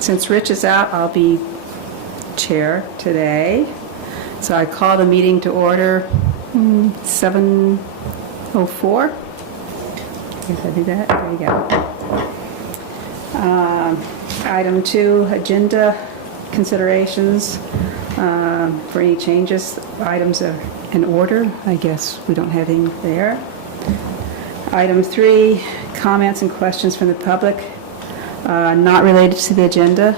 Since Rich is out, I'll be chair today. So I call the meeting to order 7:04. Guess I do that. There you go. Item 2, agenda considerations. For any changes, items are in order. I guess we don't have any there. Item 3, comments and questions from the public, not related to the agenda.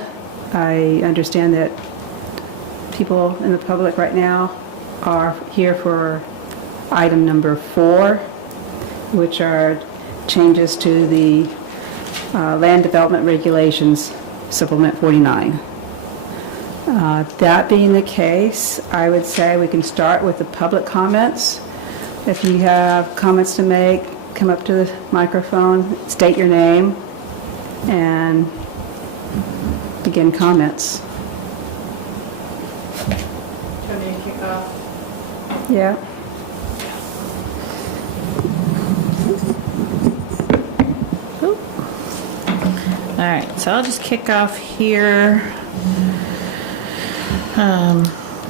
I understand that people in the public right now are here for item number 4, which are changes to the land development regulations, supplement 49. That being the case, I would say we can start with the public comments. If you have comments to make, come up to the microphone, state your name, and begin comments. Do you want me to kick off? Yeah. All right, so I'll just kick off here.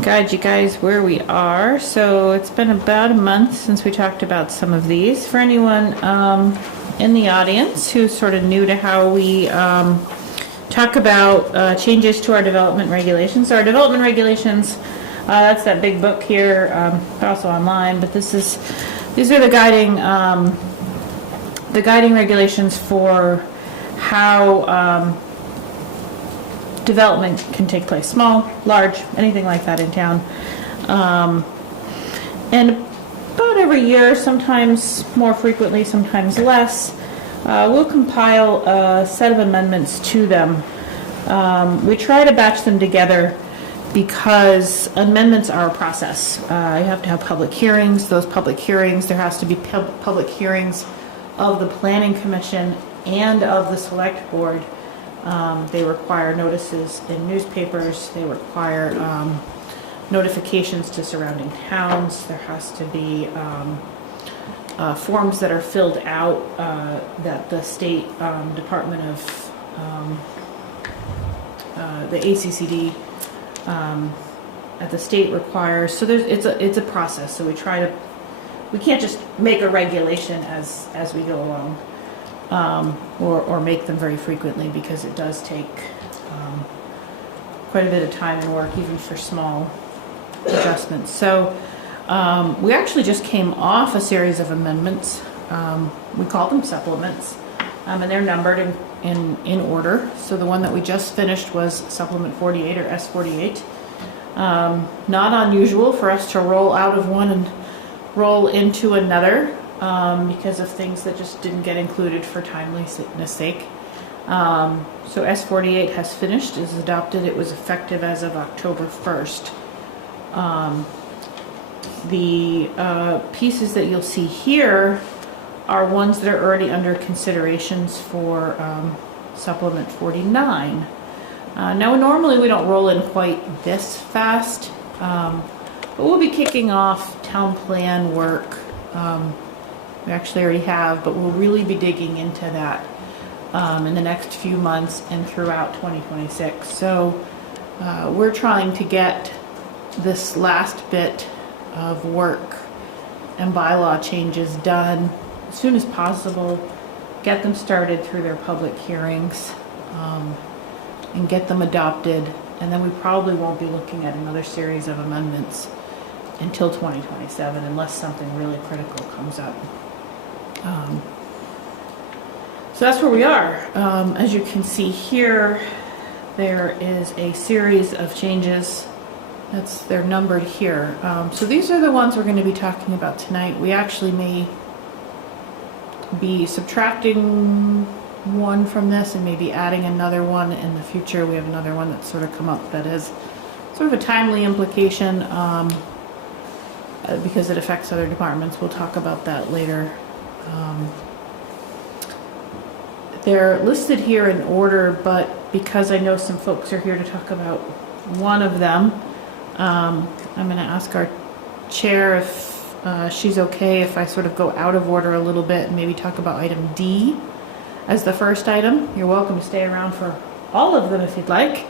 Guide you guys where we are. So it's been about a month since we talked about some of these. For anyone in the audience who's sort of new to how we talk about changes to our development regulations. So our development regulations, that's that big book here, but also online. But these are the guiding regulations for how development can take place, small, large, anything like that in town. And about every year, sometimes more frequently, sometimes less, we'll compile a set of amendments to them. We try to batch them together because amendments are a process. You have to have public hearings. Those public hearings, there has to be public hearings of the Planning Commission and of the Select Board. They require notices in newspapers. They require notifications to surrounding towns. There has to be forms that are filled out that the state Department of the ACCD at the state requires. So it's a process. So we can't just make a regulation as we go along. Or make them very frequently, because it does take quite a bit of time and work, even for small adjustments. So we actually just came off a series of amendments. We call them supplements, and they're numbered in order. So the one that we just finished was supplement 48, or S48. Not unusual for us to roll out of one and roll into another. Because of things that just didn't get included for timeliness sake. So S48 has finished, is adopted. It was effective as of October 1st. The pieces that you'll see here are ones that are already under considerations for supplement 49. Now normally we don't roll in quite this fast, but we'll be kicking off town plan work. We actually already have, but we'll really be digging into that in the next few months and throughout 2026. So we're trying to get this last bit of work and bylaw changes done as soon as possible, get them started through their public hearings, and get them adopted. And then we probably won't be looking at another series of amendments until 2027, unless something really critical comes up. So that's where we are. As you can see here, there is a series of changes. They're numbered here. So these are the ones we're going to be talking about tonight. We actually may be subtracting one from this and maybe adding another one in the future. We have another one that's sort of come up that is sort of a timely implication because it affects other departments. We'll talk about that later. They're listed here in order, but because I know some folks are here to talk about one of them, I'm going to ask our chair if she's okay if I sort of go out of order a little bit and maybe talk about item D as the first item. You're welcome to stay around for all of them if you'd like.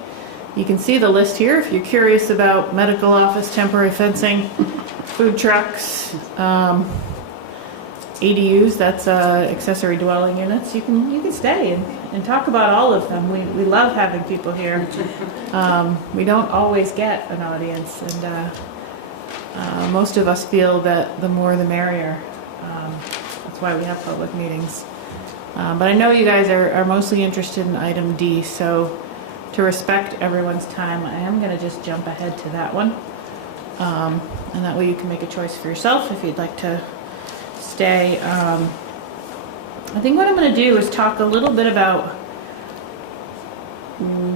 You can see the list here if you're curious about medical office, temporary fencing, food trucks, ADUs, that's accessory dwelling units. You can stay and talk about all of them. We love having people here. We don't always get an audience, and most of us feel that the more the merrier. That's why we have public meetings. But I know you guys are mostly interested in item D, so to respect everyone's time, I am going to just jump ahead to that one. And that way you can make a choice for yourself if you'd like to stay. I think what I'm going to do is talk a little bit about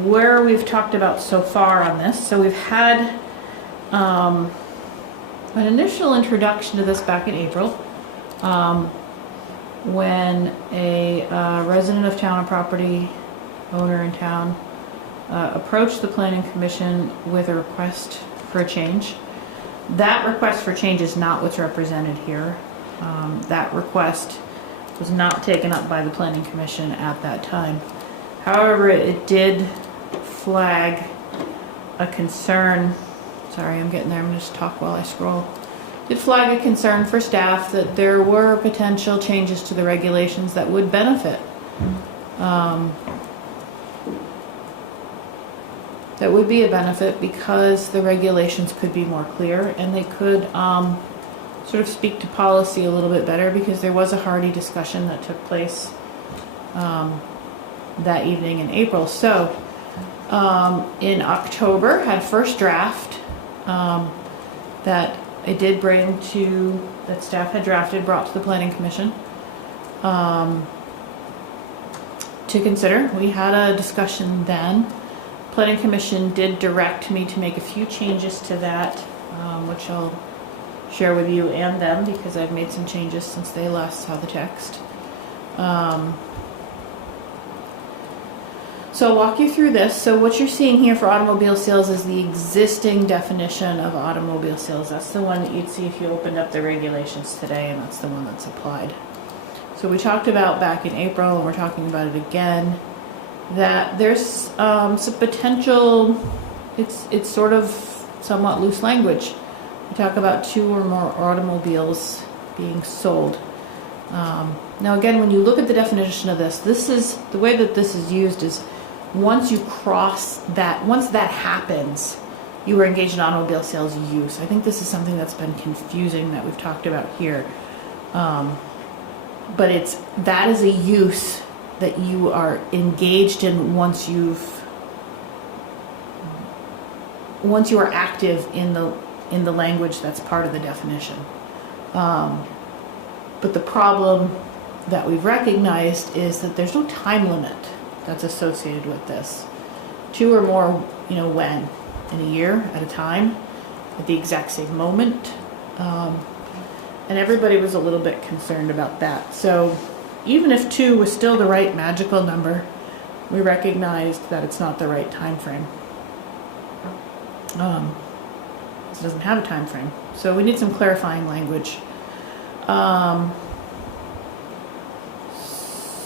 where we've talked about so far on this. So we've had an initial introduction to this back in April, when a resident of town, a property owner in town, approached the planning commission with a request for a change. That request for change is not what's represented here. That request was not taken up by the planning commission at that time. However, it did flag a concern. Sorry, I'm getting there. I'm going to just talk while I scroll. Did flag a concern for staff that there were potential changes to the regulations that would benefit. That would be a benefit because the regulations could be more clear and they could sort of speak to policy a little bit better, because there was a hearty discussion that took place that evening in April. So in October, had a first draft that I did bring to, that staff had drafted, brought to the planning commission to consider. We had a discussion then. Planning commission did direct me to make a few changes to that, which I'll share with you and them, because I've made some changes since they last saw the text. So I'll walk you through this. So what you're seeing here for automobile sales is the existing definition of automobile sales. That's the one that you'd see if you opened up the regulations today, and that's the one that's applied. So we talked about back in April, and we're talking about it again, that there's some potential, it's sort of somewhat loose language. We talk about 2 or more automobiles being sold. Now again, when you look at the definition of this is, the way that this is used is, once you cross that, once that happens, you are engaged in automobile sales use. I think this is something that's been confusing that we've talked about here. But that is a use that you are engaged in once you are active in the language that's part of the definition. But the problem that we've recognized is that there's no time limit that's associated with this. 2 or more, when? In a year, at a time, at the exact same moment. And everybody was a little bit concerned about that. So even if 2 was still the right magical number, we recognized that it's not the right time frame. It doesn't have a time frame. So we need some clarifying language.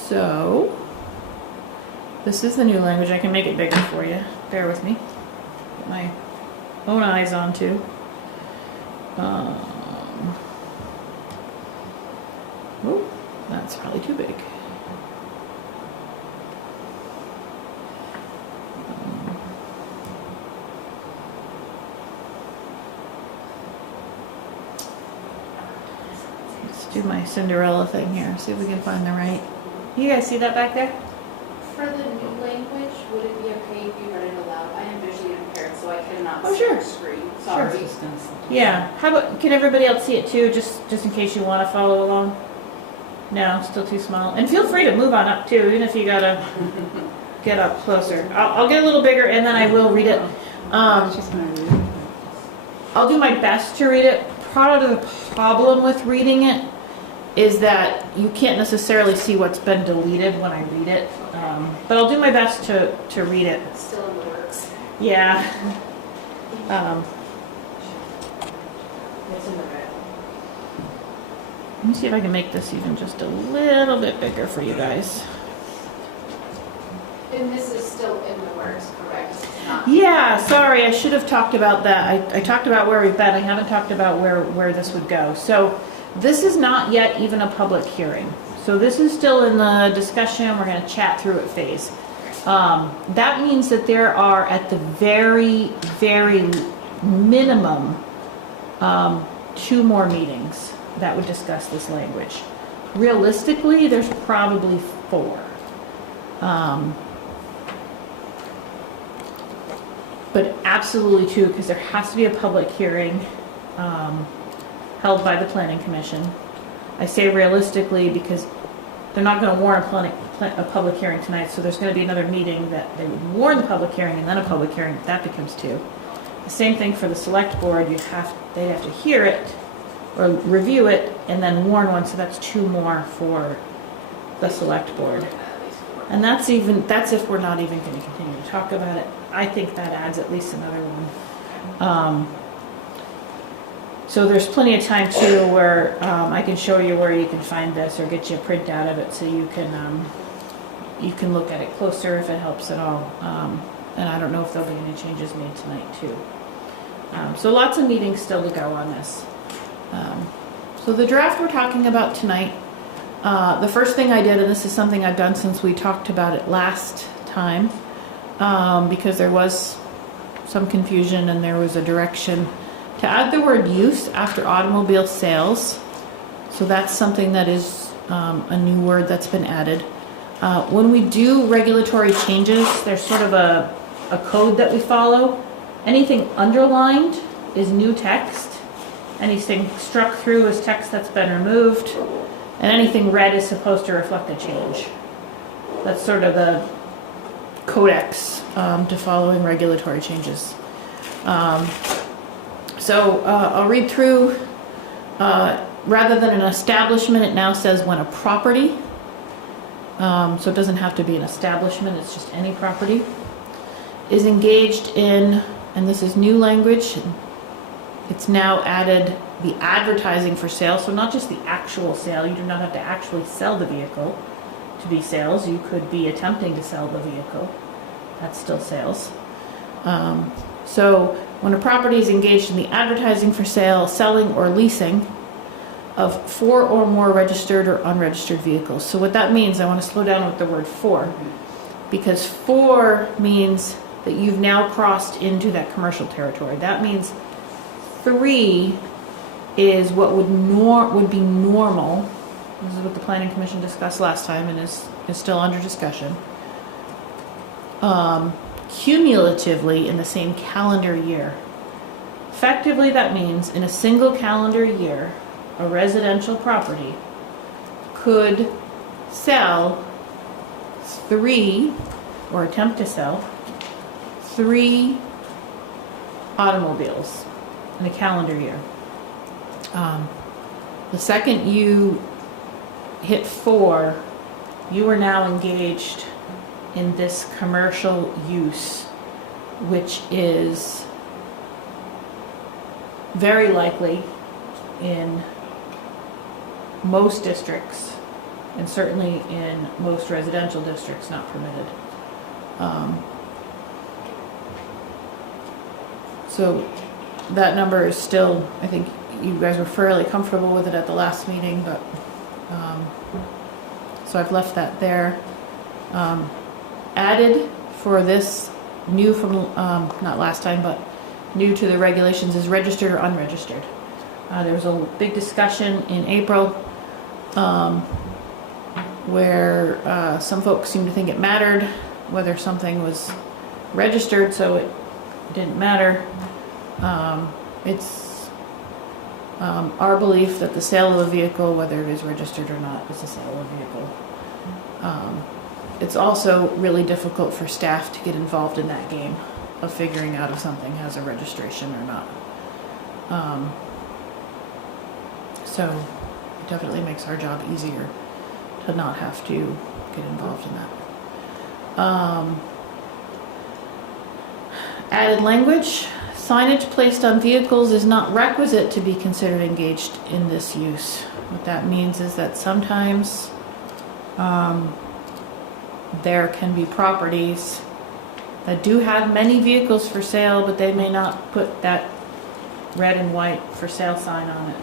So this is the new language. I can make it bigger for you. Bear with me. Put my own eyes on too. Oh, that's probably too big. Let's do my Cinderella thing here. See if we can find the right. You guys see that back there? For the new language, would it be okay if you read it aloud? I am visually impaired, so I cannot Oh, see sure. the screen. Sorry. Sure. Yeah. How about, can everybody else see it too, just in case you want to follow along? No, still too small. And feel free to move on up too, even if you gotta get up closer. I'll get a little bigger and then I will read it. She's gonna read it. I'll do my best to read it. Part of the problem with reading it is that you can't necessarily see what's been deleted when I read it. But I'll do my best to read it. It's still in the works. Yeah. It's in the red. Let me see if I can make this even just a little bit bigger for you guys. And this is still in the works, correct? It's not. Yeah, sorry, I should have talked about that. I talked about where we've been. I haven't talked about where this would go. So this is not yet even a public hearing. So this is still in the discussion. We're going to chat through it phase. That means that there are at the very, very minimum 2 more meetings that would discuss this language. Realistically, there's probably 4. But absolutely 2, because there has to be a public hearing held by the Planning Commission. I say realistically because they're not going to warn a public hearing tonight, so there's going to be another meeting that they would warn the public hearing and then a public hearing. That becomes 2. The same thing for the select board. They have to hear it or review it and then warn one, so that's 2 more for the select board. And that's if we're not even going to continue to talk about it. I think that adds at least another one. So there's plenty of time too where I can show you where you can find this or get you a printout of it so you can look at it closer if it helps at all. And I don't know if there'll be any changes made tonight too. So lots of meetings still to go on this. So the draft we're talking about tonight, the first thing I did, and this is something I've done since we talked about it last time, because there was some confusion and there was a direction to add the word use after automobile sales. So that's something that is a new word that's been added. When we do regulatory changes, there's sort of a code that we follow. Anything underlined is new text. Anything struck through is text that's been removed. And anything red is supposed to reflect a change. That's sort of the codex to following regulatory changes. So I'll read through. Rather than an establishment, it now says when a property. So it doesn't have to be an establishment, it's just any property. Is engaged in, and this is new language, it's now added the advertising for sale. So not just the actual sale, you do not have to actually sell the vehicle to be sales. You could be attempting to sell the vehicle. That's still sales. So when a property is engaged in the advertising for sale, selling, or leasing of 4 or more registered or unregistered vehicles. So what that means, I want to slow down with the word 4, because 4 means that you've now crossed into that commercial territory. That means 3 is what would be normal. This is what the Planning Commission discussed last time and is still under discussion. Cumulatively in the same calendar year. Effectively, that means in a single calendar year, a residential property could sell 3, or attempt to sell 3 automobiles in a calendar year. The second you hit 4, you are now engaged in this commercial use, which is very likely in most districts, and certainly in most residential districts, not permitted. So that number is still, I think you guys were fairly comfortable with it at the last meeting, but so I've left that there. Added for this, new from not last time, but new to the regulations, is registered or unregistered. There was a big discussion in April where some folks seemed to think it mattered whether something was registered, so it didn't matter. It's our belief that the sale of a vehicle, whether it is registered or not, is the sale of a vehicle. It's also really difficult for staff to get involved in that game of figuring out if something has a registration or not. So it definitely makes our job easier to not have to get involved in that. Added language. Signage placed on vehicles is not requisite to be considered engaged in this use. What that means is that sometimes there can be properties that do have many vehicles for sale, but they may not put that red and white for sale sign on it.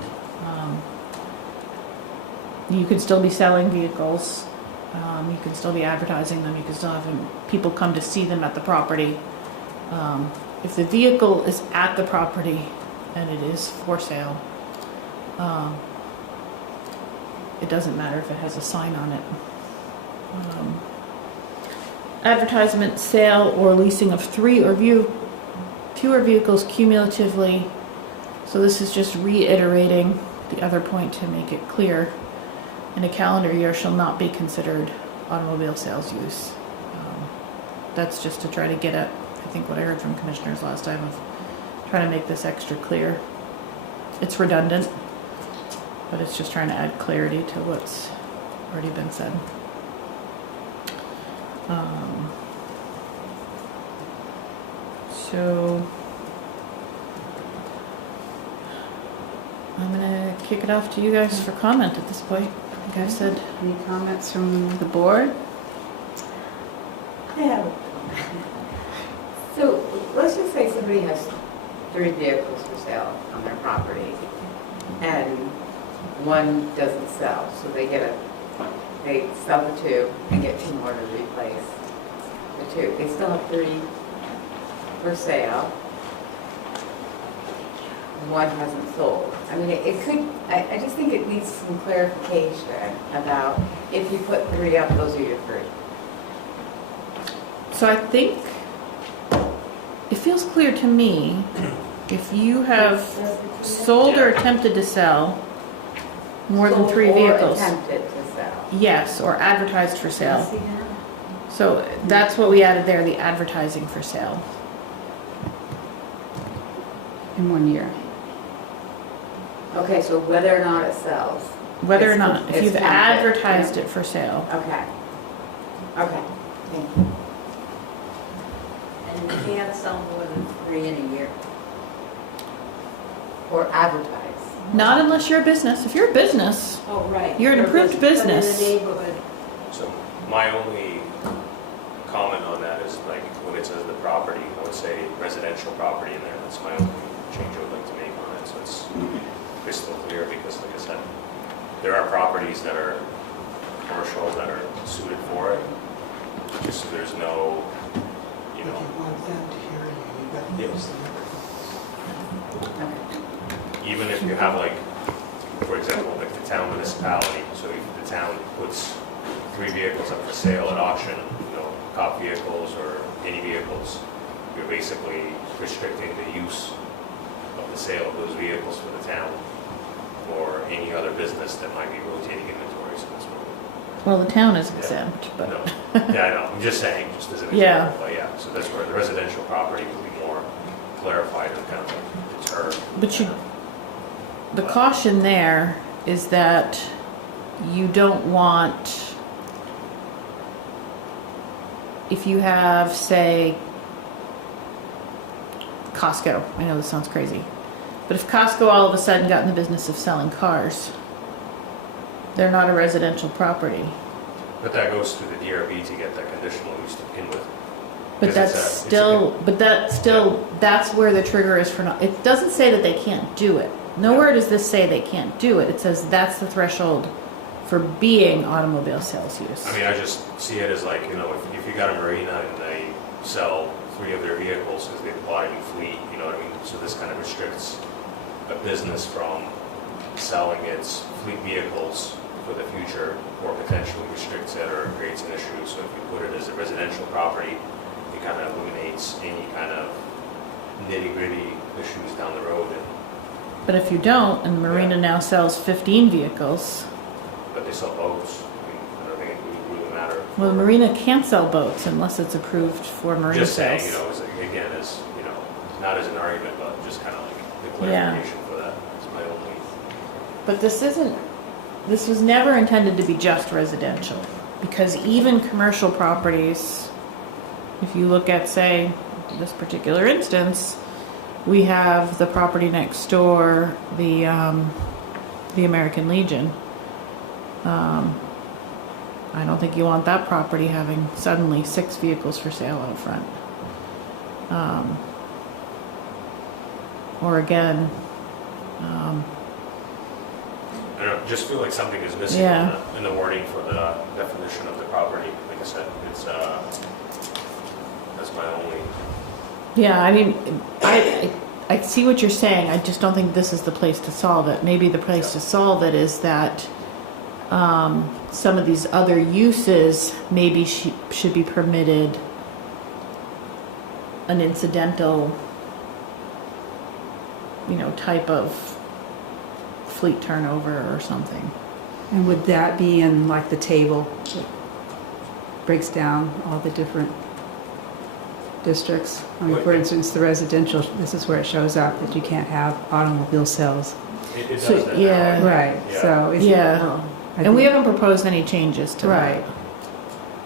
You could still be selling vehicles. You can still be advertising them. You can still have people come to see them at the property. If the vehicle is at the property and it is for sale, it doesn't matter if it has a sign on it. Advertisement, sale, or leasing of 3 or fewer vehicles cumulatively. So this is just reiterating the other point to make it clear. In a calendar year shall not be considered automobile sales use. That's just to try to get at, I think, what I heard from commissioners last time of trying to make this extra clear. It's redundant, but it's just trying to add clarity to what's already been said. So I'm gonna kick it off to you guys for comment at this point. I think I've said. Any comments from the board? I have a So let's just say somebody has 3 vehicles for sale on their property and one doesn't sell, so they sell the 2 and get 2 more to replace the 2. They still have 3 for sale. One hasn't sold. I mean, it could, I just think it needs some clarification about if you put 3 up, those are your 3. So I think it feels clear to me if you have sold or attempted to sell more than 3 vehicles. Or attempted to sell. Yes, or advertised for sale. So that's what we added there, the advertising for sale. In 1 year. Okay, so whether or not it sells. Whether or It's- not, if it's you've tempted, advertised yeah. it for sale. Okay. Okay, thank you. And you can't sell more than 3 in a year. Or advertise. Not unless you're a business. If you're a business, Oh, right. You're an approved business. But in the neighborhood. So my only comment on that is like when it says the property, I would say residential property in there. That's my only change I would like to make on it. So it's crystal clear because like I said, there are properties that are commercial that are suited for it. Just so there's no, you know. If you want them to hear you, you got to use them. Even if you have like, for example, like the town municipality, so if the town puts 3 vehicles up for sale at auction, you know, cop vehicles or any vehicles, you're basically restricting the use of the sale of those vehicles for the town or any other business that might be rotating inventory. So that's what well, the town is exempt, but no. Yeah, I know. I'm just saying, just as an example. Yeah. But yeah, so that's where the residential property would be more clarified and kind of like deter. But you, the caution there is that you don't want, if you have, say, Costco, I know this sounds crazy, but if Costco all of a sudden got in the business of selling cars, they're not a residential property. But that goes through the DRB to get that conditional use to begin with. But Because that's where the trigger is for not, it doesn't say that they can't do it. Nowhere does this say they can't do it. It says that's the threshold for being automobile sales use. I mean, I just see it as like, you know, if you got a marina and they sell 3 of their vehicles because they've bought a new fleet, you know what I mean? So this kind of restricts a business from selling its fleet vehicles for the future or potentially restricts it or creates an issue. So if you put it as a residential property, it kind of eliminates any kind of nitty-gritty issues down the road. But if you don't, and the marina now sells 15 vehicles, But they sell boats. I mean, I don't think it would really matter. well, the marina can't sell boats unless it's approved for marina Just saying, sales. you know, again, as, you know, not as an argument, but just kind of like the Yeah. clarification for that. It's my only. But this was never intended to be just residential, because even commercial properties, if you look at, say, this particular instance, we have the property next door, the American Legion. I don't think you want that property having suddenly 6 vehicles for sale out front. Or again, I don't know, just feel like something is missing Yeah. in the wording for the definition of the property. Like I said, it's, that's my only, yeah, I mean, I see what you're saying. I just don't think this is the place to solve it. Maybe the place to solve it is that some of these other uses maybe should be permitted an incidental, type of fleet turnover or something. And would that be in like the table that breaks down all the different districts? I mean, for instance, the residential, this is where it shows up that you can't have automobile sales. it does So, that yeah. now. Right, Yeah. so. if- Yeah. well, I And we think- haven't proposed any changes to that. Right.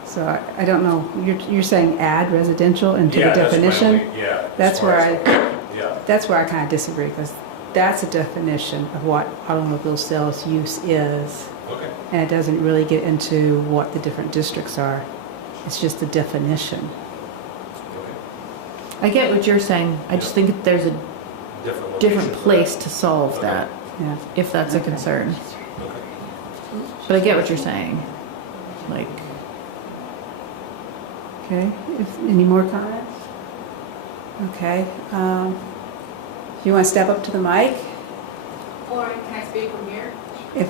So I don't know, you're saying add residential into the Yeah, that's my definition? only- Yeah. as That's far where as- Yeah, That's where I kind of disagree, because that's a definition of what automobile sales use is, okay. and it doesn't really get into what the different districts are. It's just a definition. Okay. I get what you're saying. I just think that there's a Different different locations, place to solve Okay. that, Yeah. if that's a Okay. concern. Okay. But I get what you're saying. Like, Okay, any more comments? Okay, you want to step up to the mic? Or can I speak from here? If,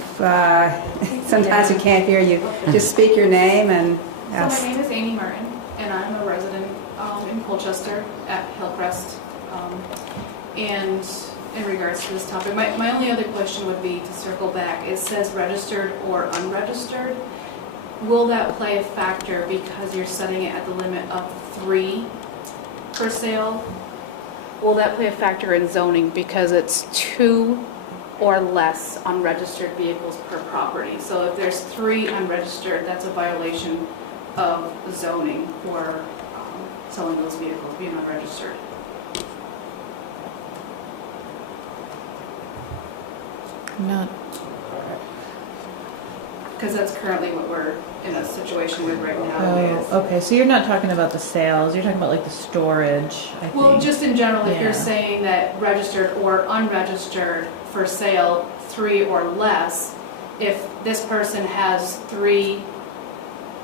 sometimes we can't hear you, just speak your name and So ask. my name is Amy Martin, and I'm a resident in Colchester at Hillcrest. And in regards to this topic, my only other question would be to circle back. It says registered or unregistered. Will that play a factor because you're setting it at the limit of 3 for sale? Will that play a factor in zoning because it's 2 or less unregistered vehicles per property? So if there's 3 unregistered, that's a violation of zoning for selling those vehicles, being unregistered. not. Because that's currently what we're in a situation with right now. is- Oh, okay. So you're not talking about the sales. You're talking about like the storage, I think. Well, just in general, if Yeah. you're saying that registered or unregistered for sale, 3 or less, if this person has 3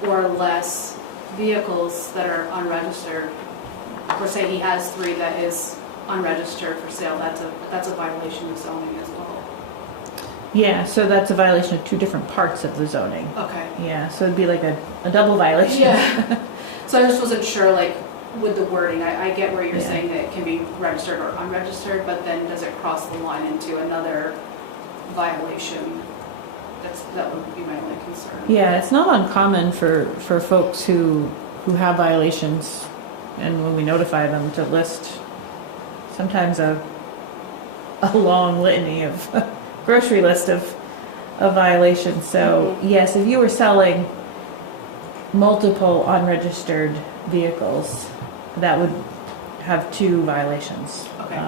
or less vehicles that are unregistered, or say he has 3 that is unregistered for sale, that's a violation of zoning as well. Yeah, so that's a violation of 2 different parts of the zoning. Okay. Yeah, so it'd be like a double violation. Yeah. So I just wasn't sure, like, with the wording, I get where you're Yeah. saying that it can be registered or unregistered, but then does it cross the line into another violation? That would be my only concern. Yeah, it's not uncommon for folks who have violations, and when we notify them, to list sometimes a long litany of grocery list of violations. So yes, if you were selling multiple unregistered vehicles, that would have 2 violations Okay.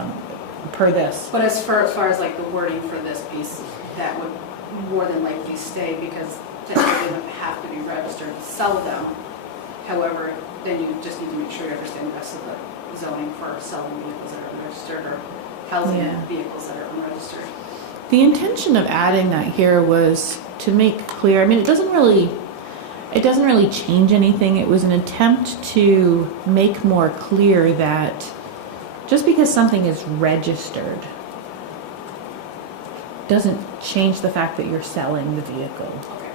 per this. But as far as like the wording for this piece, that would more than likely stay because technically they don't have to be registered to sell them. However, then you just need to make sure you understand the rest of the zoning for selling vehicles that are unregistered or housing Yeah. vehicles that are unregistered. The intention of adding that here was to make clear, I mean, it doesn't really change anything. It was an attempt to make more clear that just because something is registered doesn't change the fact that you're selling the vehicle. Okay.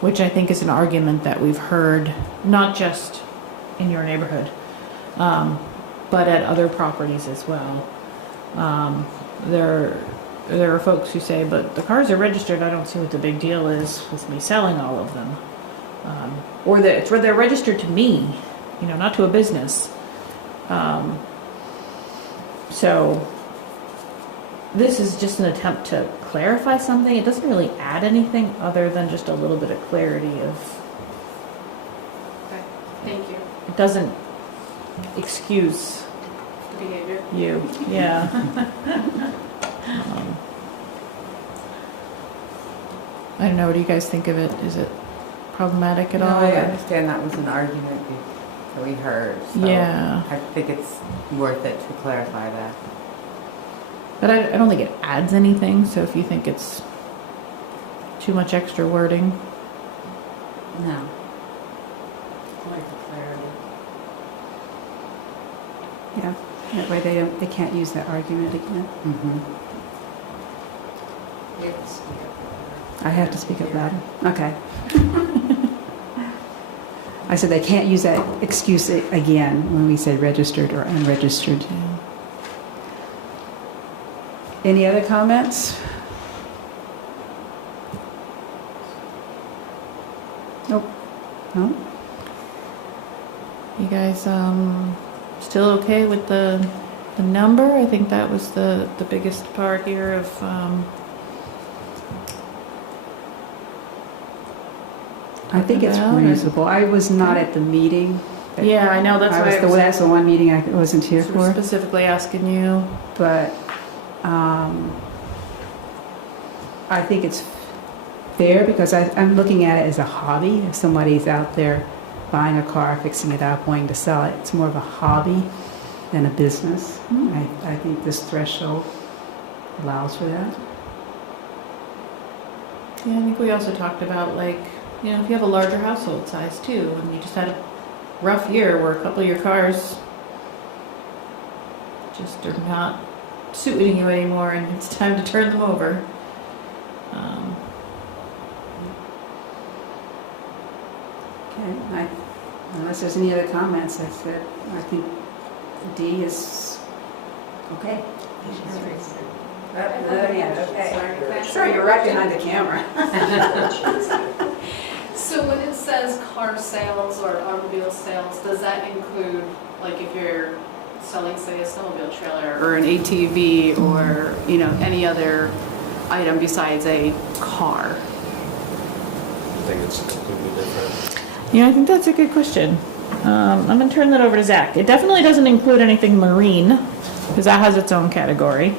Which I think is an argument that we've heard, not just in your neighborhood, but at other properties as well. There are folks who say, but the cars are registered, I don't see what the big deal is with me selling all of them. Or that they're registered to me, not to a business. So this is just an attempt to clarify something. It doesn't really add anything other than just a little bit of clarity of, Okay. Thank you. it doesn't excuse The behavior. you. Yeah. I don't know. What do you guys think of it? Is it problematic at No, all? I understand that was an argument that we heard. So Yeah. I think it's worth it to clarify that. But I don't think it adds anything, so if you think it's too much extra wording. No. I like the clarity. Yeah, that way they can't use that argument again. Mm-hmm. I have to speak up louder. Okay. I said they can't use that excuse again when we say registered or unregistered. Any other comments? Nope. No? You guys still okay with the number? I think that was the biggest part here of I think it's about it. reasonable. I was not at the meeting. Yeah, I know, that's why That's the one meeting I wasn't here for. specifically asking you. But I think it's fair because I'm looking at it as a hobby. If somebody's out there buying a car, fixing it up, wanting to sell it, it's more of a hobby than a business. I think this threshold allows for that. Yeah, I think we also talked about, like, you know, if you have a larger household size too, and you just had a rough year where a couple of your cars just are not suiting you anymore and it's time to turn them over. Okay. Unless there's any other comments, I think D is okay. Okay. Sure, you're right behind the camera. So when it says car sales or automobile sales, does that include, like, if you're selling, say, a snowmobile trailer or an ATV or, you know, any other item besides a car? I think it's completely different. Yeah, I think that's a good question. I'm gonna turn that over to Zach. It definitely doesn't include anything marine, because that has its own category.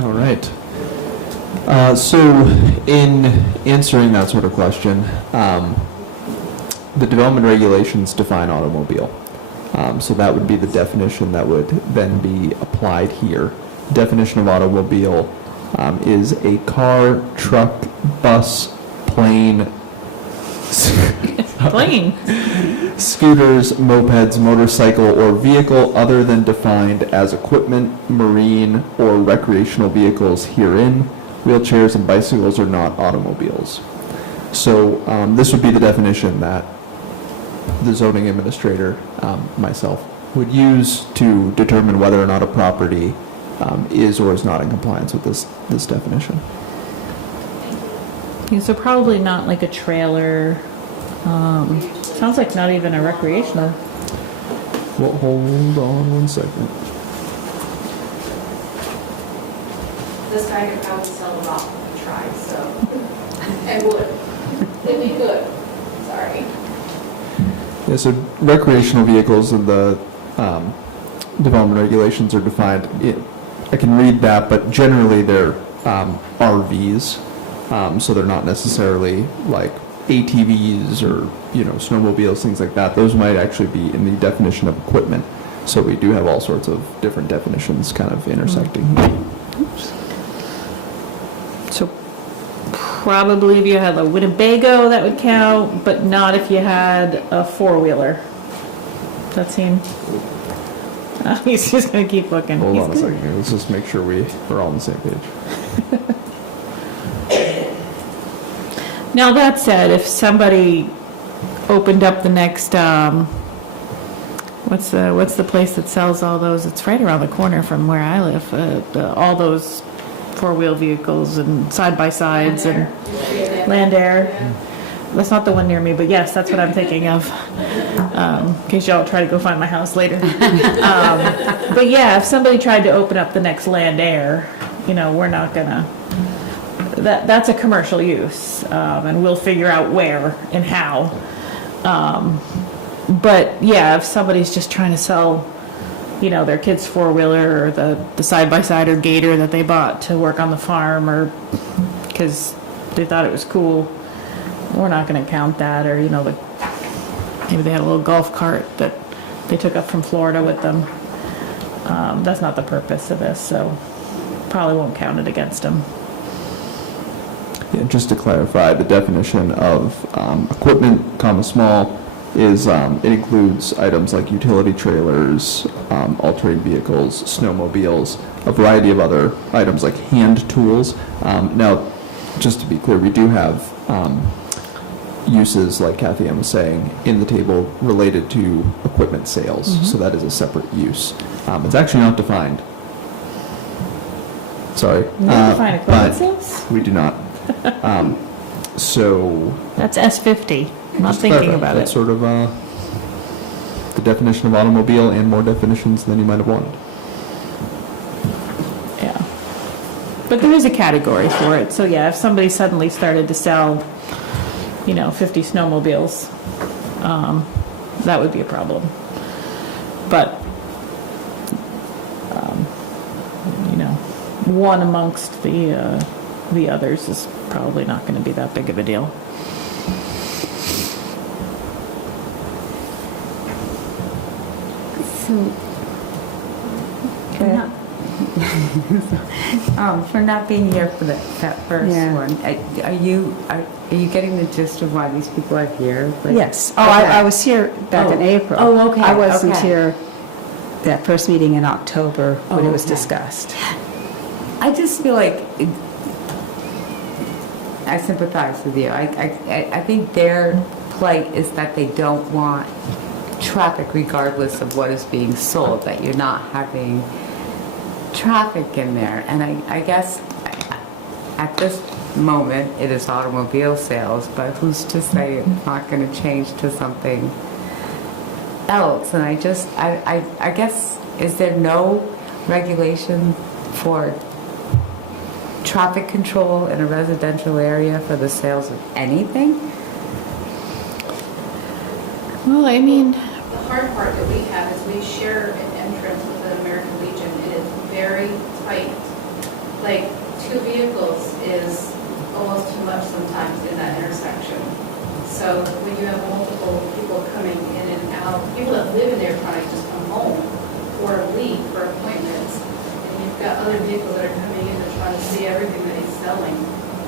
All right. So in answering that sort of question, the development regulations define automobile. So that would be the definition that would then be applied here. Definition of automobile is a car, truck, bus, plane, Plane. scooters, mopeds, motorcycle, or vehicle other than defined as equipment, marine, or recreational vehicles herein. Wheelchairs and bicycles are not automobiles. So this would be the definition that the zoning administrator, myself, would use to determine whether or not a property is or is not in compliance with this definition. Yeah, so probably not like a trailer. Sounds like not even a recreational. Well, hold on one second. This guy could probably sell them off if he tried, so. And would. It'd be good. Sorry. Yeah, so recreational vehicles and the development regulations are defined. I can read that, but generally they're RVs, so they're not necessarily like ATVs or, you know, snowmobiles, things like that. Those might actually be in the definition of equipment. So we do have all sorts of different definitions kind of intersecting. So probably if you had a Winnebago, that would count, but not if you had a four-wheeler. That seem. He's just gonna keep looking. Hold He's on a good. second here. Let's just make sure we're all on the same page. Now that said, if somebody opened up the next, what's the place that sells all those? It's right around the corner from where I live. All those four-wheel vehicles and side-by-sides and Land Air. That's not the one near me, but yes, that's what I'm thinking of. In case y'all try to go find my house later. But yeah, if somebody tried to open up the next Land Air, you know, we're not gonna. That's a commercial use, and we'll figure out where and how. But yeah, if somebody's just trying to sell you know, their kid's four-wheeler or the side-by-side or gator that they bought to work on the farm, or because they thought it was cool. We're not going to count that. Or, you know, maybe they had a little golf cart that they took up from Florida with them. That's not the purpose of this, so probably won't count it against them. Yeah, just to clarify, the definition of equipment, small, is it includes items like utility trailers, all-terrain vehicles, snowmobiles, a variety of other items like hand tools. Now, just to be clear, we do have uses, like Kathy Ann was saying, in the table related to equipment sales, so that is a separate use. It's actually not defined. Sorry. You don't define equipment but sales? We do not. So... That's S50. I'm not just thinking clarify, about that's it. sort of the definition of automobile, and more definitions than you might have wanted. Yeah. But there is a category for it. So yeah, if somebody suddenly started to sell, you know, 50 snowmobiles, that would be a problem. But, you know, one amongst the others is probably not going to be that big of a deal. So, for not being here for that first Yeah. one, are you getting the gist of why these people are here? Like- Yes. Oh, Okay. I was here back in Oh. April. Oh, okay, I wasn't okay. here that first meeting in October when Oh, it was okay. discussed. I just feel like I sympathize with you. I think their plight is that they don't want traffic regardless of what is being sold, that you're not having traffic in there. And I guess at this moment it is automobile sales, but who's to say it's not going to change to something else? And I guess, is there no regulation for traffic control in a residential area for the sales of anything? Well, I mean, The hard part that we have is we share an entrance with the American Legion. It is very tight. Like, 2 vehicles is almost too much sometimes in that intersection. So when you have multiple people coming in and out, people that live in there trying to just come home or leave for appointments, and you've got other vehicles that are coming in and trying to see everything that he's selling.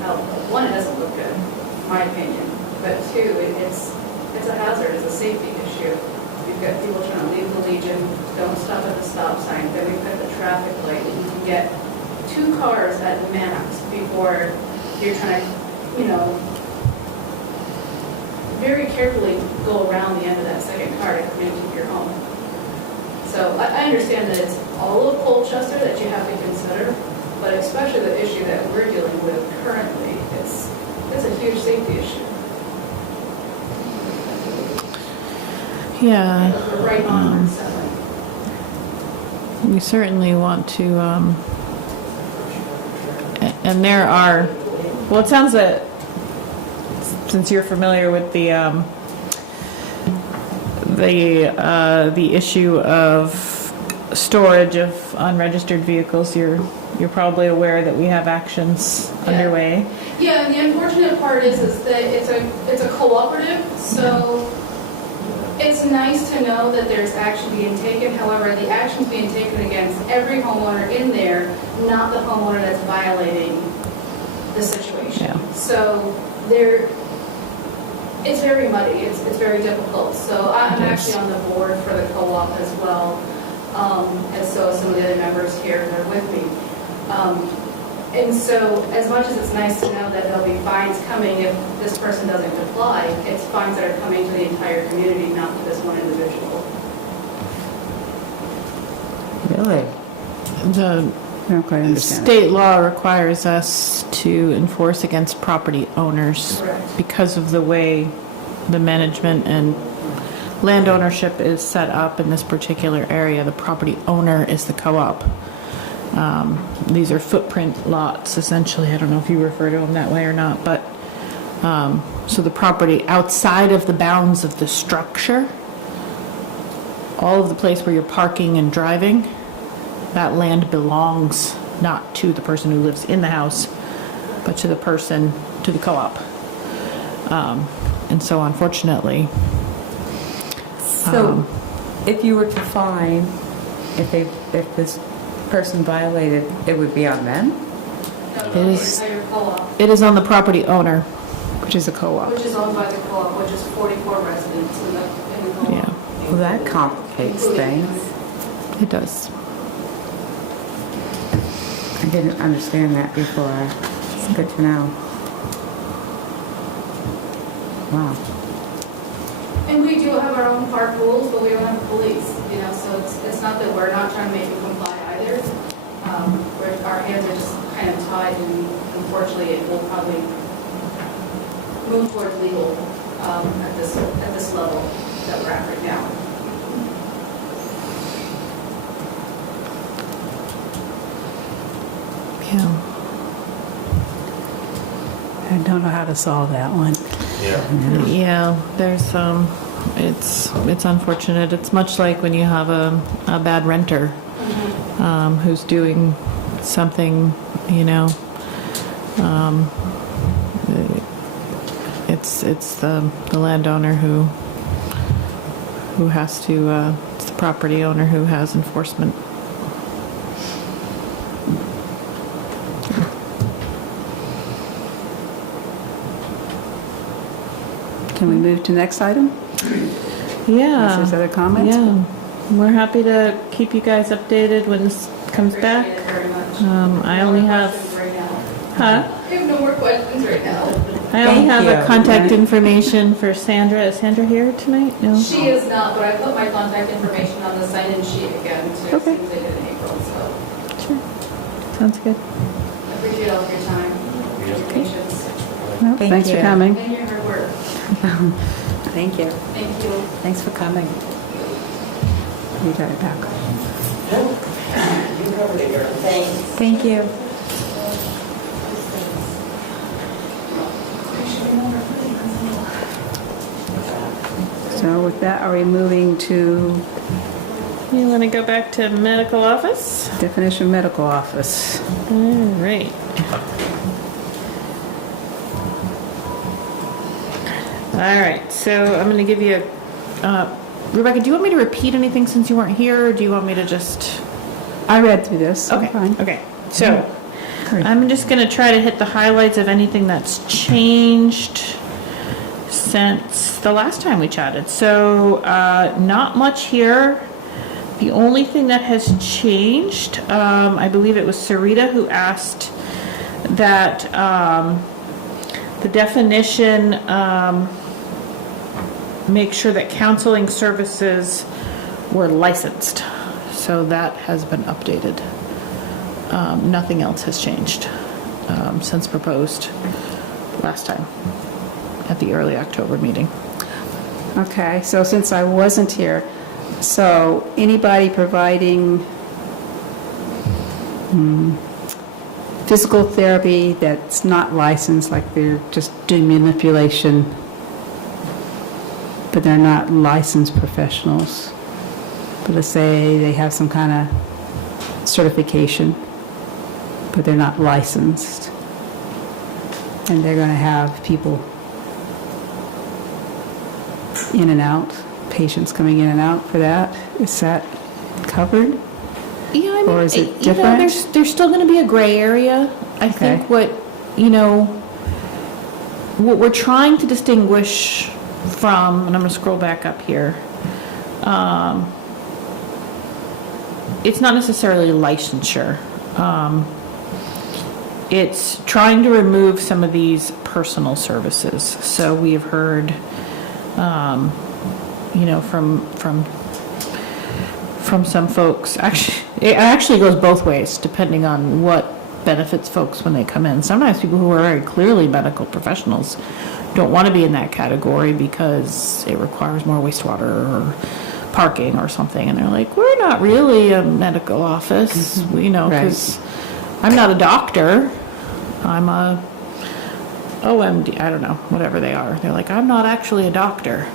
Now, one, it doesn't look good, in my opinion, but 2, it's a hazard, it's a safety issue. You've got people trying to leave the Legion, don't stop at the stop sign, then we put the traffic light, and you can get 2 cars at max before you're trying to, you know, very carefully go around the end of that second car to come into your home. So I understand that it's all of Colchester that you have to consider, but especially the issue that we're dealing with currently, it's a huge safety issue. yeah, We're right on 7. we certainly want to, and there are, well, it sounds that, since you're familiar with the issue of storage of unregistered vehicles, you're probably aware that we have actions underway. Yeah, and the unfortunate part is that it's a cooperative, so it's nice to know that there's action being taken. However, the action's being taken against every homeowner in there, not the homeowner that's violating the situation. Yeah. So it's very muddy, it's very difficult. So I'm actually on the board for the co-op as well, and so are some of the other members here that are with me. And so as much as it's nice to know that there'll be fines coming if this person doesn't comply, it's fines that are coming to the entire community, not to this one individual. Really? The I don't quite understand. state law requires us to enforce against property owners Correct. because of the way the management and land ownership is set up in this particular area. The property owner is the co-op. These are footprint lots, essentially. I don't know if you refer to them that way or not, but so the property outside of the bounds of the structure all of the place where you're parking and driving, that land belongs not to the person who lives in the house, but to the person, to the co-op. And so unfortunately, So, if you were to fine, if this person violated, it would be on them? No, It is- by your co-op, it is on the property owner. Which is a co-op. which is owned by the co-op, which is 44 residents in the co-op. Yeah, Well, that complicates things. it does. I didn't understand that before. It's good to know. Wow. And we do have our own park rules, but we don't have police, so it's not that we're not trying to make them comply either. Our hands are just kind of tied, and unfortunately, it will probably move towards legal at this level that we're at right now. Yeah. I don't know how to solve that one. Yeah. Yeah, there's it's unfortunate. It's much like when you have a bad renter who's doing something, it's the landowner who has to, it's the property owner who has enforcement. Can we move to next item? Yeah. Unless there's other comments? Yeah, we're happy to keep you guys updated when this comes back. Appreciate it very much. I only have, Questions right now. huh? I have no more questions right now. I only Thank have you. a contact information for Sandra. Is Sandra here tonight? No? She is not, but I put my contact information on the sign-in sheet again, too, Okay. since they did in April, so Sure. Sounds good. I appreciate all of your time, your patience, No, Thank thanks for you. coming. and your hard work. Thank you. Thank you. Thanks for coming. You got it back. Thank you. So with that, are we moving to You want to go back to medical office? definition of medical office? All right. All right, so I'm going to give you, Rebecca, do you want me to repeat anything since you weren't here, or do you want me to just? I read through this. so Okay, fine. okay. So Great. I'm just going to try to hit the highlights of anything that's changed since the last time we chatted. So not much here. The only thing that has changed, I believe it was Sarita who asked that the definition make sure that counseling services were licensed. So that has been updated. Nothing else has changed since proposed last time at the early October meeting. Okay, so since I wasn't here, so anybody providing physical therapy that's not licensed, like they're just doing manipulation, but they're not licensed professionals, but let's say they have some kind of certification, but they're not licensed, and they're going to have people in and out, patients coming in and out for that. Is that covered? Yeah, I mean, Or is it you know, different? there's still going to be a gray area. I think what we're trying to distinguish from, and I'm going to scroll back up here. It's not necessarily licensure. It's trying to remove some of these personal services. So we have heard, from some folks. Actually, it actually goes both ways, depending on what benefits folks when they come in. Sometimes people who are very clearly medical professionals don't want to be in that category because it requires more wastewater or parking or something, and they're like, we're not really a medical office, because I'm not a doctor. I'm a OMD, I don't know, whatever they are. They're like, I'm not actually a doctor.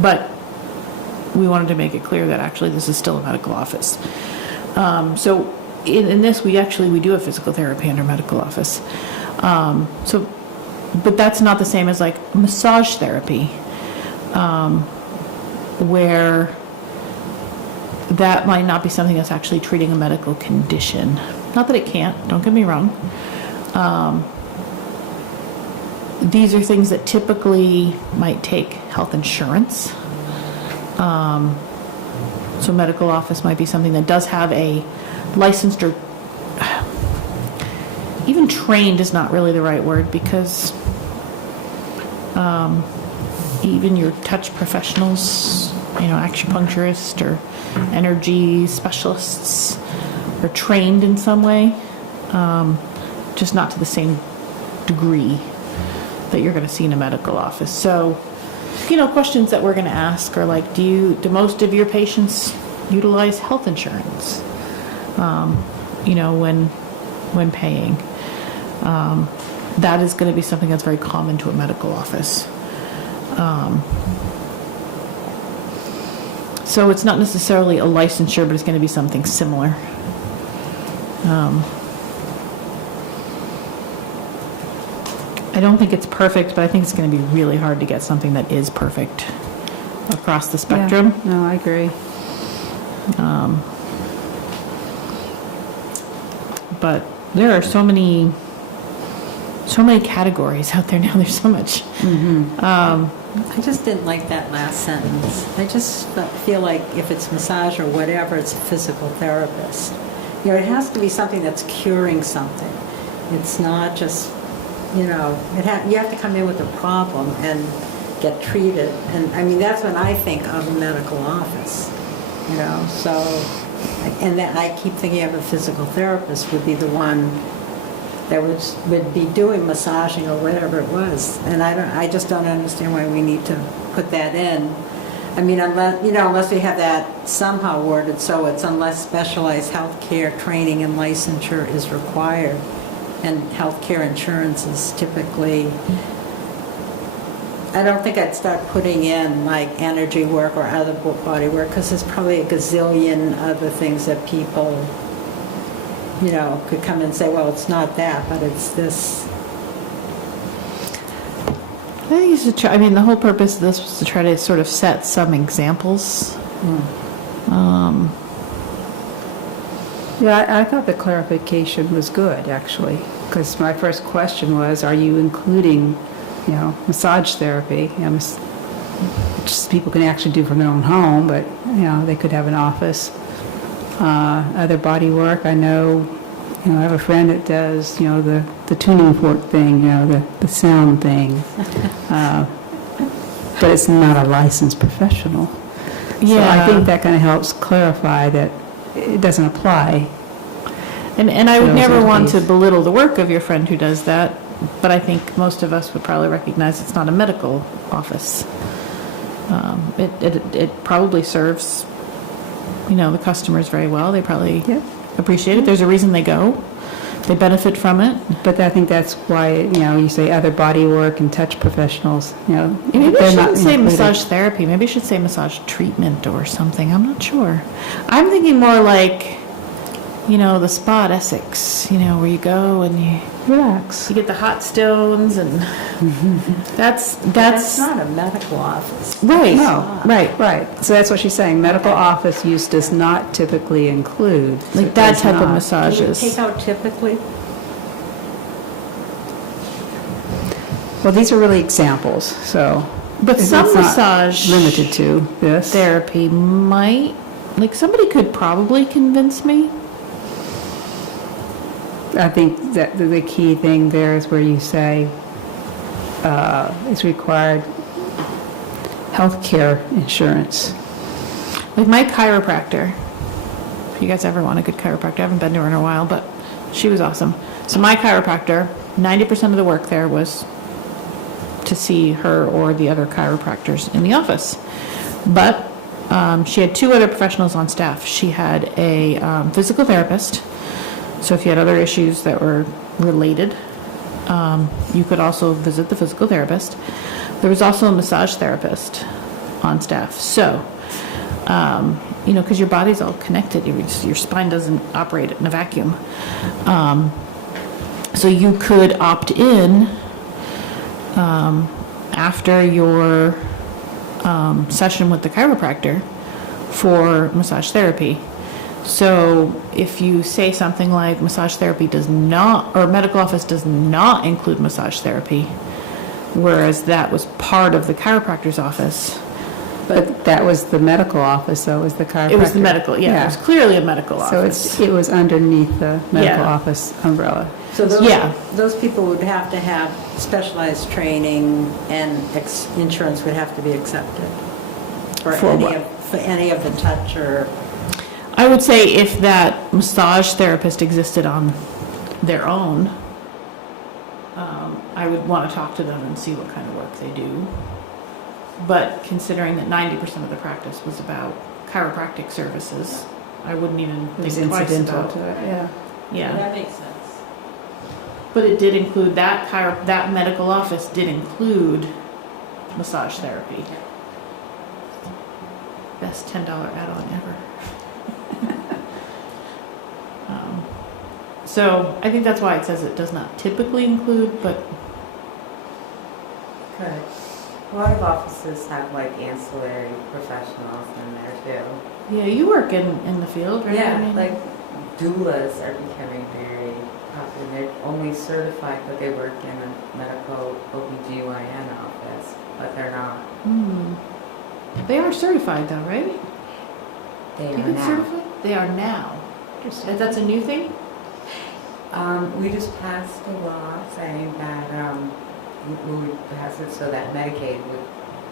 But we wanted to make it clear that actually this is still a medical office. So in this, we do have physical therapy under medical office. But that's not the same as like massage therapy, where that might not be something that's actually treating a medical condition. Not that it can't, don't get me wrong. These are things that typically might take health insurance. So medical office might be something that does have a licensed or even trained is not really the right word, because even your touch professionals, acupuncturists or energy specialists are trained in some way, just not to the same degree that you're going to see in a medical office. So, questions that we're going to ask are like, do most of your patients utilize health insurance, when paying? That is going to be something that's very common to a medical office. So it's not necessarily a licensure, but it's going to be something similar. I don't think it's perfect, but I think it's going to be really hard to get something that is perfect across the spectrum. Yeah, no, I agree. But there are so many categories out there now. There's so much. I just didn't like that last sentence. I just feel like if it's massage or whatever, it's a physical therapist. It has to be something that's curing something. It's not just, you have to come in with a problem and get treated. And I mean, that's when I think of a medical office, so, and then I keep thinking of a physical therapist would be the one that would be doing massaging or whatever it was. And I just don't understand why we need to put that in. I mean, unless we have that somehow worded so it's unless specialized healthcare training and licensure is required. And healthcare insurance is typically, I don't think I'd start putting in like energy work or other body work, because there's probably a gazillion other things that people could come and say, well, it's not that, but it's this. I think you should try. The whole purpose of this was to try to sort of set some examples. Yeah, I thought the clarification was good, actually, because my first question was, are you including, massage therapy, which people can actually do from their own home, but, they could have an office. Other body work, I know, I have a friend that does, the tuning fork thing, the sound thing. But it's not a licensed professional. So I think that kind of helps clarify that it doesn't apply. And I would never other want to things. belittle the work of your friend who does that, but I think most of us would probably recognize it's not a medical office. It probably serves, the customers very well. They probably appreciate it. There's a reason they go. They benefit from it. But I think that's why, you say other body work and touch professionals, Maybe they're I not shouldn't say included. massage therapy. Maybe I should say massage treatment or something. I'm not sure. I'm thinking more like, the spa at Essex, where you go and you Relax. get the hot stones and that's not a medical office. right. No. Right. Right, so that's what she's saying, medical office use does not typically include. Like It that does type of not. Can you massages. take out typically? Well, these are really examples, so. But it's some not massage limited to this. therapy might, somebody could probably convince me. I think that the key thing there is where you say it's required healthcare insurance. Like my chiropractor, if you guys ever want a good chiropractor, I haven't been to her in a while, but she was awesome. So my chiropractor, 90% of the work there was to see her or the other chiropractors in the office. But she had two other professionals on staff. She had a physical therapist, so if you had other issues that were related, You could also visit the physical therapist. There was also a massage therapist on staff. So, because your body's all connected, your spine doesn't operate in a vacuum. So you could opt in after your session with the chiropractor for massage therapy. So if you say something like massage therapy does not, or medical office does not include massage therapy, whereas that was part of the chiropractor's office. But that was the medical office, so it was the chiropractor. It was the medical, yeah, it was clearly a medical So office. it was underneath the medical Yeah. office umbrella. So Yeah. those people would have to have specialized training, and insurance would have to be accepted for any of the touch or... I would say if that massage therapist existed on their own, I would want to talk to them and see what kind of work they do. But considering that 90% of the practice was about chiropractic services, I wouldn't even It was think twice incidental about to it, yeah. Yeah, That makes sense. but it did include that that medical office did include massage therapy. Best $10 add-on ever. So I think that's why it says it does not typically include, but Good. A lot of offices have like ancillary professionals in there too. yeah, you work in the field, right? Yeah, I mean, like doulas are becoming very popular. They're only certified, but they work in a medical OBGYN office, but they're not. They are certified though, right? They You are get now. certified? They are now. That's a new thing? We just passed a law saying that we would pass it so that Medicaid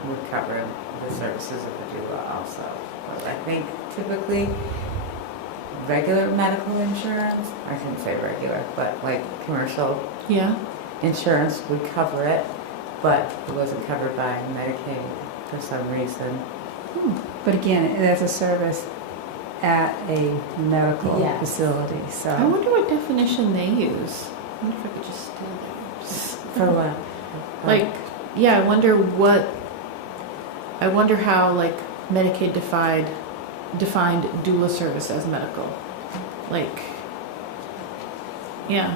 would cover the services of the doula also. But I think typically regular medical insurance, I shouldn't say regular, but like commercial Yeah. insurance would cover it, but it wasn't covered by Medicaid for some reason. But again, that's a service at a medical Yes. facility, so. I wonder what definition they use. I wonder if I could just steal theirs. For what? Like, yeah, I wonder how like Medicaid defined doula service as medical. Like, yeah.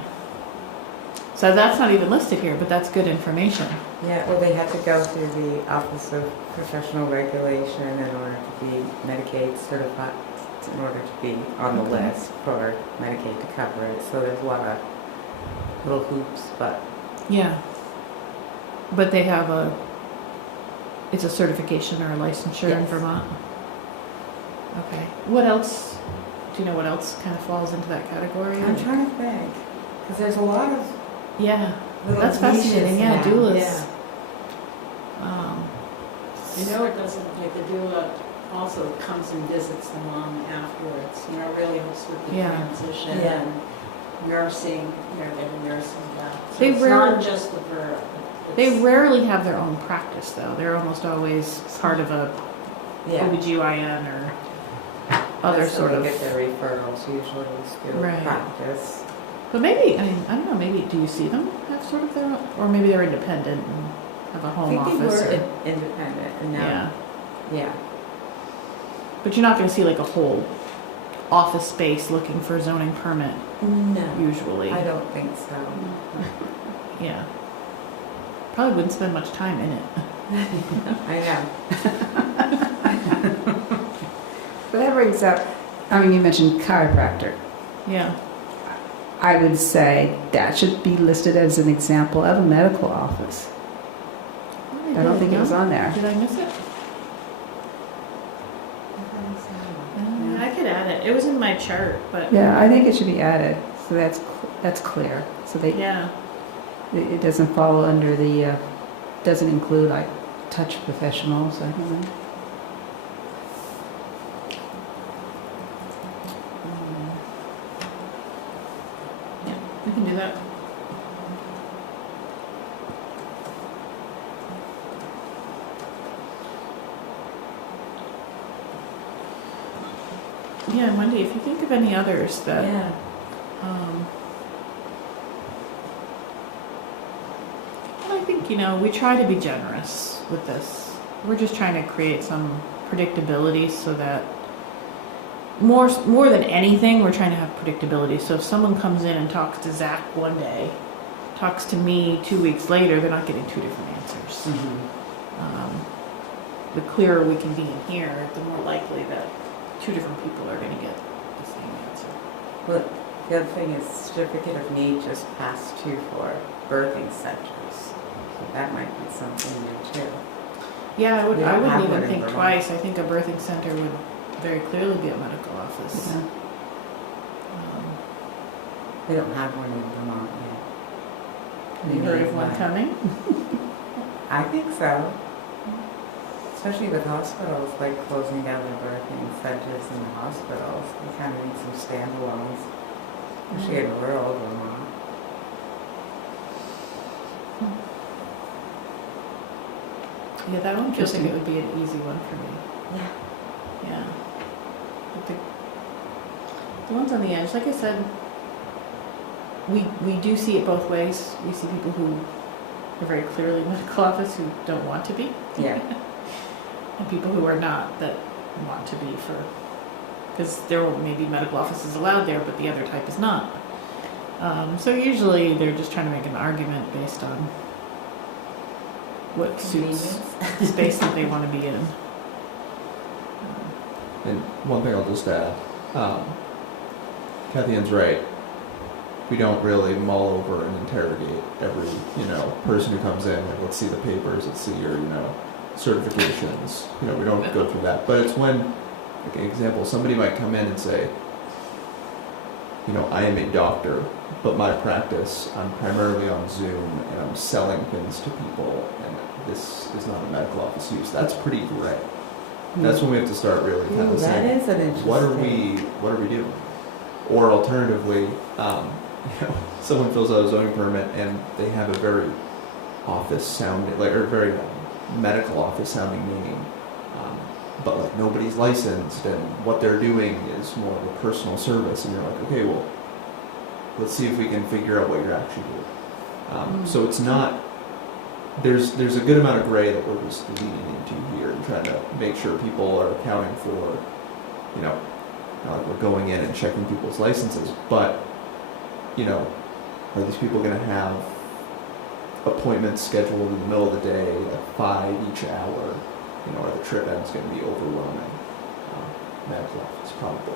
So that's not even listed here, but that's good information. Yeah, well, they have to go through the Office of Professional Regulation in order to be Medicaid certified, in order to be on the Okay. list for Medicaid to cover it. So there's a lot of little hoops, but Yeah. But they have it's a certification or a licensure in Yes. Vermont? Okay. What else, do you know what else kind of falls into that category? I'm trying to think, because there's a lot of Yeah, little that's fascinating, niches yeah, now. doulas. Yeah. You know, it doesn't, like the doula also comes and visits the mom afterwards, really helps with the Yeah. transition Yeah. and nursing, getting nursing back. So They it's rarely- not just the birth. They rarely have their own practice though. They're almost always part of a Yeah. OBGYN or other That's sort how of. they get their referrals usually is through Right. practice. But maybe, I mean, I don't know, maybe, do you see them have sort of their own, or maybe they're independent and have a I home think they office were or, independent and yeah. now, yeah. But you're not gonna see like a whole office space looking for a zoning permit No, usually. I don't think so. Yeah. Probably wouldn't spend much time in it. I know. But that brings up, you mentioned chiropractor. Yeah. I would say that should be listed as an example of a medical office. I don't think it was on there. Did I miss it? I could add it. It was in my chart, but Yeah, I think it should be added, so that's clear. So yeah. it doesn't fall under the, doesn't include like touch professionals, I don't know. Yeah, we can do that. Yeah, Wendy, if you think of any others that, Yeah. think, we try to be generous with this. We're just trying to create some predictability so that more than anything, we're trying to have predictability. So if someone comes in and talks to Zach one day, talks to me 2 weeks later, they're not getting two different answers. The clearer we can be in here, the more likely that two different people are going to get the same answer. Well, the other thing is certificate of need just passed too for birthing centers. So that might be something new too. Yeah, We don't I wouldn't have even one in think Vermont. twice. I think a birthing center would very clearly be a medical office. Yeah. We don't have one in Vermont yet. Have you heard of one coming? I think so. Especially with hospitals, like closing down the birthing centers in the hospitals. We kind of need some standalones, especially in rural Vermont. Yeah, that one feels like it would be an easy one for me. Yeah. Yeah. But the ones on the edge, like I said, we do see it both ways. We see people who are very clearly medical office who don't want to be. Yeah. And people who are not that want to be because there may be medical offices allowed there, but the other type is not. So usually they're just trying to make an argument based on what suits the space that they want to be in. And one thing I'll just add, Kathy Ann's right. We don't really mull over and interrogate every, person who comes in. Like, let's see the papers, let's see your, certifications. We don't go through that. But it's when, like an example, somebody might come in and say, I am a doctor, but my practice, I'm primarily on Zoom and I'm selling things to people, and this is not a medical office use. That's pretty gray. That's when we have to start really kind of That saying, is an interesting. what are we doing? Or alternatively, someone fills out a zoning permit and they have a very office sounding, or very medical office sounding name, but like nobody's licensed, and what they're doing is more of a personal service, and you're like, okay, well, let's see if we can figure out what you're actually doing. So it's not. There's a good amount of gray that we're just leaning into here and trying to make sure people are accounting for, not like we're going in and checking people's licenses, but, are these people going to have appointments scheduled in the middle of the day at 5 each hour? Are the trip ends going to be overwhelming? Medical office, probably.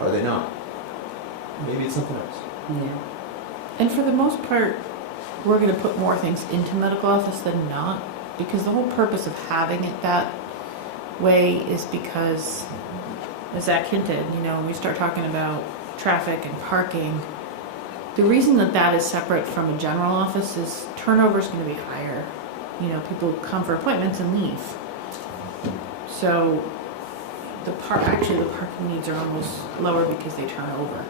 Are they not? Maybe it's something else. Yeah. And for the most part, we're going to put more things into medical office than not, because the whole purpose of having it that way is because, as Zach hinted, when we start talking about traffic and parking, the reason that is separate from a general office is turnover is going to be higher. People come for appointments and leave. So the parking needs are almost lower because they turn over.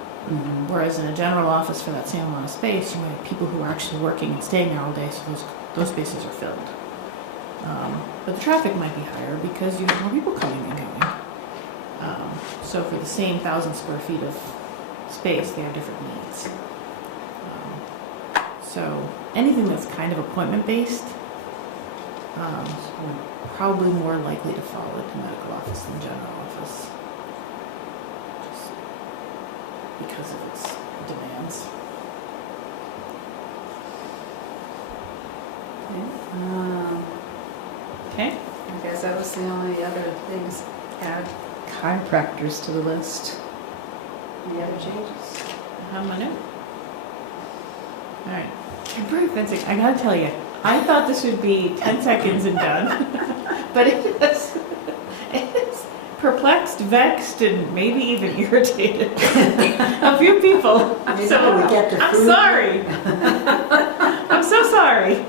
Whereas in a general office, for that same amount of space, you might have people who are actually working and staying there all day, so those spaces are filled. But the traffic might be higher because you have more people coming and going. So for the same 1,000 square feet of space, they have different needs. So anything that's kind of appointment-based, probably more likely to fall into medical office than general office. Just because of its demands. Okay. I guess that was the only other things. Add chiropractors to the list. Any other changes? How many? All right. Temporary fencing. I gotta tell you, I thought this would be 10 seconds and done, but it's perplexed, vexed, and maybe even irritated a few people. So we get to I'm food. sorry. I'm so sorry.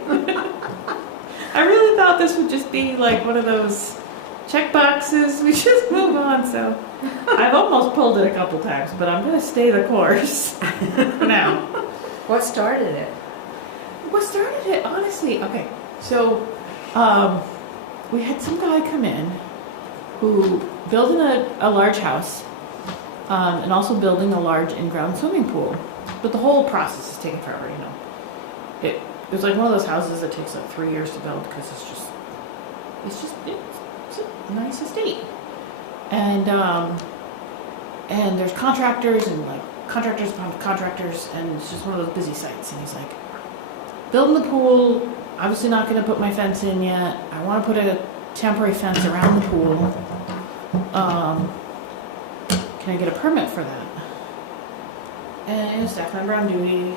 I really thought this would just be like one of those check boxes. We just move on. So I've almost pulled it a couple times, but I'm going to stay the course for now. What started it? What started it, honestly? Okay, so we had some guy come in who building a large house and also building a large in-ground swimming pool. But the whole process is taking forever, It it was like one of those houses that takes like 3 years to build because it's a nice estate. And there's contractors and like contractors upon contractors, and it's just one of those busy sites. And he's like, building the pool, obviously not going to put my fence in yet. I want to put a temporary fence around the pool. Can I get a permit for that? And staff member on duty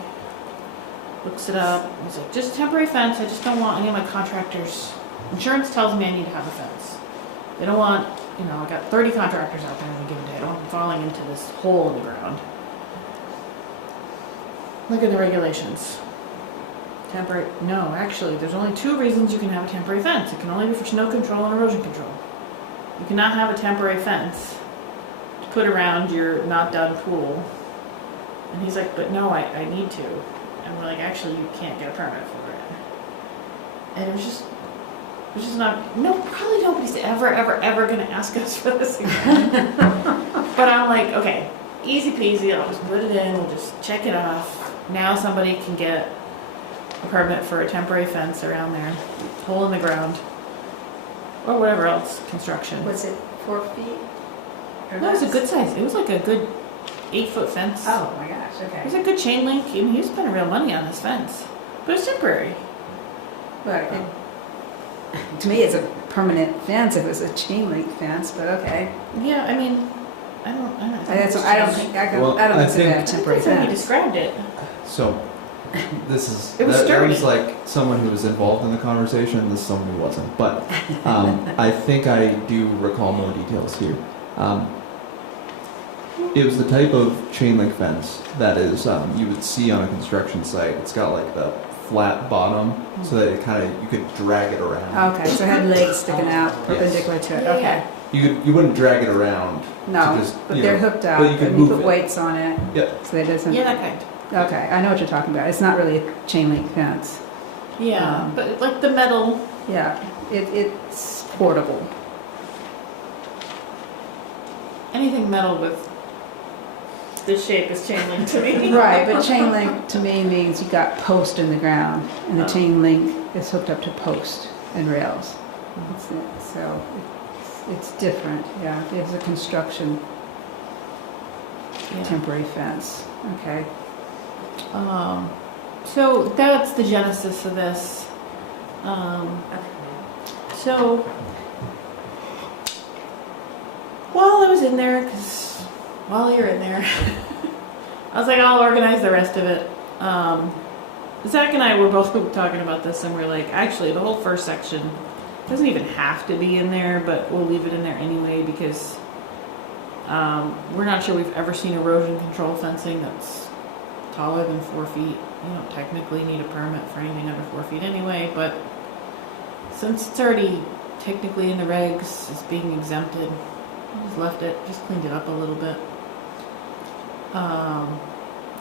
looks it up. He's like, just temporary fence. I just don't want any of my contractors. Insurance tells me I need to have a fence. They don't want, I got 30 contractors out there on a given day. I don't want them falling into this hole in the ground. Look at the regulations. Temporary, no, actually, there's only 2 reasons you can have a temporary fence. It can only be for snow control and erosion control. You cannot have a temporary fence to put around your not done pool. And he's like, but no, I need to. And we're like, actually, you can't get a permit for it. And it was just not, probably nobody's ever going to ask us for this again. But I'm like, okay, easy peasy, I'll just put it in, we'll just check it off. Now somebody can get a permit for a temporary fence around there, hole in the ground, or whatever else, construction. Was it 4 feet? Or No, it was a less? good size, it was like a good 8-foot fence. Oh, my gosh, It okay. was a good chain link, and he was spending real money on this fence. But it's temporary. But to me, it's a permanent fence if it was a chain link fence, but okay. Yeah, I mean, I don't I don't think I Well, don't I consider that a think- temporary That's how he fence. described it. So, this is, It was that was sturdy. like someone who was involved in the conversation, this is someone who wasn't. But I think I do recall more details here. It was the type of chain link fence that is, you would see on a construction site. It's got like the flat bottom so that you could drag it around. Okay, so it had legs sticking out perpendicular to it, Yeah. okay. You wouldn't drag it around. No, to just, but you they're know, hooked up, but you could and you move put it. weights on it, Yep. so it doesn't, Yeah, that kind. okay, I know what you're talking about. It's not really a chain link fence. Yeah, but like the metal. Yeah, it's portable. Anything metal with this shape is chain link to me. Right, but chain link to me means you got post in the ground, and the Oh. chain link is hooked up to post and rails. So it's different, yeah. It's a construction Yeah. temporary fence, okay. So that's the genesis of this. So while I was in there, because while you're in there, I was like, I'll organize the rest of it. Zach and I were both talking about this, and we're like, actually, the whole first section doesn't even have to be in there, but we'll leave it in there anyway because we're not sure we've ever seen erosion control fencing that's taller than 4 feet. You don't technically need a permit for anything under 4 feet anyway, but since it's already technically in the regs, it's being exempted. I just left it, just cleaned it up a little bit.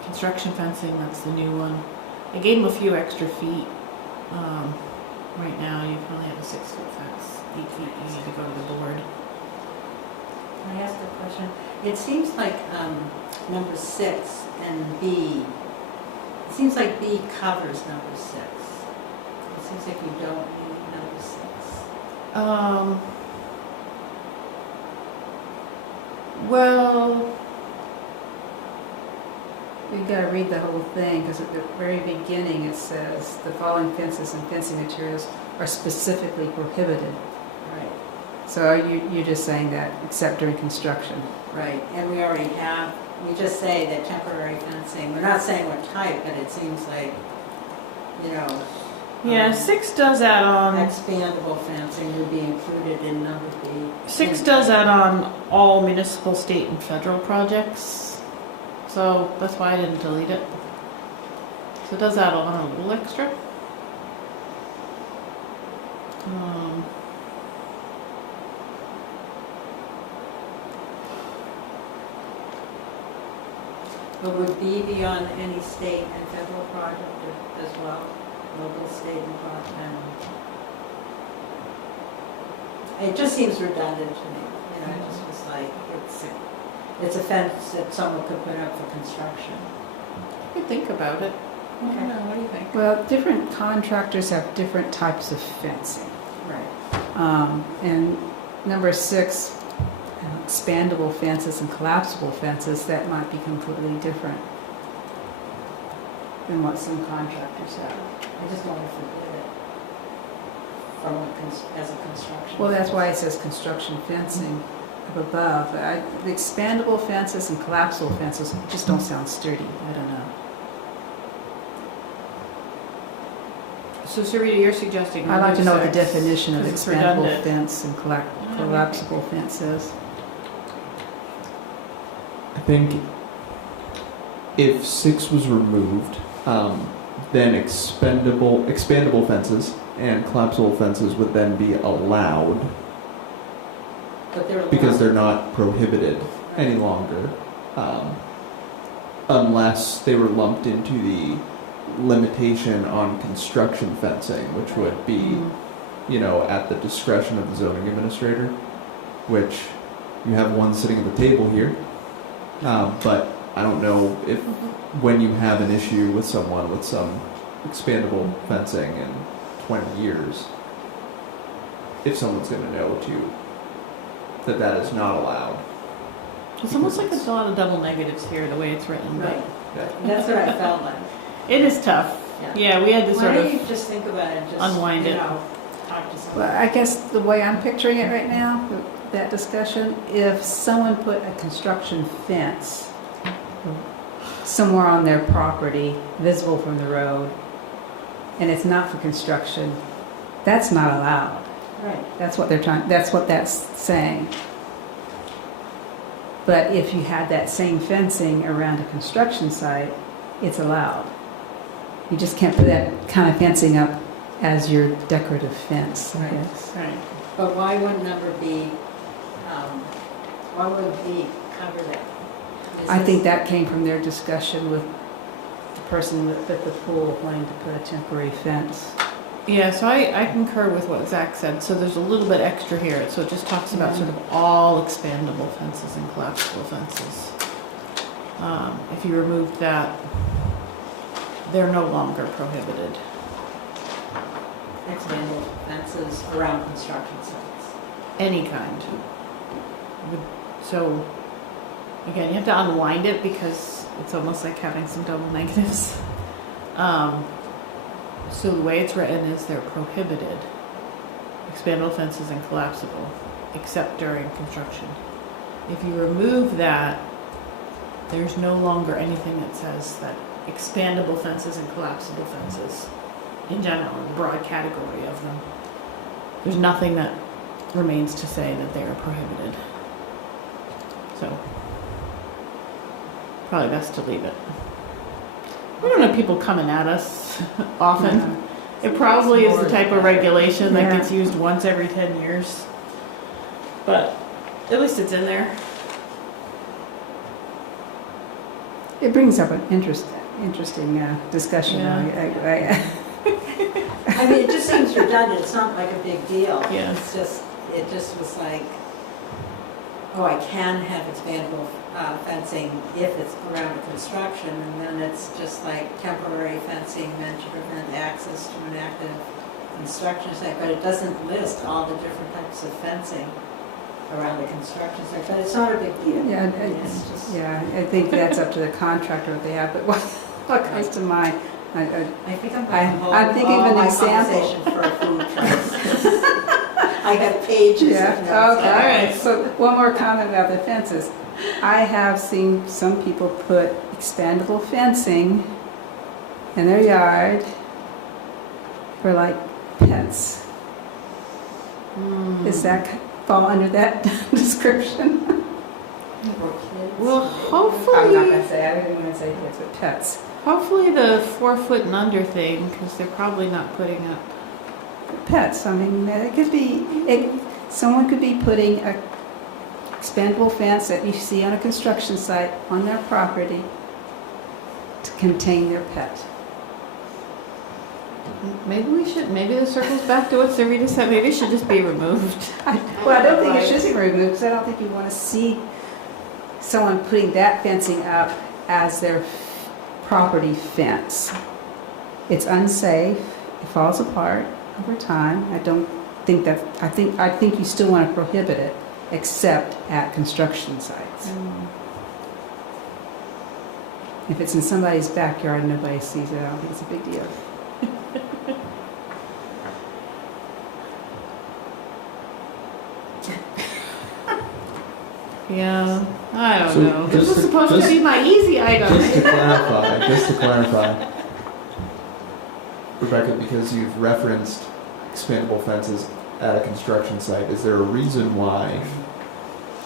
Construction fencing, that's the new one. I gave him a few extra feet. Right now, you can only have a 6-foot fence. 8 feet, you need to go to the board. Can I ask a question? It seems like number 6 and B, it seems like B covers number 6. It seems like you don't need number 6. Well, You've got to read the whole thing, because at the very beginning it says, the following fences and fencing materials are specifically prohibited. Right, So you're just saying that, except during construction? right. And we already have, we just say that temporary fencing, we're not saying what type, but it seems like, yeah, 6 does add on. expandable fencing would be included in number B. 6 does add on all municipal, state, and federal projects. So that's why I didn't delete it. So it does add on a little extra. But would B be on any state and federal project as well? Local, state, and federal? It just seems redundant to me. It just was like, it's a fence that someone could put up for construction. I could think about it. I don't know, what do you think? Well, different contractors have different types of fencing. Right. And number 6, expandable fences and collapsible fences, that might be completely different than what some contractors have. I just want to forbid it as a construction. Well, that's why it says construction fencing up above. The expandable fences and collapsible fences just don't sound sturdy. I don't know. So Sarita, you're suggesting. I'd like to know what the remove 6, definition of 'cause it's expandable redundant. fence and collapsible fence is. I think if 6 was removed, then expandable fences and collapsible fences would then be allowed But they're because allowed. they're not prohibited any longer, unless they were lumped into the limitation on construction fencing, which would be, you know, at the discretion of the zoning administrator, which you have one sitting at the table here. But I don't know if when you have an issue with someone with some expandable fencing in 20 years, if someone's going to know that is not allowed. It's almost like there's a lot of double negatives here, the way it's written, but Right. Yeah. That's what I felt like. it is tough. Yeah, we had to Why sort don't of, you just think about it and just, unwind you it. know, talk to someone? Well, I guess the way I'm picturing it right now, that discussion, if someone put a construction fence somewhere on their property, visible from the road, and it's not for construction, that's not allowed. Right. That's what that's saying. But if you had that same fencing around a construction site, it's allowed. You just can't put that kind of fencing up as your decorative fence, I Right. guess. right. But why wouldn't number B, why would B cover that? Is I this- think that came from their discussion with the person at the pool wanting to put a temporary fence. Yeah, so I concur with what Zach said. So there's a little bit extra here. So it just talks about sort of all expandable fences and collapsible fences. If you removed that, they're no longer prohibited. Expandable fences around construction sites. Any kind. So, again, you have to unwind it because it's almost like having some double negatives. So the way it's written is they're prohibited, expandable fences and collapsible, except during construction. If you remove that, there's no longer anything that says that expandable fences and collapsible fences, in general, in the broad category of them, there's nothing that remains to say that they are prohibited. So, probably best to leave it. We don't have people coming at us often. It probably is the type of regulation that Yeah. gets used once every 10 years. But at least it's in there. It brings up an interesting discussion. Yeah. I mean, it just seems redundant, it's not like a big deal. Yeah. It's just, it just was like, oh, I can have expandable fencing if it's around a construction, and then it's just like temporary fencing meant to prevent access to an active construction site, but it doesn't list all the different types of fencing around the construction site, but it's not a big deal. Yeah, I mean, it's just, Yeah, I think that's up to the contractor what they have, but what comes to mind, I think I'm I- going to hold I'm thinking of all an my example. conversation for a food truck. I got pages of notes. Yeah, okay. All right. So one more comment about the fences. I have seen some people put expandable fencing in their yard for like pets. Does that fall under that description? For kids. Well, I'm not hopefully, gonna say, I didn't want to say kids, but pets. hopefully the 4 foot and under thing, because they're probably not putting up. Pets, I mean, it could be, someone could be putting a expandable fence that you see on a construction site on their property to contain their pet. Maybe this circles back to what Sarita said. Maybe it should just be removed. Well, I don't think it should be removed, because I don't think you want to see someone putting that fencing up as their property fence. It's unsafe, it falls apart over time. I think you still want to prohibit it, except at construction sites. If it's in somebody's backyard and nobody sees it, I don't think it's a big deal. Yeah, I don't So know. This just was to- supposed to just- be my easy item. Just to clarify, Rebecca, because you've referenced expandable fences at a construction site, is there a reason why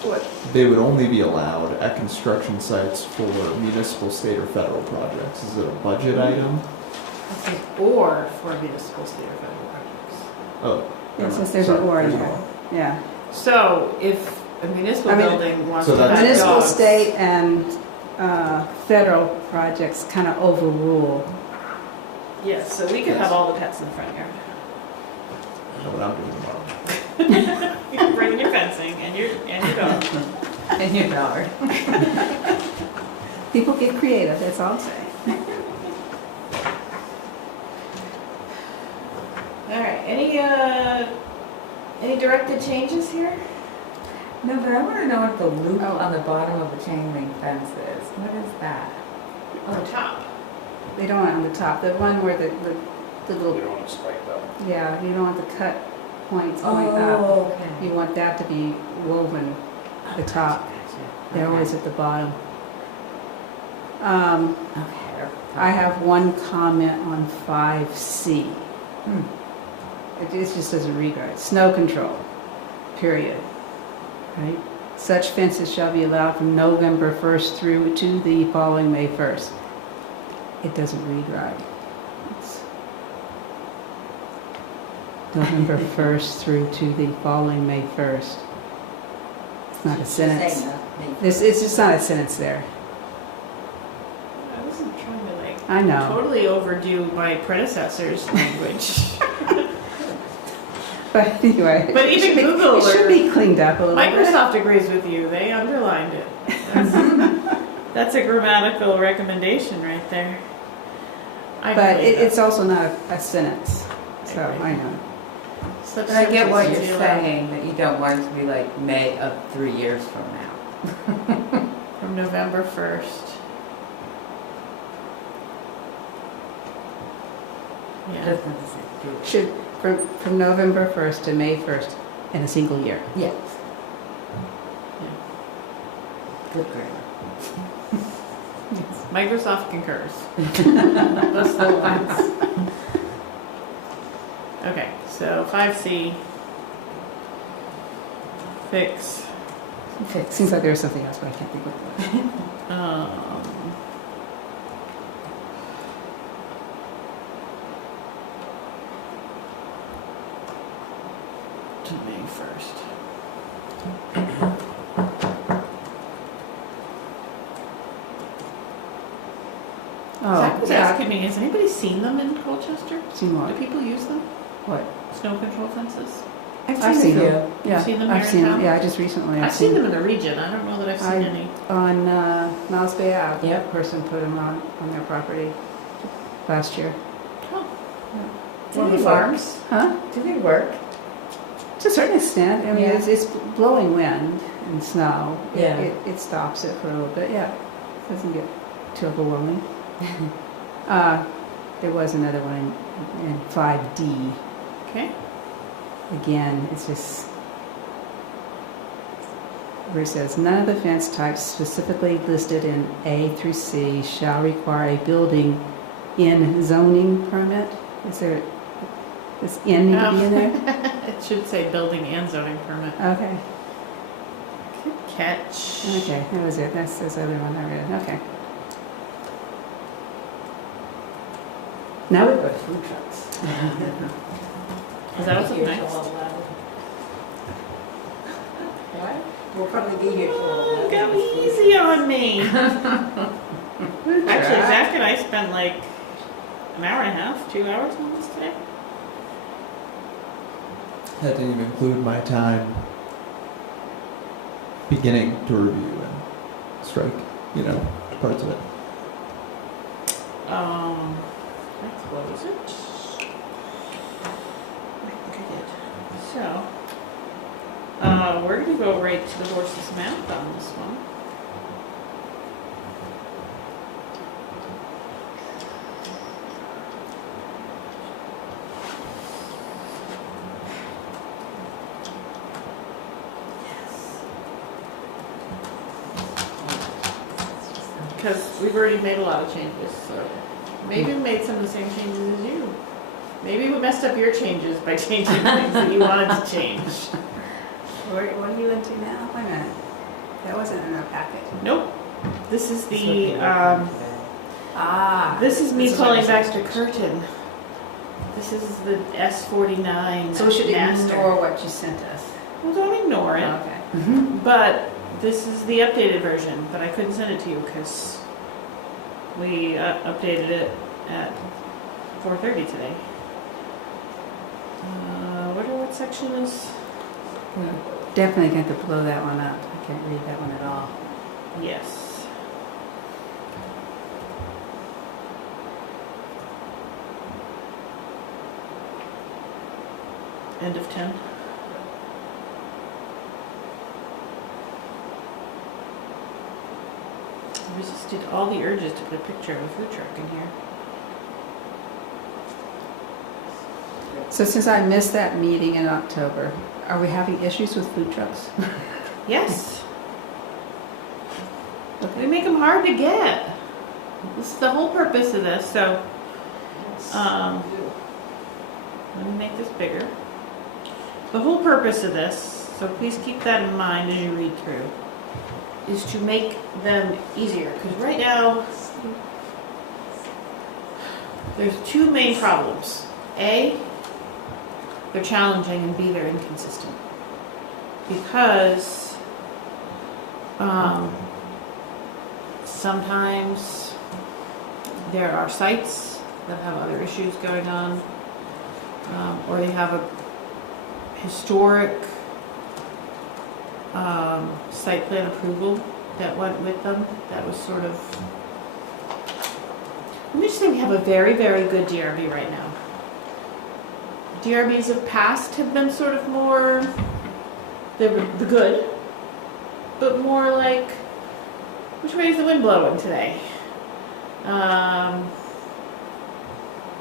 What? they would only be allowed at construction sites for municipal, state, or federal projects? Is it a budget item? It says or for municipal, state, or federal projects. Oh. It says never there's an mind. or in There's an there. Yeah. So if a municipal I mean, building wants so to that's- have Municipal, dogs. state, and federal projects kind of overrule. Yes, so we could have all the pets in the front yard. I know what I'm doing tomorrow. You can bring your fencing and your dog. And your dog. People get creative, that's all I'm saying. All right, any directed changes here? No, but I want to know what the loop Oh. on the bottom of a chain link fence is. What is that? On the top. They don't want it on the top, the one where the We little, don't want to spike up. yeah, you don't want the cut points going up. Oh, okay. You want that to be woven at the top. They're always at the bottom. Okay. I have one comment on 5C. Hmm. It just doesn't read right. Snow control, period. Right? Such fences shall be allowed from November 1st through to the following May 1st. It doesn't read right. It's November 1st through to the following May 1st. It's not a sentence. It's just not a sentence there. I wasn't trying to like I know. totally overdo my predecessor's language. But anyway. But it even should be- Google It should or be cleaned up a little bit. Microsoft agrees with you. They underlined it. That's a grammatical recommendation right there. I But believe that. it's also not a sentence, so agree. I know. Such But I get what simplicity you're allowed. saying, that you don't want it to be like May of 3 years from now. From November 1st. Yeah. Just not the same. Should, from November 1st to May 1st in a single year. Yes. Good grammar. Microsoft concurs. Those the lines. Okay, so 5C. Fix. Seems like there's something else, but I can't think of what. To May 1st. Zach was yeah. asking me, has anybody seen them in Colchester? Seen Do what? people use them? What? Snow control fences? I've seen a few. them. Yeah, seen them I've here in seen town? Yeah, just recently. I've seen them in the region. I don't know that I've seen I- any. On Miles Bay Ave. Yep. A person put them on their property last year. Oh. Do One of they the work? farms? Huh? Do they work? To a certain extent. I mean, Yeah. it's blowing wind and snow. Yeah. It stops it for a little bit, yeah. Doesn't get too overwhelming. There was another one in 5D. Okay. Again, it's just where it says, none of the fence types specifically listed in A through C shall require a building in zoning permit. Is there, does in need to be in there? It should say building and zoning permit. Okay, Good catch. okay, that was it. That's this other one I read, okay. Now we go to food trucks. Is that what's up next? What? We'll probably be here till Oh, 11. go easy on me. Food Actually, truck. Zach and I spent like an hour and a half, 2 hours on this today. That didn't even include my time beginning to review and strike, parts of it. Let's close it. I think I did. So, we're gonna go right to the horse's mouth on this one. Because we've already made a lot of changes, so maybe we made some of the same changes as you. Maybe we messed up your changes by changing things that you wanted to change. What are you into now? Wait a minute. That wasn't in our packet. Nope. This is the, This this is me what pulling it back says. the curtain. This is the S49 So we should master. ignore what you sent us. Well, don't ignore it. Okay. But this is the updated version, but I couldn't send it to you because we updated it at 4:30 today. What section is? Definitely going to blow that one up. I can't read that one at all. Yes. End of 10. I resisted all the urges to put a picture of a food truck in here. So since I missed that meeting in October, are we having issues with food trucks? Yes. We make them hard to get. This is the whole purpose of this, so, let me make this bigger. The whole purpose of this, so please keep that in mind as you read through, is to make them easier, because right now, there's two main problems. A, they're challenging, and B, they're inconsistent. Because sometimes there are sites that have other issues going on, or they have a historic site plan approval that went with them that was sort of... Let me just say we have a very, very good DRB right now. DRBs of past have been sort of more... They were the good, but more like, which way is the wind blowing today?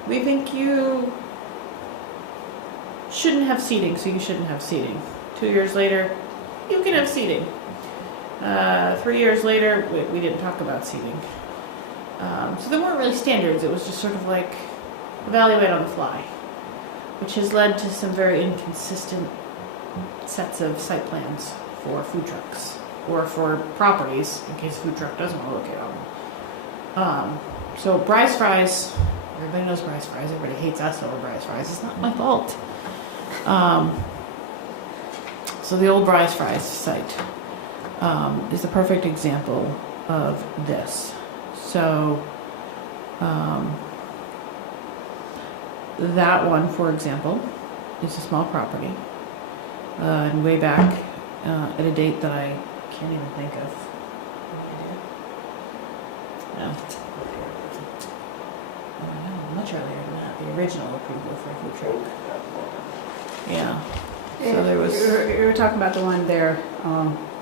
We think you shouldn't have seating, so you shouldn't have seating. 2 years later, you can have seating. 3 years later, we didn't talk about seating. So there weren't really standards. It was just sort of like evaluate on the fly, which has led to some very inconsistent sets of site plans for food trucks or for properties in case a food truck doesn't want to locate on them. So Bryce Fries, everybody knows Bryce Fries. Everybody hates us over Bryce Fries. It's not my fault. So the old Bryce Fries site is the perfect example of this. So that one, for example, is a small property. And way back at a date that I can't even think of. No. No, much earlier than that. The original approval for a food truck. Yeah. So there was... You were talking about the one there,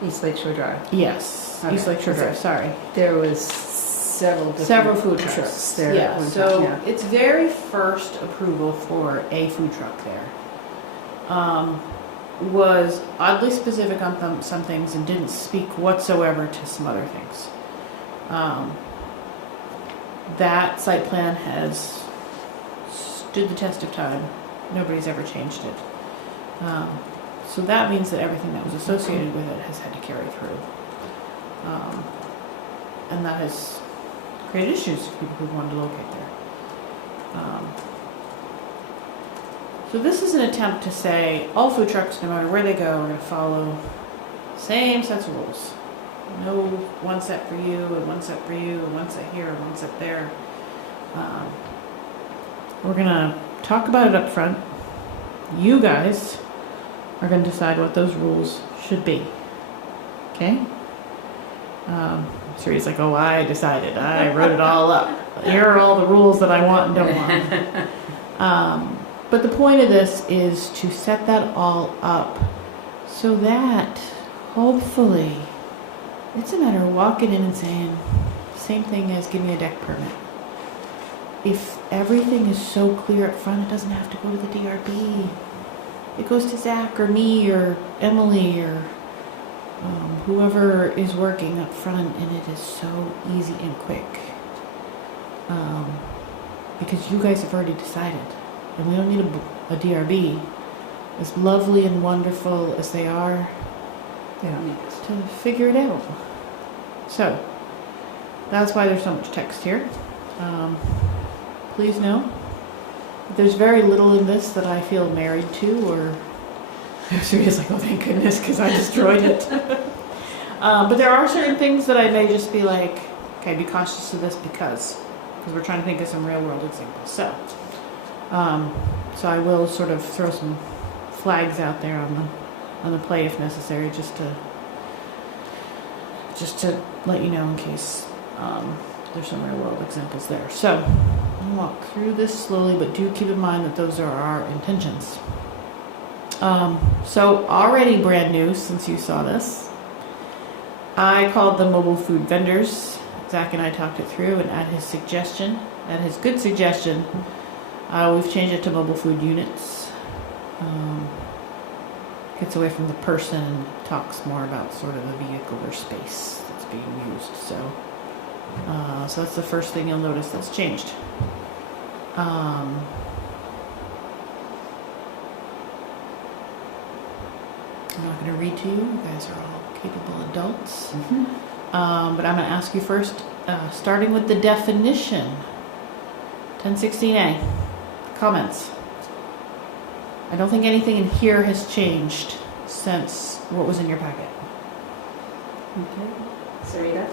East Lake Shore Drive. Yes, Okay. East Lake Shore Drive, sorry. There was several different Several food trucks trucks there. Yeah, at one so time, yeah. its very first approval for a food truck there was oddly specific on some things and didn't speak whatsoever to some other things. That site plan has stood the test of time. Nobody's ever changed it. So that means that everything that was associated with it has had to carry through. And that has created issues for people who wanted to locate there. So this is an attempt to say all food trucks, no matter where they go, are going to follow same sets of rules. No one set for you, and one set for you, and one set here, and one set there. We're going to talk about it up front. You guys are going to decide what those rules should be. Okay? So he's like, oh, I decided. I wrote it all up. Here are all the rules that I want and don't want. But the point of this is to set that all up so that hopefully it's a matter of walking in and saying, same thing as give me a deck permit. If everything is so clear up front, it doesn't have to go to the DRB. It goes to Zach or me or Emily or whoever is working up front, and it is so easy and quick. Because you guys have already decided, and we don't need a DRB. As lovely and wonderful as they are, They don't need us. to figure it out. So, that's why there's so much text here. Please know, there's very little in this that I feel married to, or Suria's like, oh thank goodness, because I destroyed it. But there are certain things that I may just be like, okay, be cautious of this because we're trying to think of some real world examples. So I will sort of throw some flags out there on the play if necessary, just to let you know in case there's some real world examples there. So I'll walk through this slowly, but do keep in mind that those are our intentions. So already brand new since you saw this, I called them mobile food vendors. Zach and I talked it through, and at his good suggestion, we've changed it to mobile food units. Gets away from the person and talks more about sort of the vehicle or space that's being used. So that's the first thing you'll notice that's changed. I'm not going to read to you. You guys are all capable adults. Mm-hmm. But I'm going to ask you first, starting with the definition. 1016A. Comments. I don't think anything in here has changed since what was in your packet. Okay. Sarita?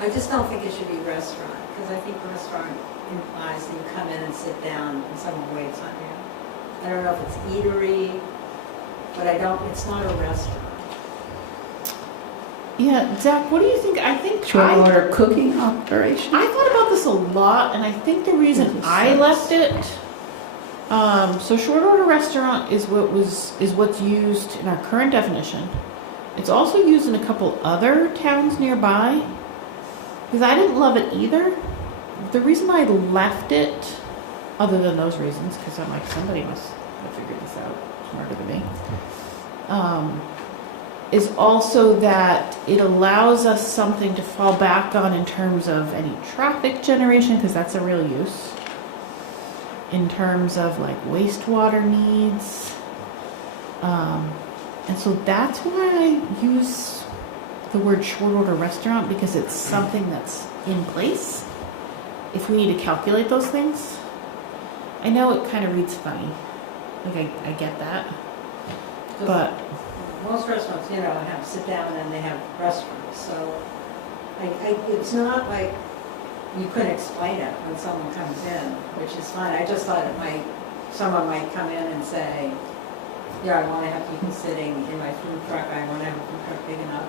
I just don't think it should be restaurant, because I think restaurant implies that you come in and sit down and someone waits on you. I don't know if it's eatery, but it's not a restaurant. Yeah, Zach, what do you think? I think Short order cooking operation? I thought about this a lot, and I think the reason I left it, so short order restaurant is what's used in our current definition. It's also used in a couple other towns nearby, because I didn't love it either. The reason I left it, other than those reasons, because I'm like, somebody must have figured this out smarter than me, is also that it allows us something to fall back on in terms of any traffic generation, because that's a real use. In terms of like wastewater needs. And so that's why I use the word short order restaurant, because it's something that's in place if we need to calculate those things. I know it kind of reads funny. Like I get that. But Most restaurants, have sit down and they have restaurants, so it's not like you couldn't explain it when someone comes in, which is fine. I just thought someone might come in and say, I want to have people sitting in my food truck, I want to have a food truck big enough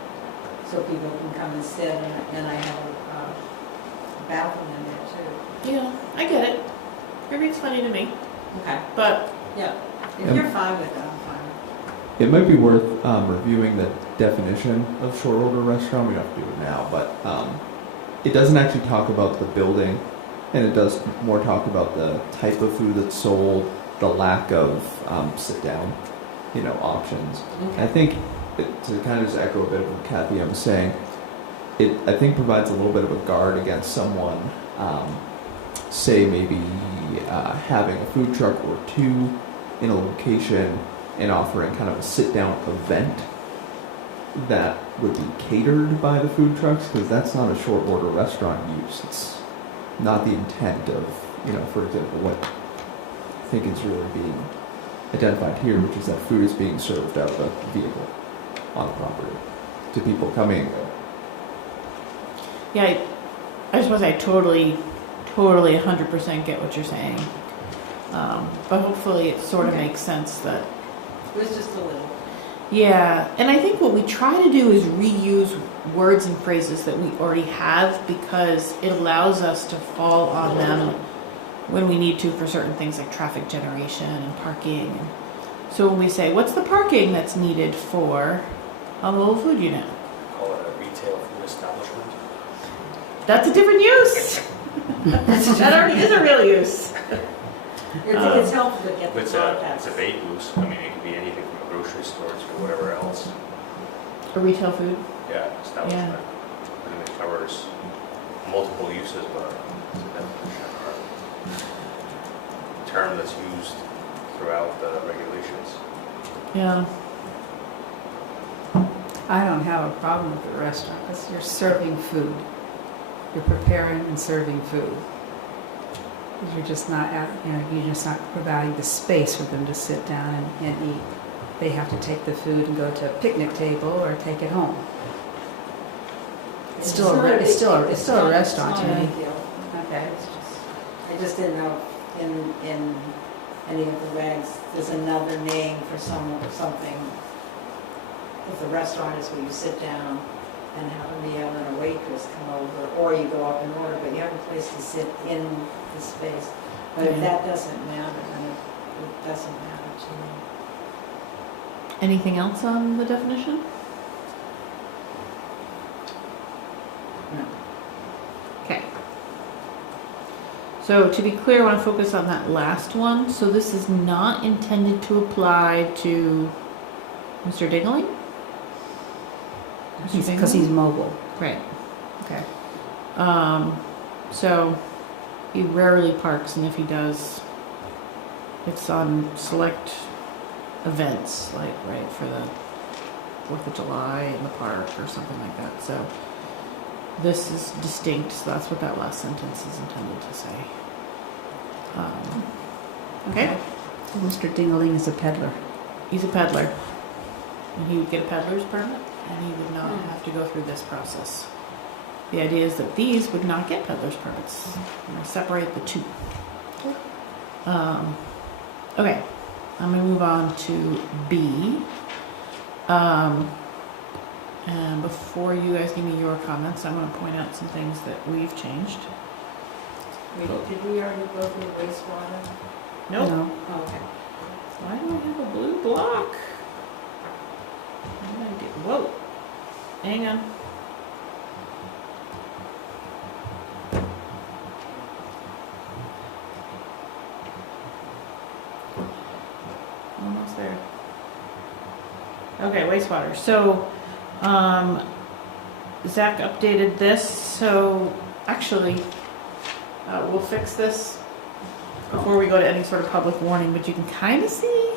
so people can come and sit, and I have a bathroom in there too. yeah, I get it. It reads funny to me. Okay. But Yeah, if you're fine with that, I'm fine. It might be worth reviewing the definition of short order restaurant. We don't have to do it now, but it doesn't actually talk about the building, and it does more talk about the type of food that's sold, the lack of sit down, options. Okay. I think to kind of just echo a bit of what Kathy was saying, it I think provides a little bit of a guard against someone, say maybe having a food truck or two in a location and offering kind of a sit-down event that would be catered by the food trucks, because that's not a short order restaurant use. It's not the intent of, for example, what I think is really being identified here, which is that food is being served out of a vehicle on the property to people coming and going. yeah, I just want to say I totally 100% get what you're saying. But hopefully it sort of makes sense that It was just a little. Yeah, and I think what we try to do is reuse words and phrases that we already have because it allows us to fall on them when we need to for certain things like traffic generation and parking. So when we say, what's the parking that's needed for a mobile food unit? Call it a retail food establishment. That's a different use. That already is a real use. It's helpful to get the It's context. a vague use. I mean, it could be anything from a grocery store to whatever else. A retail food. Yeah, establishment. I think it covers multiple uses, but it's a definition or a term that's used throughout the regulations. Yeah. I don't have a problem with the restaurant, because you're serving food. You're preparing and serving food. You're just not, you're just not providing the space for them to sit down and eat. They have to take the food and go to a picnic table or take it home. It's still a restaurant to me. Okay. I just didn't know if in any of the regs, there's another name for something. If the restaurant is where you sit down and have a meal and a waitress come over, or you go up and order, but you have a place to sit in the space. But if that doesn't matter, then it doesn't matter to me. Anything else on the definition? No. Okay. So to be clear, I want to focus on that last one. So this is not intended to apply to Mr. Dingling? Because he's mobile. Right. Okay. So he rarely parks, and if he does, it's on select events, like right for the 4th of July in the park or something like that. So this is distinct, so that's what that last sentence is intended to say. Okay. So Mr. Dingaling is a peddler. He's a peddler, and he would get a peddler's permit, and he would not have to go through this process. The idea is that these would not get peddler's permits. I'm going to separate the two. Okay, I'm going to move on to B. And before you guys give me your comments, I'm going to point out some things that we've changed. Wait, did we already go through wastewater? Nope. No. Oh, okay. Why do I have a blue block? What did I do? Whoa. Hang on. Almost there. Okay, wastewater. So, Zach updated this. So, actually, we'll fix this before we go to any sort of public warning, but you can kind of see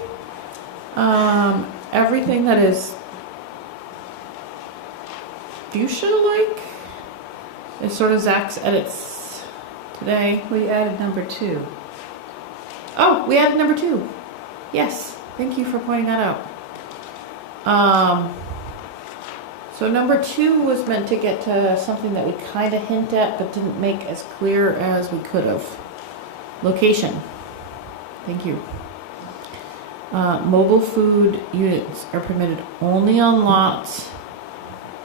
everything that is fuchsia-like is sort of Zach's edits today. We added number 2. Oh, we added number 2. Yes, thank you for pointing that out. So number 2 was meant to get to something that we kind of hint at, but didn't make as clear as we could have. Location. Thank you. Mobile food units are permitted only on lots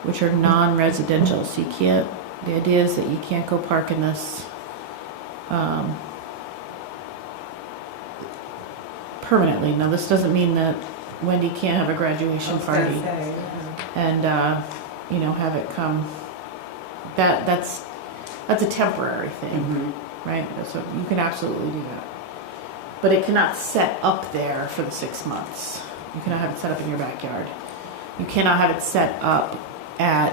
which are non-residential. So you can't, the idea is that you can't go park in this permanently. Now this doesn't mean that Wendy can't have a graduation party and you know, have it come. That's a temporary thing, right? So you can absolutely do that, but it cannot set up there for the 6 months. You cannot have it set up in your backyard. You cannot have it set up at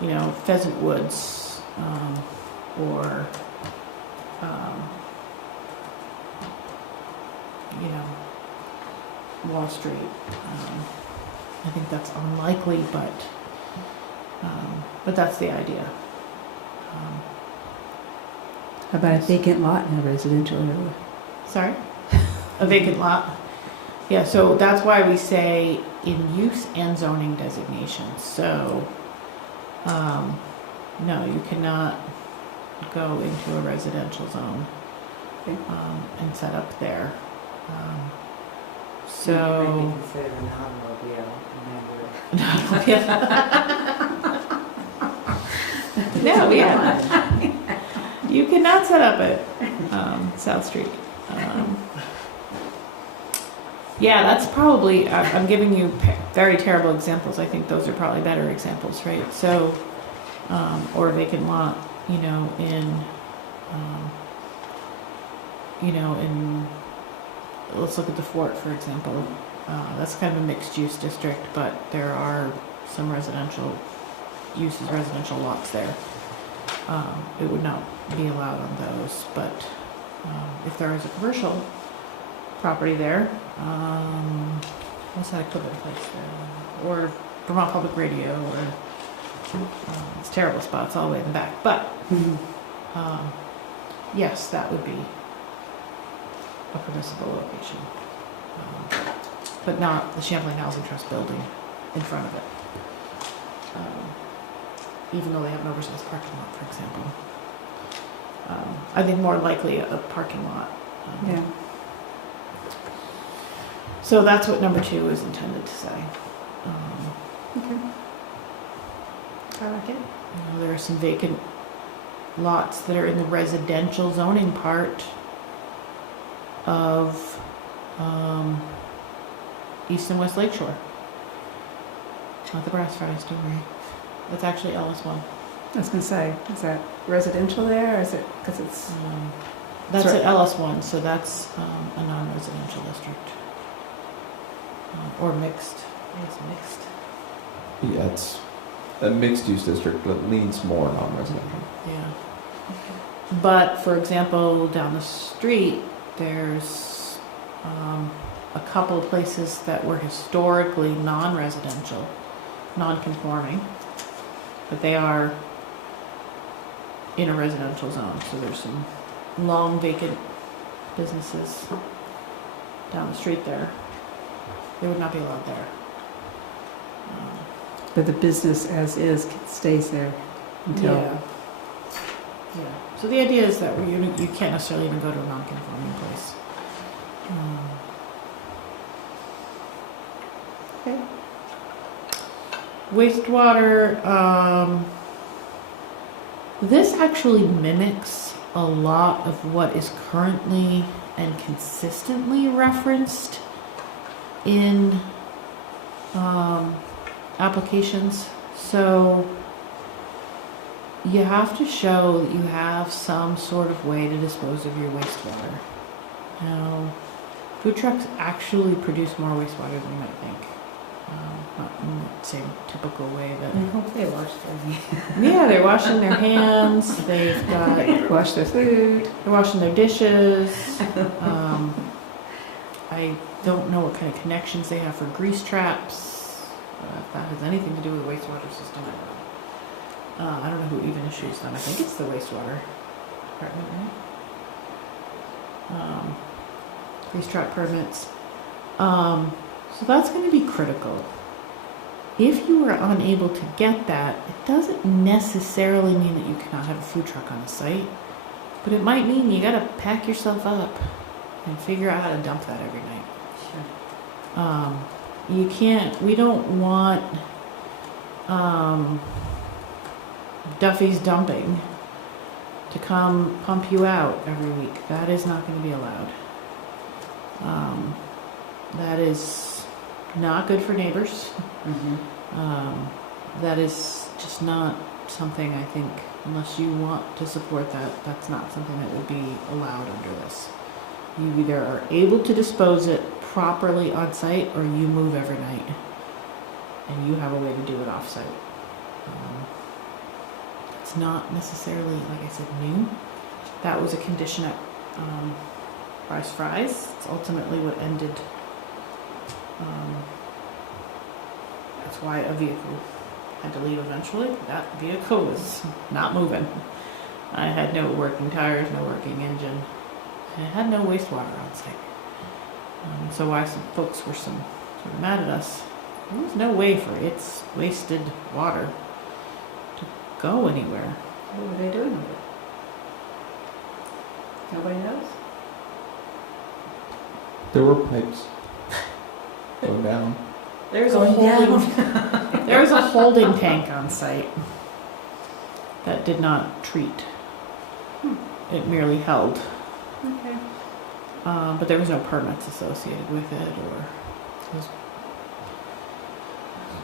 you know, Pheasant Woods or you know, Wall Street. I think that's unlikely, but that's the idea. How about a vacant lot in a residential area? Sorry? A vacant lot? Yeah, so that's why we say in use and zoning designations. So, no, you cannot go into a residential zone Okay. and set up there. It might be So. considered an automobile, and No, yeah. You cannot set up at South Street. Yeah, that's probably, I'm giving you very terrible examples. I think those are probably better examples, right? So, or a vacant lot, let's look at the Fort, for example. That's kind of a mixed use district, but there are some residential uses, residential lots there. It would not be allowed on those, but if there is a commercial property there, what's that equivalent place there? Or Vermont Public Radio, or it's a terrible spot, it's all the way in the back, but yes, that would be a permissible location. But not the Champlain Housing Trust building in front of it. Even though they have an oversized parking lot, for example. I think more likely a parking lot. Yeah. So that's what number 2 is intended to say. Okay. I like it. There are some vacant lots that are in the residential zoning part of East and West Lakeshore. Not the Brass Fries, don't worry. That's actually LS1. I was gonna say, is that residential there, or is it, because it's, That's Sorry. at LS1, so that's a non-residential district. Or mixed. I guess mixed. Yeah, it's a mixed-use district, but leans more non-residential. Yeah. But, for example, down the street, there's a couple of places that were historically non-residential, non-conforming, but they are in a residential zone. So there's some long vacant businesses down the street there. They would not be allowed there. but the business as is stays there until, Yeah. Yeah. So the idea is that you can't necessarily even go to a non-conforming place. Okay. Wastewater, this actually mimics a lot of what is currently and consistently referenced in applications. So you have to show that you have some sort of way to dispose of your wastewater. Now, food trucks actually produce more wastewater than you might think. Not in the same typical way that. I hope they wash their hands. Yeah, they're washing their hands. They've got. wash their food. They're washing their dishes. I don't know what kind of connections they have for grease traps. If that has anything to do with the wastewater system, I don't know. I don't know who even issues them. I think it's the wastewater department, right? Grease trap permits. So that's going to be critical. If you are unable to get that, it doesn't necessarily mean that you cannot have a food truck on the site, but it might mean you got to pack yourself up and figure out how to dump that every night. Sure. You can't, we don't want Duffy's Dumping to come pump you out every week. That is not going to be allowed. That is not good for neighbors. Mm-hmm. That is just not something, I think, unless you want to support that, that's not something that would be allowed under this. You either are able to dispose it properly on site, or you move every night, and you have a way to do it off site. It's not necessarily, like I said, new. That was a condition at Rice Fries. It's ultimately what ended. That's why a vehicle had to leave eventually. That vehicle was not moving. I had no working tires, no working engine. I had no wastewater on site. So why some folks were sort of mad at us. There was no way for its wasted water to go anywhere. What were they doing with it? Nobody knows? There were pipes. Go down. There's a Going holding, there was a holding tank on site that did not treat. It merely held. Okay. But there was no permits associated with it or.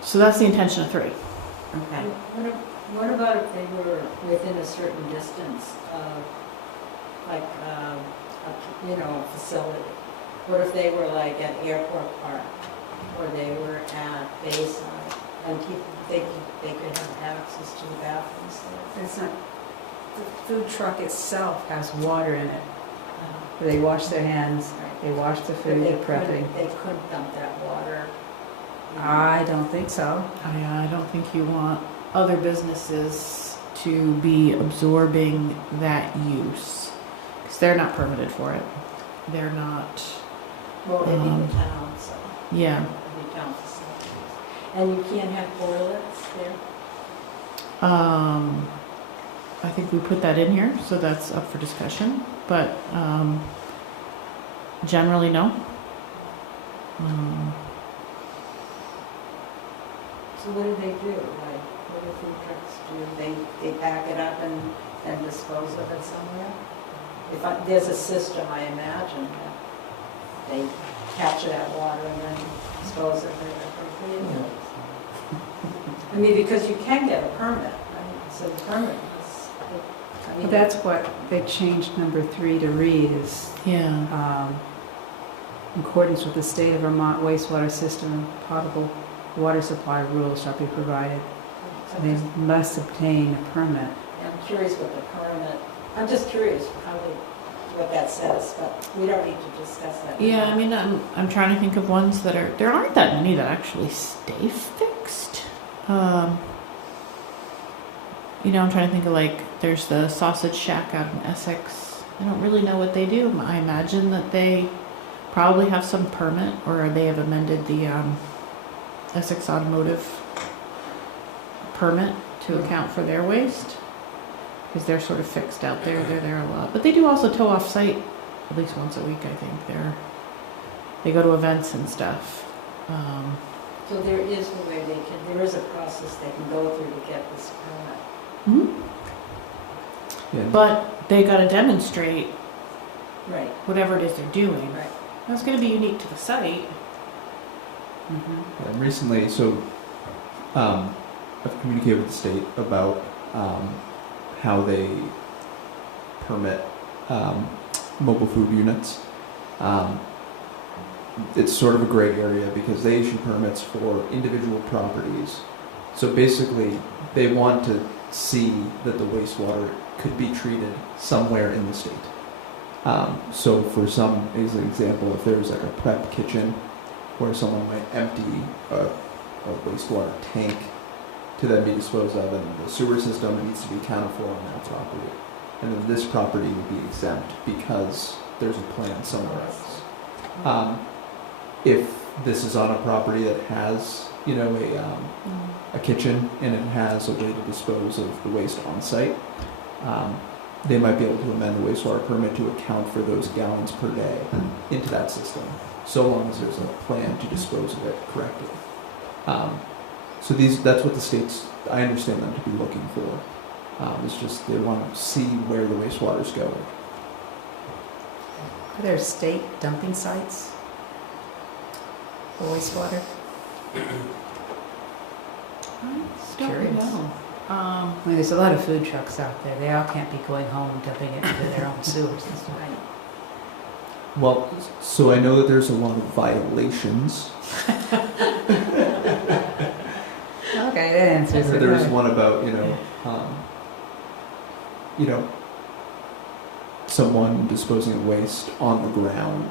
So that's the intention of 3. Okay. What about if they were within a certain distance of, like, a facility? What if they were like at Airport Park, or they were at Bayside, and they could have access to the bathrooms there? It's not, the food truck itself has water in it. Where they wash their hands, they wash the But food, they're prepping. They couldn't dump that water. I don't think so. I don't think you want other businesses to be absorbing that use because they're not permitted for it. They're not. Well, it'd be the town, so Yeah. it'd be town facilities. And you can't have toilets there? I think we put that in here, so that's up for discussion. But generally, no. So what do they do? Like, what do food trucks do? They pack it up and dispose of it somewhere? There's a system, I imagine, that they capture that water and then dispose of it appropriately. I mean, because you can get a permit, right? So the permit is, I mean. That's what they changed number 3 to read is, Yeah. in accordance with the state of Vermont wastewater system and potable water supply rules shall be provided. So they must obtain a permit. I'm curious what the permit, I'm just curious what that says, but we don't need to discuss that. Yeah, now. I mean, I'm trying to think of ones that are. There aren't that many that actually stay fixed. I'm trying to think of there's the Sausage Shack out in Essex. I don't really know what they do. I imagine that they probably have some permit or they have amended the Essex Automotive permit to account for their waste because they're sort of fixed out there. They're there a lot, but they do also tow off site at least once a week. I think they go to events and stuff. So there is a way there is a process they can go through to get this permit. Yeah. But they got to demonstrate Right, whatever it is they're doing. right. That's going to be unique to the site. And recently, I've communicated with the state about how they permit mobile food units. It's sort of a gray area because they issue permits for individual properties. So basically, they want to see that the wastewater could be treated somewhere in the state. So for some, as an example, if there's like a prep kitchen where someone might empty a wastewater tank to then be disposed of, and the sewer system needs to be accounted for on that property. And then this property would be exempt because there's a plan somewhere else. If this is on a property that has, a kitchen and it has a way to dispose of the waste on site, they might be able to amend the wastewater permit to account for those gallons per day into that system, so long as there's a plan to dispose of it correctly. So that's what the states, I understand them to be looking for. It's just they want to see where the wastewater's going. Are there state dumping sites for wastewater? Curious. I mean, there's a lot of food trucks out there. They all can't be going home and dumping it into their own sewers. Right. Well, so I know that there's a lot of violations. Okay, that answers it. There's one about, someone disposing of waste on the ground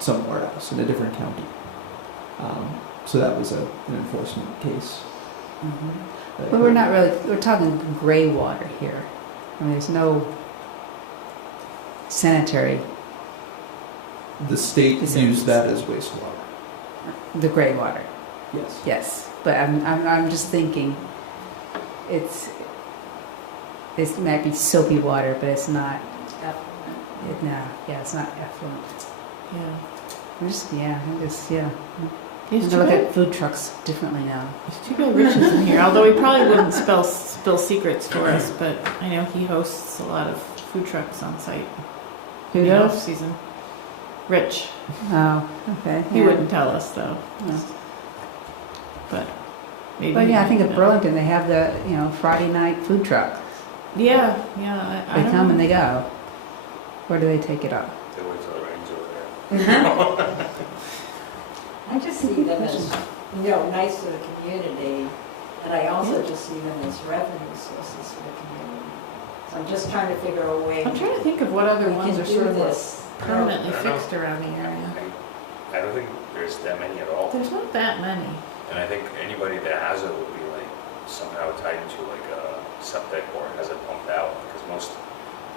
somewhere else in a different county. So that was an enforcement case. But we're talking gray water here. I mean, there's no sanitary, The state used that as wastewater. the gray water, Yes. yes. But I'm just thinking, this might be soapy water, but it's not, it's not effluent. Yeah. Yeah, I just, yeah. It's I too look bad, at food trucks differently now. it's too bad Rich isn't here, although he probably wouldn't spill secrets to us, but I know he hosts a lot of food trucks on site. Who in the knows? off-season. Rich. Oh, okay. He yeah. wouldn't tell us though, No. but maybe. Well, yeah, I think he at would. Burlington, they have the, Friday night food truck. Yeah, I They don't come know. and they go. Where do they take it up? They wait till it rains over there. I just see them as, nice to the community, and I also just see them as revenue sources for the community. So I'm just trying to figure a way I'm we trying to think of what other ones can are do sort of this. permanently I don't know. fixed around the area. I don't think there's that many at all. There's not that many. And I think anybody that has it would be like somehow tied into like a septic or has it pumped out. Because most,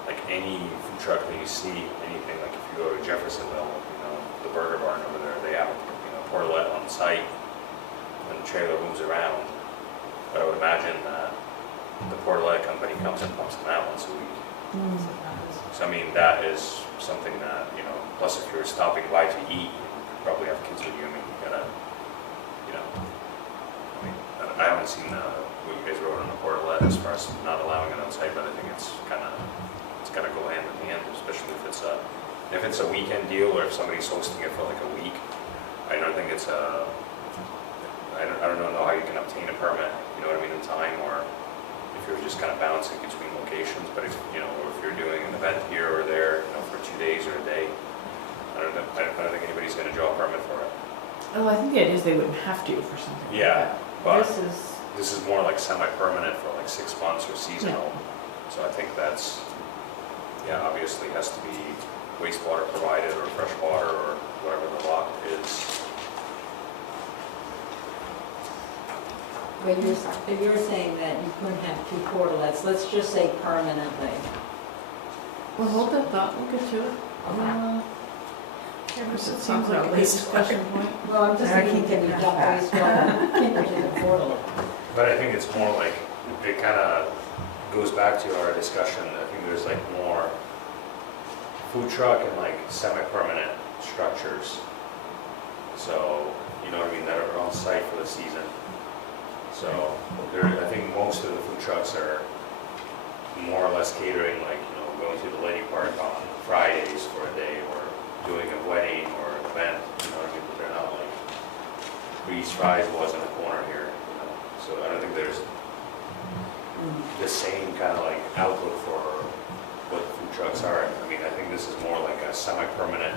like any food truck that you see, anything, like if you go to Jeffersonville, the Burger Barn over there, they have, portalette on site when the trailer moves around. But I would imagine that the portalette company comes and pumps them out once a week. So I mean, that is something that, plus if you're stopping by to eat, you probably have kids with you, I mean, you gotta, I haven't seen what you guys wrote on the portalette as far as not allowing it outside, but I think it's gotta go hand in hand, especially if it's a weekend deal or if somebody's hosting it for like a week. I don't think it's I don't know how you can obtain a permit, in time, or if you're just kind of bouncing between locations, but if, or if you're doing an event here or there, for 2 days or a day, I don't think anybody's gonna draw a permit for it. Oh, I think the idea is they wouldn't have to for something Yeah, like but that. this is more like semi-permanent for like 6 months or seasonal. So I think that's, obviously has to be wastewater provided or fresh water or whatever the lot is. But you're saying that you couldn't have two portalets, let's just say permanently. Well, hold that thought, we'll get to it. It seems like a good discussion point. Well, I'm just thinking, can we dump wastewater into the portalet? But I think it's more like, it kind of goes back to our discussion. I think there's like more food truck and like semi-permanent structures. So, that are on site for the season. So I think most of the food trucks are more or less catering, like, going to the lady park on Fridays for a day or doing a wedding or an event, but they're not like Breeze Fries was in the corner here, So I don't think there's the same kind of like outlook for what food trucks are. I mean, I think this is more like a semi-permanent,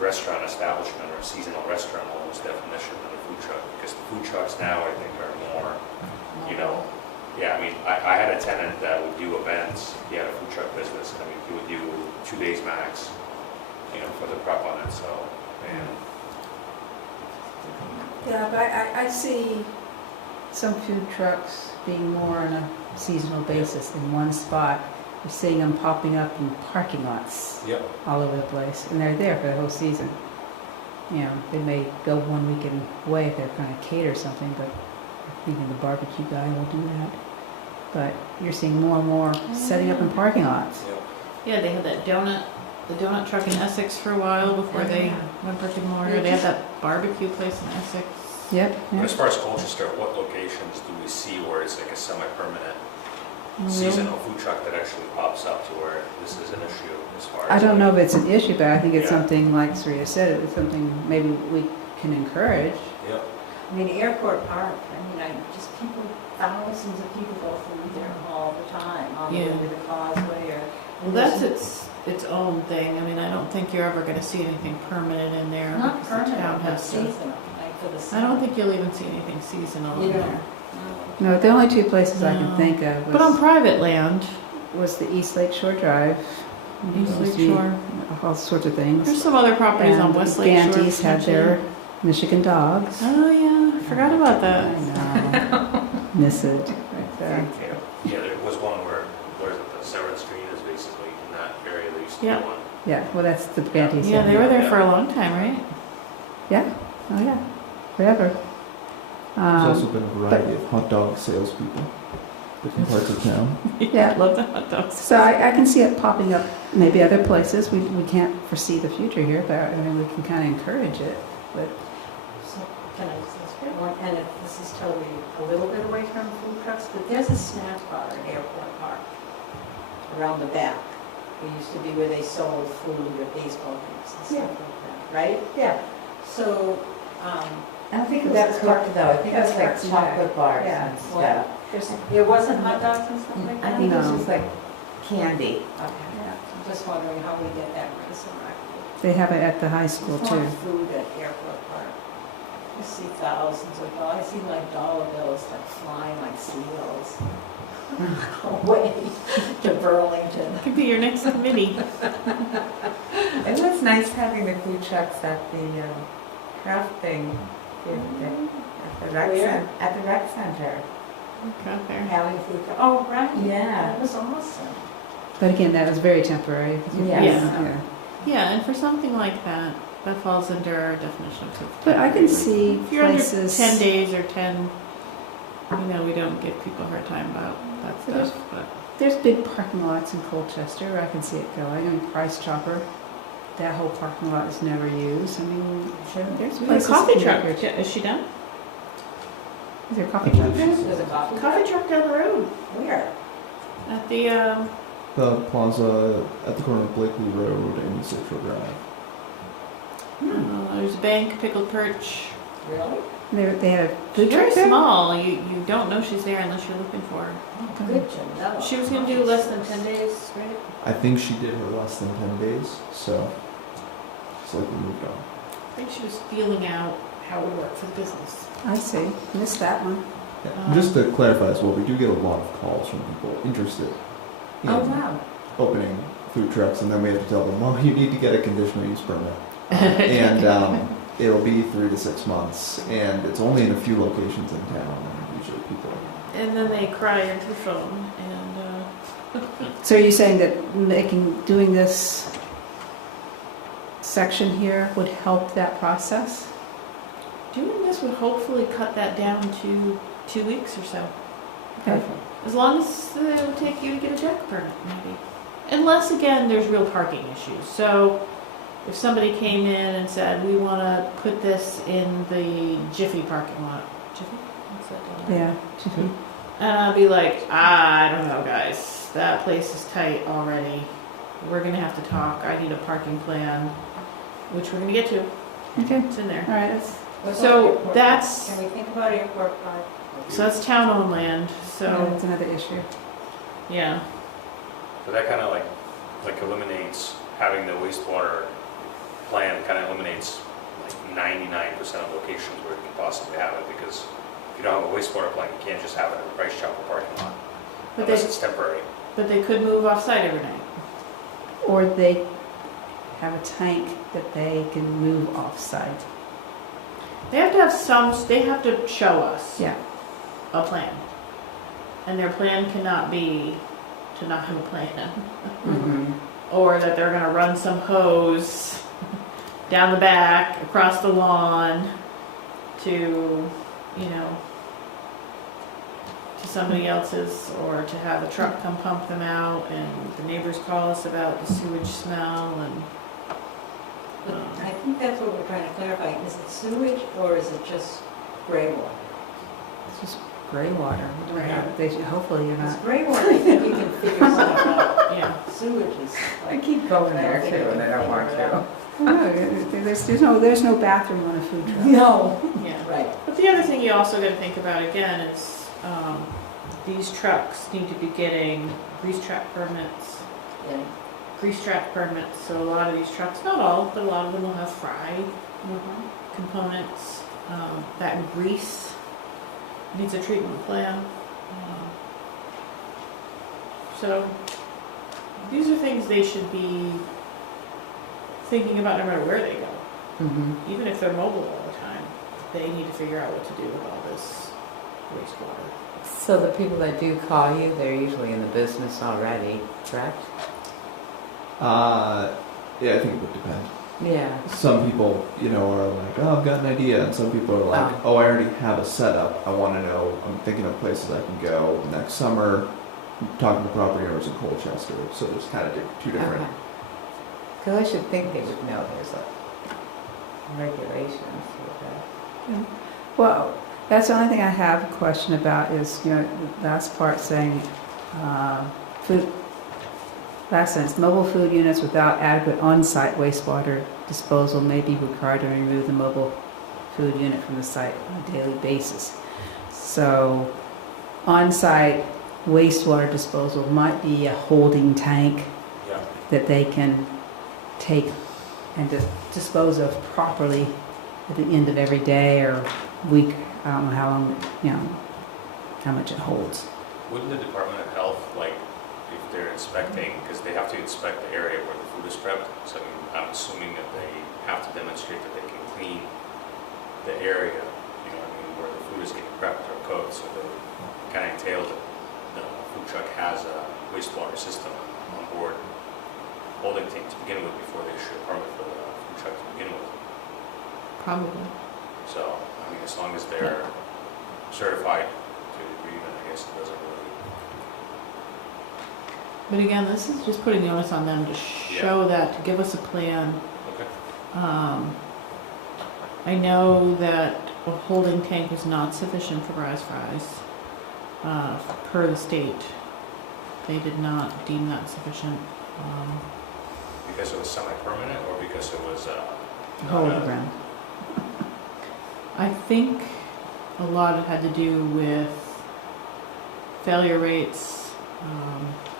restaurant establishment or a seasonal restaurant almost definition than a food truck, because the food trucks now I think are more, I mean, I had a tenant that would do events. He had a food truck business. I mean, he would do 2 days max, for the prep on it. So, Yeah, but I see some food trucks being more on a seasonal basis in one spot. You're seeing them popping up in parking lots Yep. all over the place, and they're there for the whole season. They may go one weekend away if they're trying to cater something, but even the barbecue guy will do that. But you're seeing more and more setting up in parking lots. Yeah, they had the donut truck in Essex for a while before they went brick and mortar. They had that barbecue place in Essex. Yep. But as far as Colchester, what locations do we see where it's like a semi-permanent seasonal food truck that actually pops up to where this is an issue as far as? I don't know if it's an issue, but I think it's Yeah. something, like Sarita said, it's something maybe we can encourage. Yep. I mean, Airport Park, thousands of people go through there all the time, on the way to the causeway or. Well, that's its own thing. I mean, I don't think you're ever going to see anything permanent in there. Not because the town permanent, but has to. seasonal, like for the I summer. don't think you'll even see anything seasonal You in don't? there. No, the only two places I can No. think of But on was, private land, the East Lake Shore Drive. East Used to Lake be Shore. All sorts of things. There's some other properties on And West Lake Shore. Gantes had their Michigan dogs. Oh yeah, I forgot about that. I know. Miss it. Right there. Yeah, there was one where is it, the Seventh Street is basically in that area. There used to Yeah. be one. Yeah, well, that's the Gantes. Yeah, they were there for a long time, right? Yeah, oh yeah, forever. There's also been a variety of hot dog salespeople. different parts of town. Yeah. Love the hot dogs. So I can see it popping up maybe other places. We can't foresee the future here, but I mean, we can kind of encourage it. But So, can I just ask one, and if this is totally a little bit away from food trucks, but there's a snack bar at Airport Park around the back. It used to be where they sold food or baseball games and stuff like that, right? Yeah. So, I don't think that's cooked though, I think it's like That's chocolate bars Yeah. and stuff. there wasn't hot dogs and stuff like I that? think it's No. just like candy. Okay. I'm just wondering how we get that resurrected. they have it at the high school There's too. more food at Airport Park. I see thousands of dollars, I see like dollar bills like flying like seagulls away to Burlington. Could be your next committee. It was nice having the food trucks at the craft thing, at the rec Where? at the rec center. Okay, there. Having food, oh, right. Yeah. That was awesome. But again, that was very temporary. Yes. Yeah. Yeah, and for something like that, that falls under our definition of food. But I can see If you're under places. 10 days or 10, we don't give people a hard time about that There's- stuff, but. There's big parking lots in Colchester where I can see it going. I mean, Price Chopper, that whole parking lot is never used. I mean, there's We have a places. coffee to truck. make your- Is she done? Is there a coffee truck there? There's a coffee truck. Coffee truck down the road. Where? At the, The plaza at the corner of Blakely Road and Central Drive. there's a bank, pickled perch. Really? They had a food She's very truck there? small. You don't know she's there unless you're looking for her. Good to know. She was gonna do less than 10 days, right? I think she did her less than 10 days, so it's like we moved on. I think she was feeling out how it would work for the business. I see. Missed that one. Yeah. Just to clarify as well, we do get a lot of calls from people interested in Oh, wow. opening food trucks, and then we have to tell them, well, you need to get a conditional use permit. And it'll be 3 to 6 months, and it's only in a few locations in town, and usually people. And then they cry into the phone and, So are you saying that doing this section here would help that process? doing this would hopefully cut that down to 2 weeks or so. Okay. As long as it would take you to get a deck permit, maybe. Unless, again, there's real parking issues. So if somebody came in and said, we want to put this in the Jiffy parking lot. Jiffy? What's that down there? Yeah. And I'd be like, I don't know, guys. That place is tight already. We're going to have to talk. I need a parking plan, which we're going to get to. Okay. It's in there. All right. That's, What about So Airport that's- Park? Can we think about Airport Park? So that's town-owned land. So, that's another issue. yeah. But that kind of like eliminates having the wastewater plan, kind of eliminates like 99% of locations where you can possibly have it, because if you don't have a wastewater plan, you can't just have it in the Price Chopper parking lot, But unless they, it's temporary. but they could move off-site every night. Or they have a tank that they can move off-site. They have to have they have to show us Yeah. a plan. And their plan cannot be to not have a plan. Mm-hmm. Or that they're gonna run some hose down the back, across the lawn, to, to somebody else's, or to have a truck come pump them out, and the neighbors call us about the sewage smell, and, I think that's what we're trying to clarify. Is it sewage or is it just gray water? It's just gray water. Right. They should, hopefully you're Because not. gray water, I think you can figure stuff out. yeah. Sewage is I like, keep going there too, and I don't want to. No, there's no bathroom on a food truck. no, Yeah. right. But the other thing you also got to think about again is these trucks need to be getting grease trap permits, Yeah. grease trap permits. So a lot of these trucks, not all, but a lot of them will have fry components. That grease needs a treatment plan. So these are things they should be thinking about no matter where they go. Mm-hmm. Even if they're mobile all the time, they need to figure out what to do with all this wastewater. So the people that do call you, they're usually in the business already, correct? Yeah, I think it would depend. Yeah. some people, are like, oh, I've got an idea, and some people are like, oh, I already have a setup. I want to know. I'm thinking of places I can go next summer. I'm talking to property owners in Colchester, so there's kind of two different. Because I should think they would know there's regulations for that. Well, that's the only thing I have a question about is, the last part saying, last sentence, mobile food units without adequate on-site wastewater disposal may be required to remove the mobile food unit from the site on a daily basis. So, on-site wastewater disposal might be a holding tank Yeah. that they can take and dispose of properly at the end of every day or week. I don't know how long, how much it holds. Wouldn't the Department of Health, like, if they're inspecting, because they have to inspect the area where the food is prepped, so I'm assuming that they have to demonstrate that they can clean the area, where the food is getting prepped or cooked, so that kind of entails that the food truck has a wastewater system on board, holding tank to begin with before they issue a permit for the food truck to begin with. Probably. So, as long as they're certified to the agreement, I guess it doesn't really. But again, this is just putting the onus on them to show that, to give us a plan. Okay. I know that a holding tank is not sufficient for Rise Fries, per the state. They did not deem that sufficient. Because it was semi-permanent or because it was Hold the ground. I think a lot had to do with failure rates,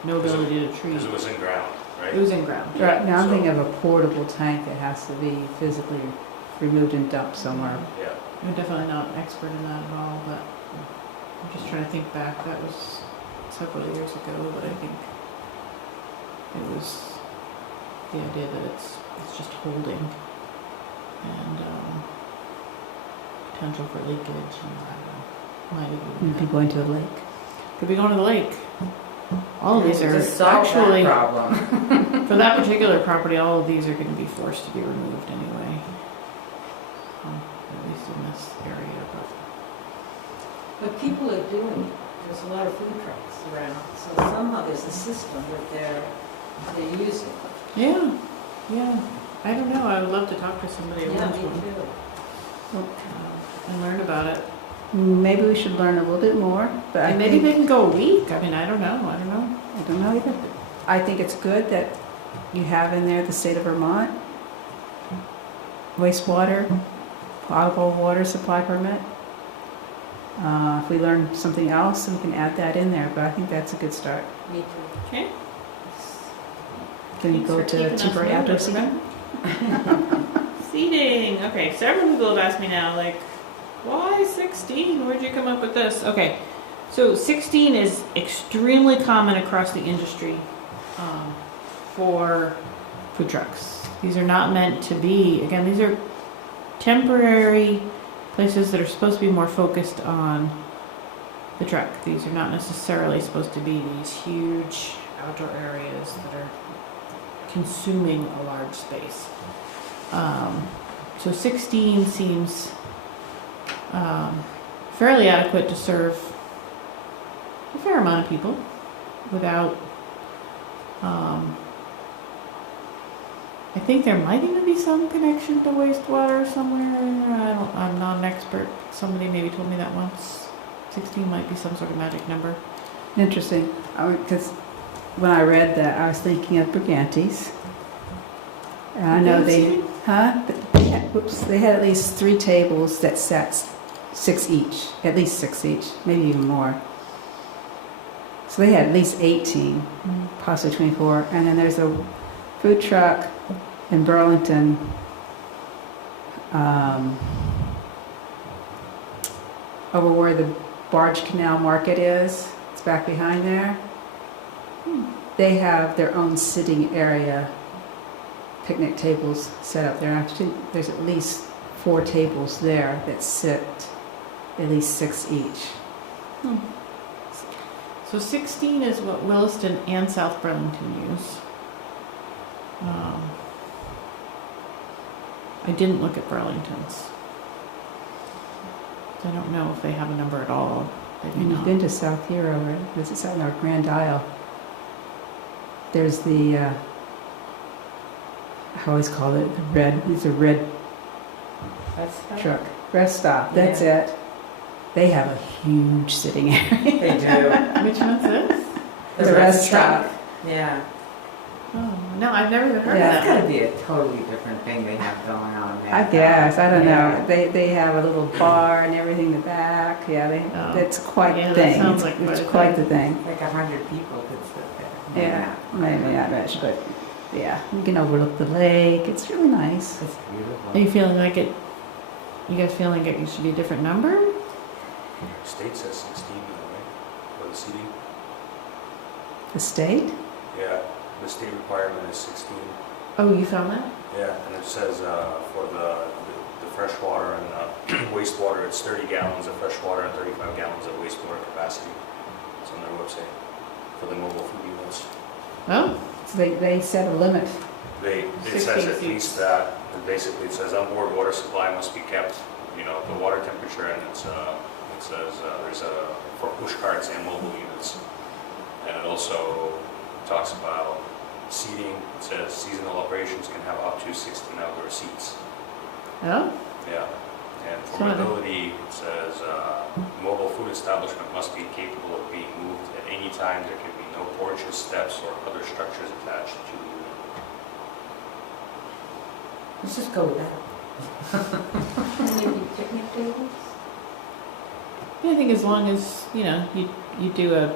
no ability to treat. because it was in ground, right? It was in ground. Right, now I'm So- thinking of a portable tank that has to be physically removed and dumped somewhere. Yeah. I'm definitely not an expert in that at all, but I'm just trying to think back. That was several years ago, but I think it was the idea that it's just holding and potential for leakage and I don't know. Might have And been people into the lake. could be going to the lake. All of these To are solve that actually problem. for that particular property. All of these are going to be forced to be removed anyway, at least in this area. But people are doing it. There's a lot of food trucks around, so somehow there's a system that they're using. Yeah. I don't know. I would love to talk to somebody who Yeah, owns me one too. and learn about it. Maybe we should learn a little bit more, but I And maybe think, they can go a week. I mean, I don't know. I don't know either. I think it's good that you have in there the state of Vermont wastewater, potable water supply permit. If we learn something else, we can add that in there, but I think that's a good start. Me too. Okay. Can you Thanks go for keeping to us temporary outdoor moving, seating? Seating. Okay, several people have asked me now, like, why 16? Where'd you come up with this? Okay, so 16 is extremely common across the industry for food trucks. These are not meant to be, again, these are temporary places that are supposed to be more focused on the truck. These are not necessarily supposed to be these huge outdoor areas that are consuming a large space. So 16 seems fairly adequate to serve a fair amount of people without, I think there might even be some connection to wastewater somewhere. I'm not an expert. Somebody maybe told me that once. 16 might be some sort of magic number. Interesting, because when I read that, I was thinking of Briganti's. And I know they had at least 3 tables that sat 6 each, at least 6 each, maybe even more. So they had at least 18, possibly 24. And then there's a food truck in Burlington, over where the Barge Canal Market is. It's back behind there. They have their own sitting area, picnic tables set up there. Actually, there's at least 4 tables there that sit at least 6 each. So 16 is what Williston and South Burlington use. I didn't look at Burlington's. I don't know if they have a number at all. They may And you've not. been to South Hero, or is it South, or Grand Isle? There's the, I always call it the red, it's a red truck. Rest stop, that's it. They have a huge sitting area. They do. Which one's this? The rest stop. Yeah. Oh, no, I've never even heard Yeah. That's of that. gotta be a totally different thing they have going on there. I guess, I don't Yeah. know. They have a little bar and everything in the back. Yeah, Oh. it's quite Yeah, the that thing. sounds like It's quite a quite the thing. thing. Like 100 people could sit there. Yeah, maybe not much, but yeah, you can overlook the lake. It's really nice. It's Are beautiful. you feeling like it? You guys feeling like it should be a different number? State says 16, right, for the seating? The state? Yeah, the state requirement is 16. Oh, you found that? Yeah, and it says for the fresh water and wastewater, it's 30 gallons of fresh water and 35 gallons of wastewater capacity. It's on their website for the mobile food units. Oh, So they set a limit. It 16 says at seats. least that, and basically it says onboard water supply must be kept, the water temperature, and it says there's for push carts and mobile units. And it also talks about seating. It says seasonal operations can have up to 16 outdoor seats. oh, Yeah. And for So- mobility, it says mobile food establishment must be capable of being moved at any time. There can be no porches, steps, or other structures attached to the unit. Let's just go with that. yeah, I think as long as you do a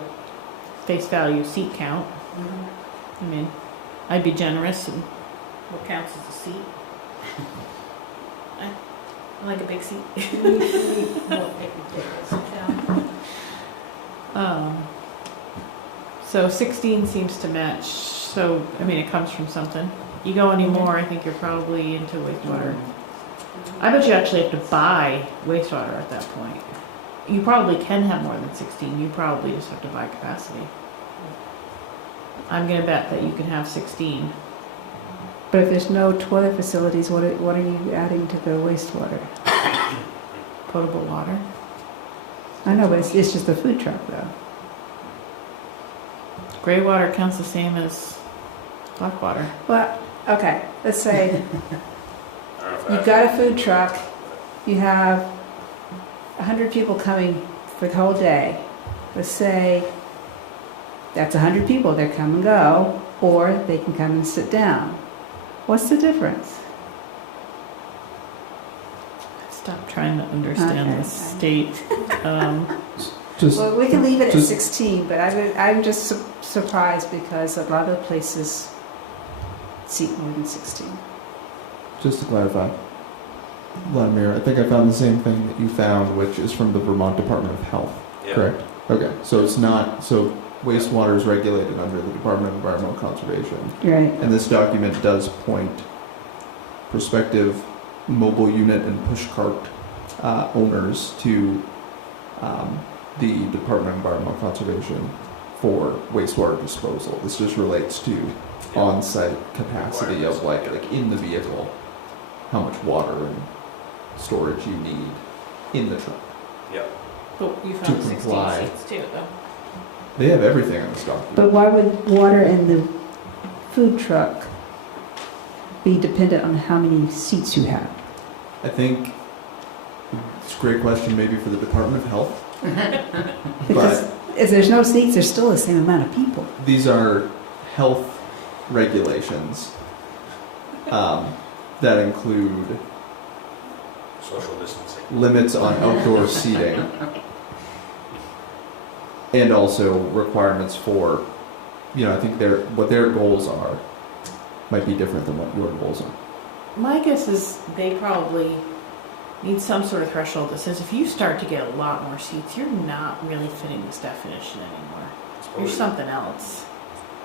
face value seat count. I mean, I'd be generous and what counts as a seat. I like a big seat. So 16 seems to match. So, I mean, it comes from something. You go any more, I think you're probably into wastewater. I bet you actually have to buy wastewater at that point. You probably can have more than 16. You probably just have to buy capacity. I'm going to bet that you can have 16. But if there's no toilet facilities, what are you adding to the wastewater? Potable water. I know, but it's just a food truck, though. Gray water counts the same as black water. Well, okay, let's say I don't know if you've got a food truck, you have 100 people coming for the whole day. Let's say that's 100 people, they come and go, or they can come and sit down. What's the difference? Stop trying to understand Okay. the state. Just, Well, we can leave it at just- 16, but I'm just surprised because a lot of places seat more than 16. just to clarify, Vladimir, I think I found the same thing that you found, which is from the Vermont Department of Health, Yeah. correct? Okay, so it's not, so wastewater is regulated under the Department of Environmental Conservation. Right. And this document does point prospective mobile unit and push cart owners to the Department of Environmental Conservation for wastewater disposal. This just relates to Yeah. on-site capacity of like in the vehicle, how much water and storage you need in the truck. But you To found 16 comply. seats too, though. They have everything on this document. But why would water in the food truck be dependent on how many seats you have? I think it's a great question maybe for the Department of Health. Because if there's no seats, there's still the same amount of people. These are health regulations that include Social distancing. limits on outdoor seating and also requirements for, I think what their goals are might be different than what your goals are. My guess is they probably need some sort of threshold that says if you start to get a lot more seats, you're not really fitting this definition anymore. You're something else.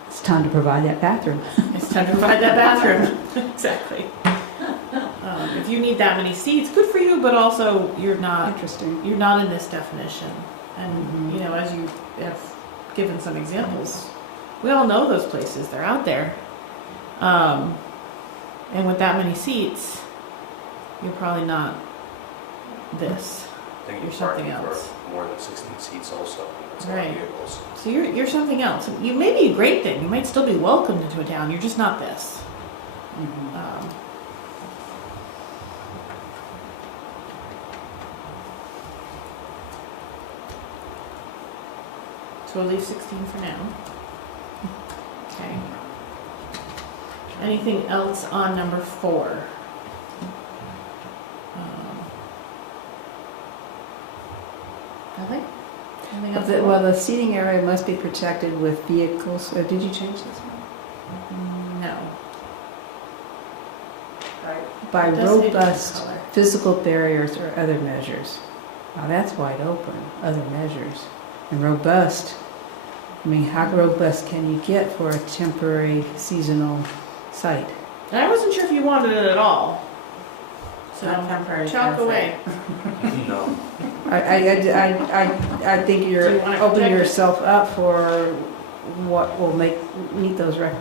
It's time to provide that bathroom. It's time to provide that bathroom. Exactly. If you need that many seats, good for you, but also you're not Interesting. in this definition. And, Mhm. as you have given some examples, we all know those places. They're out there. And with that many seats, you're probably not this. I think You're you're something parking else. for more than 16 seats also. It's a lot of Right. vehicles. So you're something else. You may be a great thing. You might still be welcomed into a town. You're just not this. So we'll leave 16 for now. Okay. Anything else on number 4? Nothing? Anything else? Well, the seating area must be protected with vehicles. Did you change this one? No. By It does say different robust color. physical barriers or other measures. Now that's wide open, other measures. And robust, I mean, how robust can you get for a temporary seasonal site? And I wasn't sure if you wanted it at all. So Not temporary, chalk that's away. No. I think Do you're you want it opening protected? yourself up for what will meet those, I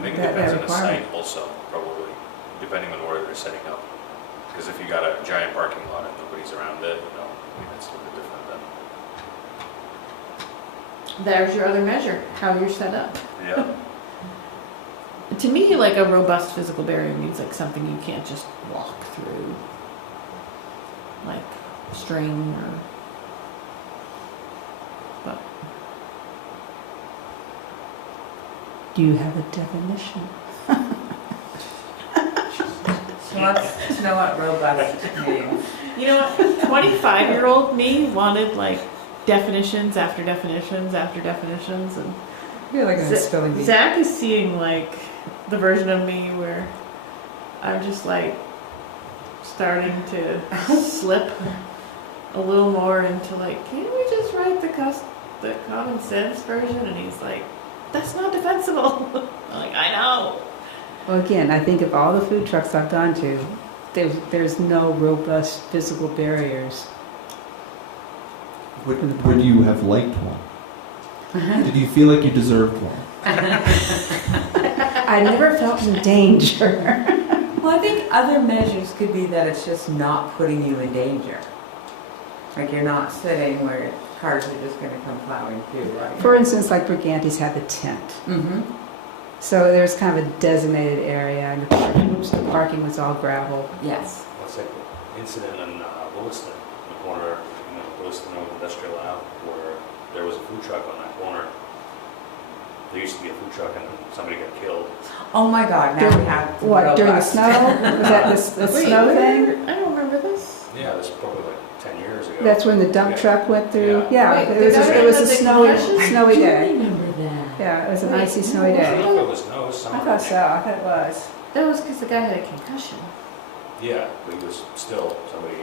think it that depends on the requirement. site also, probably, depending on where they're setting up. Because if you got a giant parking lot and nobody's around it, I mean, it's a little bit different than. There's your other measure, how you're set up. Yeah. To me, like a robust physical barrier means like something you can't just walk through. Like string or. But Do you have a definition? She know what robust means. you know what? 25-year-old me wanted like definitions after definitions after definitions, and I feel like I'm Z- spelling bee. Zach is seeing like the version of me where I'm just like starting to slip a little more into like, can we just write the common sense version? And he's like, that's not defensible. I'm like, I know. Well, again, I think of all the food trucks I've gone to, there's no robust physical barriers. Would you have liked one? Did you feel like you deserved one? I never felt in danger. Well, I think other measures could be that it's just not putting you in danger. Like you're not sitting where cars are just gonna come plowing through. Right? For instance, like Briganti's had the tent. Mm-hmm. So there's kind of a designated area, and the parking was all gravel. Yes. It's like the incident in Lewiston, the corner, Lewiston Road Industrial Ave, where there was a food truck on that corner. There used to be a food truck and somebody got killed. Oh my God! Now we have to What, during the robust. snow? Was that the Wait, snow where- thing? I don't remember this. Yeah, this was probably like 10 years ago. That's when the dump Yeah. truck went through? Yeah. Yeah, Wait, it was the guy it was a had the snowy concussion? day. remember that. Yeah, it was an Wait, icy snowy I day. don't know if it was, no, it was I summer. thought so, I thought it was. That was because the guy had a concussion. Yeah, but it was still somebody,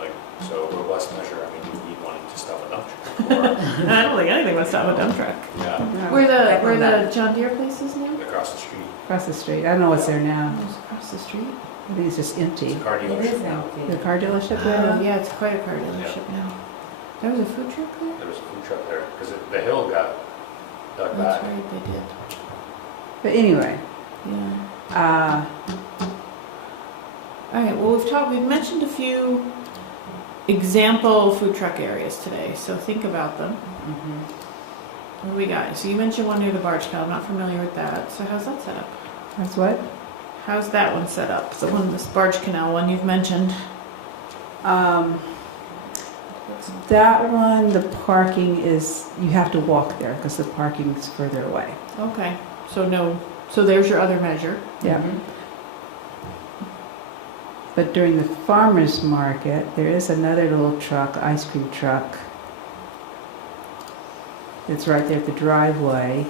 like, so robust measure, I mean, you need one to stop a dump truck. I don't think anything would stop a dump truck. Yeah, Where Back the on that. John Deere place is now? across the street. Across the street. I don't know what's there now. It was across the street. I think it's just empty. It's a car It dealership is now. The empty. car dealership there Oh, now? yeah, it's quite a car dealership now. There was a food truck there? There was a food truck there, because the hill got dug That's back. right, they did. But anyway, Yeah. All right, well, we've mentioned a few example food truck areas today, so think about them. Mm-hmm. What do we got? So you mentioned one near the barge canal. I'm not familiar with that. So how's that set up? that's what? How's that one set up? The one, this barge canal one you've mentioned. That one, the parking is, you have to walk there because the parking is further away. Okay, so no, so there's your other measure. Yeah. Mhm. But during the farmer's market, there is another little truck, ice cream truck. It's right there at the driveway.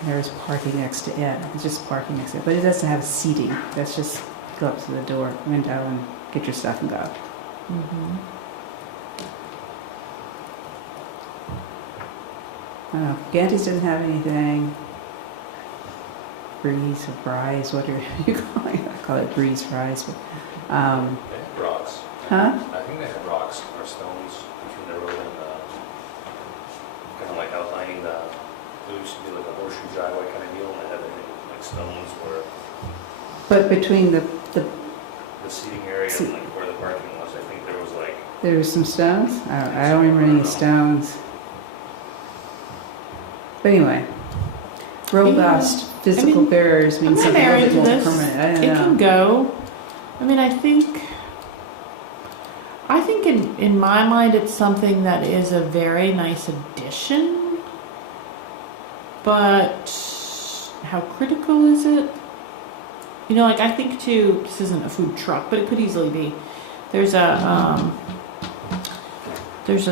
And there's parking next to it. It's just parking next to it. But it doesn't have seating. That's just go up to the door, window, and get your stuff and go. Mm-hmm. I don't know. Ganty's doesn't have anything. Breeze or Fries, what are you calling it? I call it Breeze Fries. But, They had rocks. huh? I think they had rocks or stones between the road and kind of like outlining there used to be like a horseshoe driveway kind of deal, and they had like stones where, But between the the seating area and like where the parking was, I think there was like, There was some stones? I don't remember any stones. But anyway, robust physical mean, barriers I'm means not something a married little to bit more this. permanent. I It don't can know. go. I mean, I think in my mind it's something that is a very nice addition, but how critical is it? You know, like I think too, this isn't a food truck, but it could easily be. There's a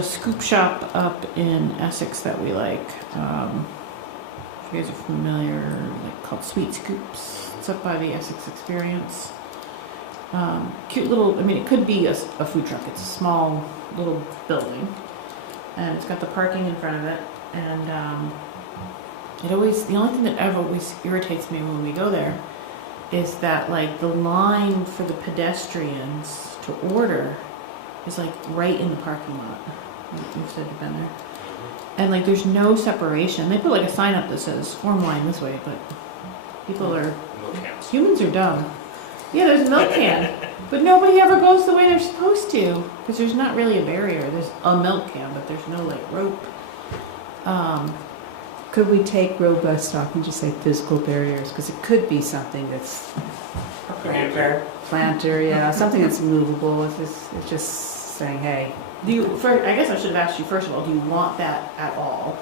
scoop shop up in Essex that we like. If you guys are familiar, like called Sweet Scoops. It's up by the Essex Experience. Cute little, I mean, it could be a food truck. It's a small little building, and it's got the parking in front of it. And the only thing that ever always irritates me when we go there is that like the line for the pedestrians to order is like right in the parking lot. You've said you've been there. And like there's no separation. They put like a sign up that says form line this way, but people are, milk cans. humans are dumb. Yeah, there's a milk can, but nobody ever goes the way they're supposed to because there's not really a barrier. There's a milk can, but there's no like rope. Could we take robust off and just say physical barriers? Because it could be something that's planter, yeah, something that's movable. It's just saying, hey, I guess I should have asked you first of all, do you want that at all?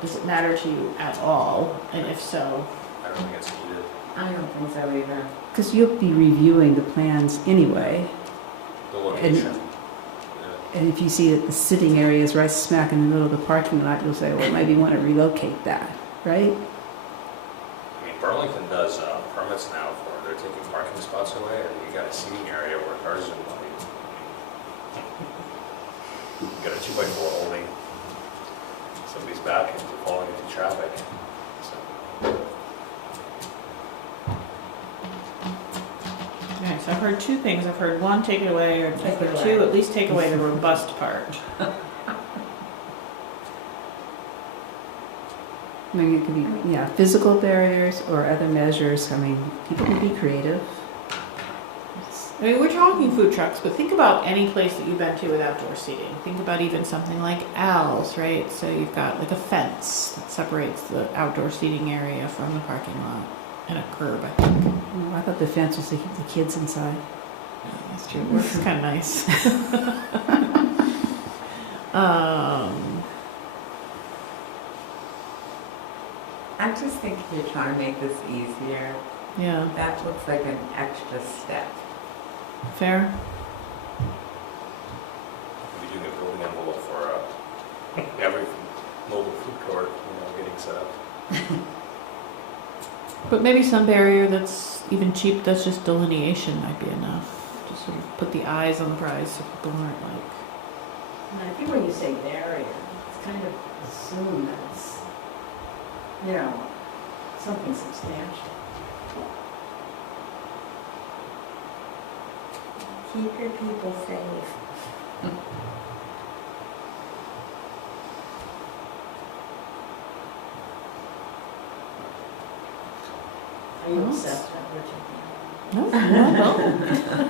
Does it matter to you at all? And if so, I don't think it's needed. I don't think so either. because you'll be reviewing the plans anyway. The location. And if you see that the sitting area is right smack in the middle of the parking lot, you'll say, well, maybe you want to relocate that, right? I mean, Burlington does permits now for, they're taking parking spots away, and you got a seating area where cars are going. You got a 2x4 holding somebody's back and falling into traffic. So, okay, so I've heard two things. I've heard one, take it away, or Take it two, away. at least take away the robust part. I mean, it could be, yeah, physical barriers or other measures. I mean, people can be creative. I mean, we're talking food trucks, but think about any place that you've been to with outdoor seating. Think about even something like Al's, right? So you've got like a fence that separates the outdoor seating area from the parking lot, and a curb, I think. Oh, I thought the fence was to keep the kids inside. That's true. Works kind of nice. I just think if you're trying to make this easier, Yeah, that looks like an extra step. fair. we're doing a building envelope for every mobile food court, getting set up. But maybe some barrier that's even cheap, that's just delineation might be enough. Just sort of put the eyes on the prize so people aren't like, And I think when you say barrier, it's kind of assume that it's, something substantial. Keep your people safe. Are you Well, obsessed with Richard? no.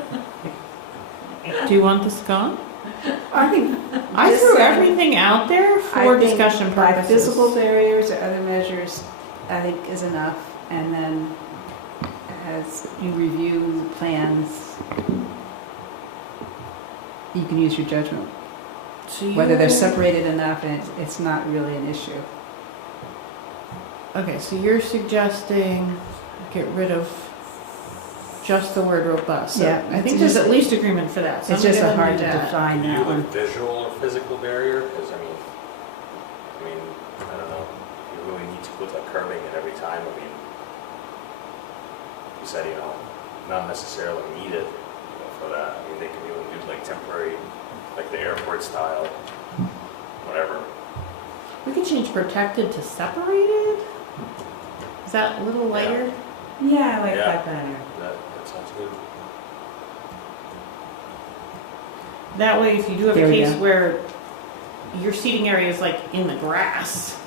Do you want this gone? I think I This, threw everything out there for I think discussion by purposes. physical barriers or other measures, I think is enough. And then as you review the plans, you can use your judgment. So Whether they're separated enough and it's not really an issue. Okay, so you're suggesting get rid of just the word robust. So Yeah, I think it's there's just- at least agreement for that. So It's I'm just gonna hard do to that. define Do you that have a one. visual or physical barrier? Because I don't know, you really need to put like curbing in every time. I mean, you said, not necessarily needed, for that. I mean, they can even do like temporary, like the airport style, whatever. We could change protected to separated. Is that a little lighter? Yeah, I like Yeah. that better. That sounds good. That way, if you do have There a we case go. where your seating area is like in the grass,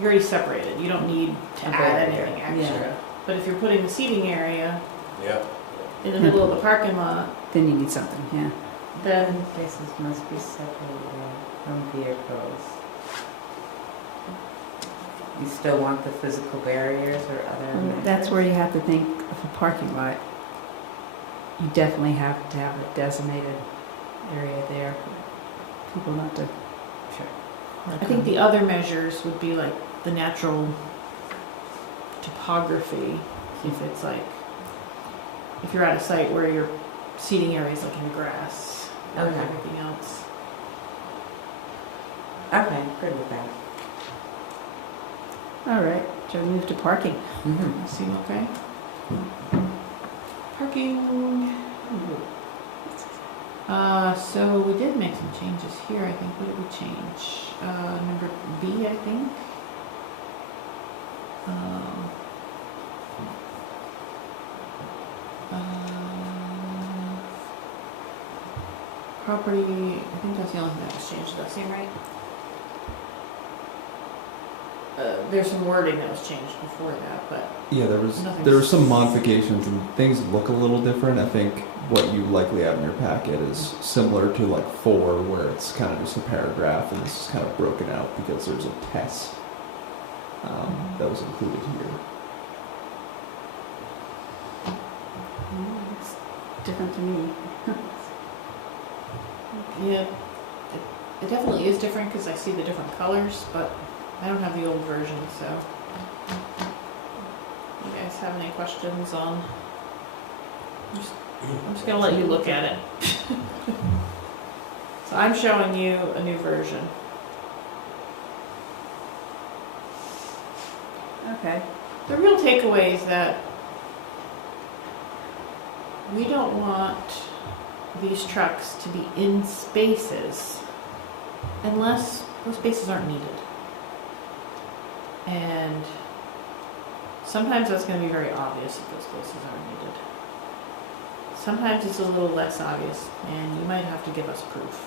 you're already separated. You don't need to A add barrier, anything extra. yeah. But if you're putting the seating area Yeah. in the middle of the parking lot, Then you need something, yeah. then Spaces must be separated from vehicles. You still want the physical barriers or other? That's where you have to think of a parking lot. You definitely have to have a designated area there for people not to. I think the other measures would be like the natural topography, if it's like, if you're at a site where your seating area is like in the grass or Okay. everything else. Okay, good with that. All right, shall we move to parking? Mm-hmm. Seem okay? Parking. So we did make some changes here, I think. What did we change? Number B, I think. Property, I think that's the only thing that was changed. Does that seem right? There's some wording that was changed before that, but Yeah, there was Nothing's- some modifications and things look a little different. I think what you likely have in your packet is similar to like 4, where it's kind of just a paragraph, and this is kind of broken out because there's a test that was included here. It's different to me. yeah, it definitely is different because I see the different colors, but I don't have the old version, so. You guys have any questions on? I'm just gonna let you look at it. So I'm showing you a new version. Okay. The real takeaway is that we don't want these trucks to be in spaces unless those spaces aren't needed. And sometimes that's going to be very obvious if those spaces aren't needed. Sometimes it's a little less obvious, and you might have to give us proof.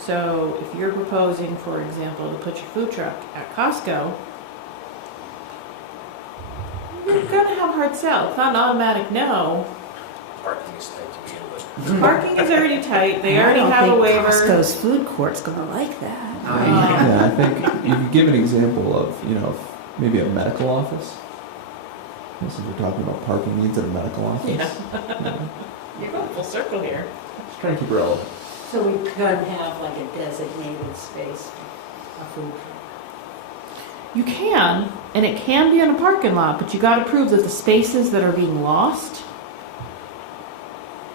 So if you're proposing, for example, to put your food truck at Costco, you're going to have a hard sell. It's not an automatic no. Parking is tight to begin with. Parking is already tight. They already have a waiver. I don't think Costco's food court's gonna like that. Yeah, I think you could give an example of, maybe a medical office. Since we're talking about parking needs at a medical office. Yeah. You're going full circle here. Just trying to keep it relevant. So we could have like a designated space for a food truck. You can, and it can be in a parking lot, but you got to prove that the spaces that are being lost.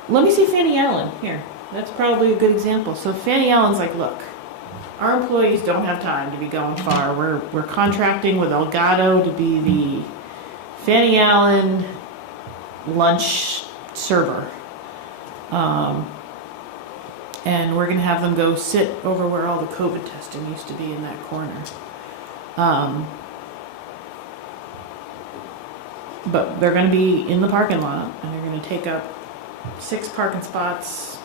Let me see Fanny Allen here. That's probably a good example. So Fanny Allen's like, look, our employees don't have time to be going far. We're contracting with Elgato to be the Fanny Allen lunch server. And we're gonna have them go sit over where all the COVID testing used to be in that corner. But they're gonna be in the parking lot, and they're gonna take up 6 parking spots,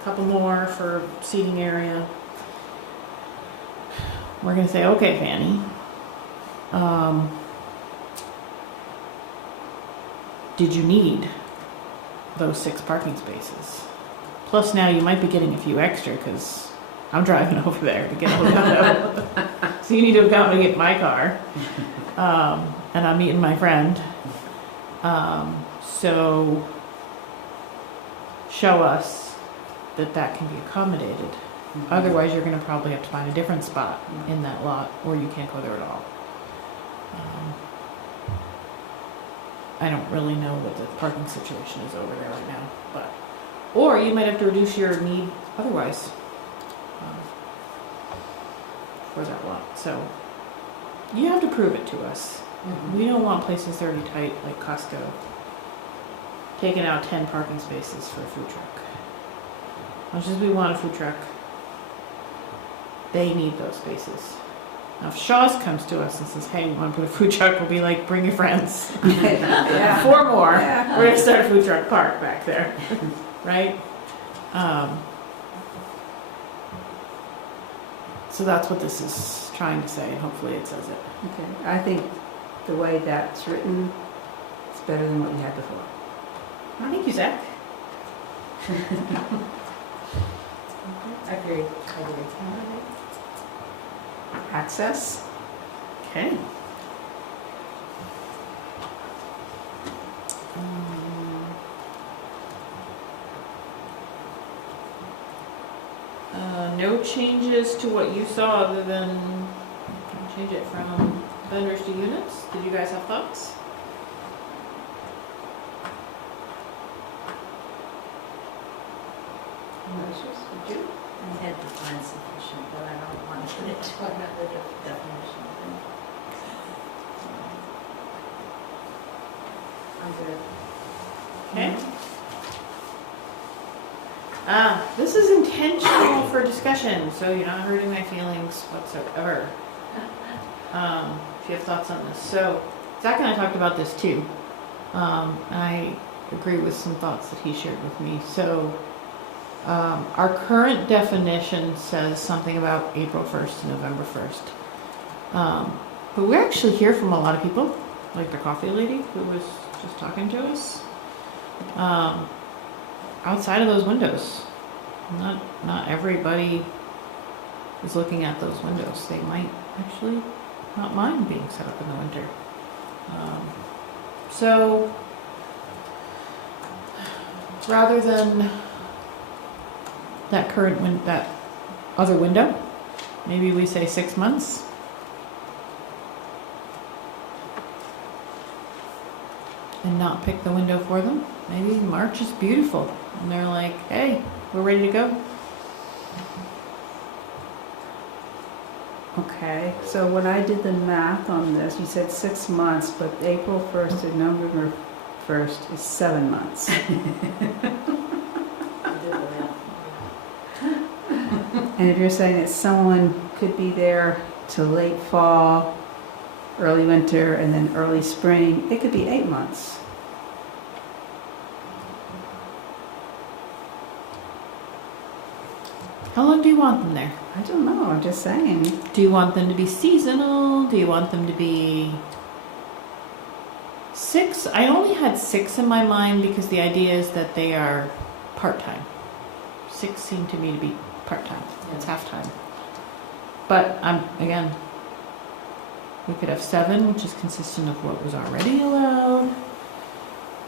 a couple more for seating area. We're gonna say, okay, Fanny, did you need those 6 parking spaces? Plus now you might be getting a few extra because I'm driving over there to get a Elgato. So you need to account to get my car. And I'm meeting my friend. So show us that that can be accommodated. Otherwise, you're going to probably have to find a different spot in that lot, or you can't go there at all. I don't really know what the parking situation is over there right now, but or you might have to reduce your need otherwise for that lot. So you have to prove it to us. We don't want places that are already tight like Costco taking out 10 parking spaces for a food truck. Much as we want a food truck, they need those spaces. Now, if Shaw's comes to us and says, hey, we want to put a food truck, we'll be like, bring your friends. Yeah. 4 more. Yeah. We're going to start a food truck park back there. Right? So that's what this is trying to say, and hopefully it says it. Okay, I think the way that's written, it's better than what we had before. Thank you, Zach. Agreed. Access, Okay. No changes to what you saw other than change it from vendors to units. Did you guys have thoughts? no issues, would you? I had defined sufficient, but I don't want to put it to another definition. I'm good. Okay. This is intentional for discussion, so you're not hurting my feelings whatsoever. If you have thoughts on this. So, Zach and I talked about this too. I agree with some thoughts that he shared with me. So, our current definition says something about April 1st to November 1st. But we actually hear from a lot of people, like the coffee lady who was just talking to us. Outside of those windows. Not everybody is looking at those windows. They might actually not mind being set up in the winter. So rather than that other window, maybe we say 6 months. And not pick the window for them. Maybe March is beautiful. And they're like, hey, we're ready to go. Okay, so when I did the math on this, you said 6 months, but April 1st to November 1st is 7 months. And if you're saying that someone could be there till late fall, early winter, and then early spring, it could be 8 months. How long do you want them there? I don't know, I'm just saying. Do you want them to be seasonal? Do you want them to be 6? I only had 6 in my mind because the idea is that they are part-time. 6 seemed to me to be part-time. It's half-time. But again, we could have 7, which is consistent of what was already allowed.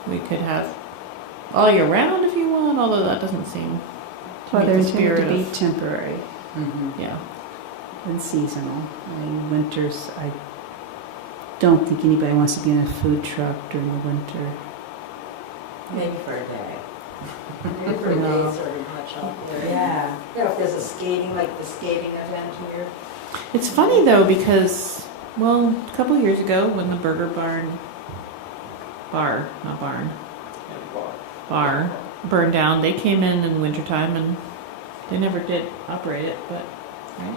We could have all year round if you want, although that doesn't seem to Well, meet they're the intended spirit to be of, temporary yeah. and seasonal. I mean, winters, I don't think anybody wants to be in a food truck during the winter. Maybe for a day. Maybe for No. days or much out there. Yeah. You know, if there's a skating, like the skating event here. It's funny though because, well, a couple years ago when the Burger Bar burned down, they came in wintertime and they never did operate it, but right?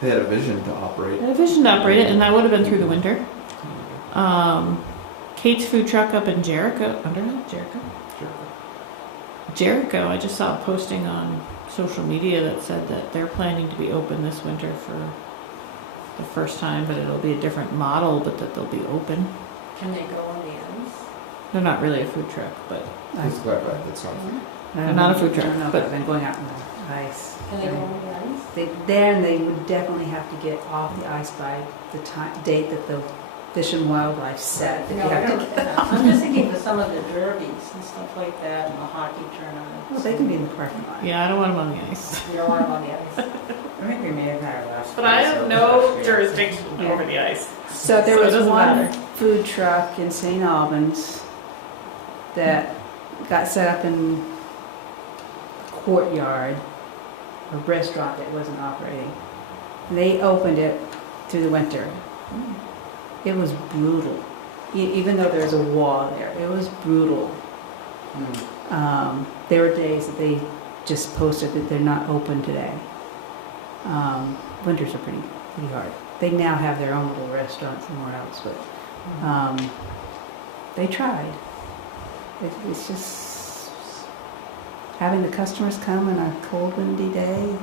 They had a vision to operate. They had a vision to operate it, and that would have been through the winter. Kate's food truck up in Jericho, Jericho, I just saw a posting on social media that said that they're planning to be open this winter for the first time, but it'll be a different model, but that they'll be open. Can they go on the ice? They're not really a food truck, but Please clarify, that's not. I don't Not a know- food truck, I don't know but- if I've been going out in the ice. Can they go on the ice? Then they would definitely have to get off the ice by the date that the Fish and Wildlife set. If you No, I have to don't, I'm just thinking for some of the derbies and stuff like that, and the hockey tournaments. Well, they can be in the parking lot. yeah, I don't want them on the ice. You don't want them on the ice. I think we may have had our last. But I have episode no last year. jurisdiction Yeah. over the ice. So there So it was doesn't one matter. food truck in St. Albans that got set up in courtyard, a restaurant that wasn't operating. They opened it through the winter. It was brutal. Even though there's a wall there, it was brutal. There were days that they just posted that they're not open today. Winters are pretty hard. They now have their own little restaurant somewhere else, but they tried. It's just having the customers come on a cold, windy day.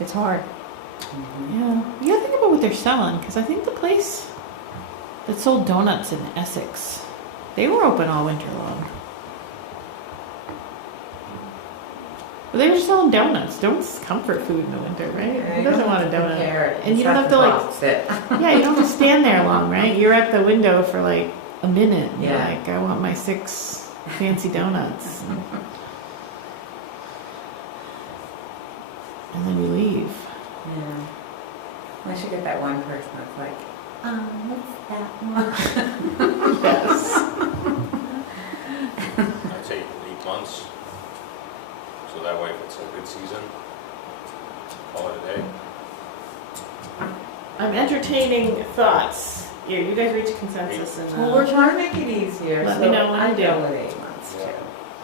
It's hard. Yeah, you gotta think about what they're selling, because I think the place that sold donuts in Essex. They were open all winter long. But they were selling donuts. Donuts is comfort food in the winter, right? Who doesn't want a donut? And you don't have to like, yeah, you don't have to stand there long, right? You're at the window for like a minute. And you're Yeah. like, I want my 6 fancy donuts. And then we leave. Yeah. I should get that one person that's like, what's that one? Yes. I'd say 8 months. So that way, if it's a good season, call it a day. I'm entertaining thoughts. Yeah, you guys reach consensus and Well, we're trying to make it easier. Let so me know when I you do. go with 8 months Yeah. too.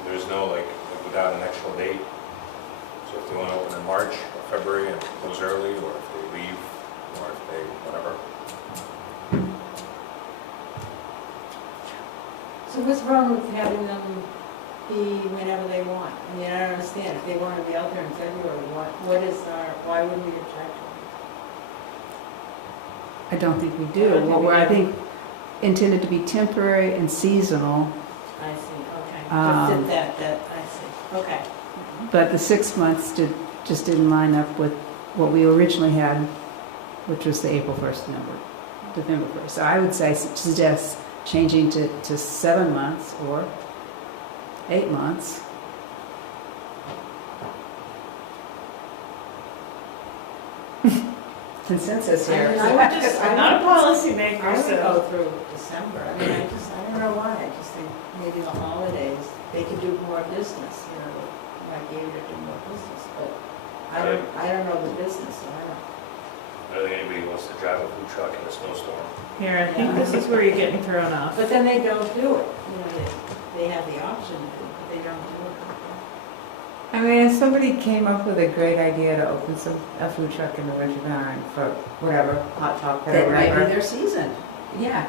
There's no like without an actual date. So if they want to open in March or February and close early, or if they leave, or if they, whatever. So what's wrong with having them be whenever they want? I mean, I don't understand. If they want to be out there in February, why wouldn't we object to I don't think we do. What we're, I think, intended to be temporary and seasonal, it? I see, okay. Um, Just did that, I see, okay. but the 6 months just didn't line up with what we originally had, which was the April 1st November 1st. So I would suggest changing to 7 months or 8 months. Consensus here. I'm not a policymaker, I would so. go through December. I mean, I don't know why. I just think maybe the holidays, they could do more business, like you to do more business, but I don't know the business, so I don't. I don't think anybody wants to drive a food truck in a snowstorm. Here, I think this is where you're getting thrown off. But then they don't do it. They have the option to, but they don't do it. I mean, if somebody came up with a great idea to open a food truck in the wintertime for whatever, hot chocolate or That might be whatever. their season. Yeah.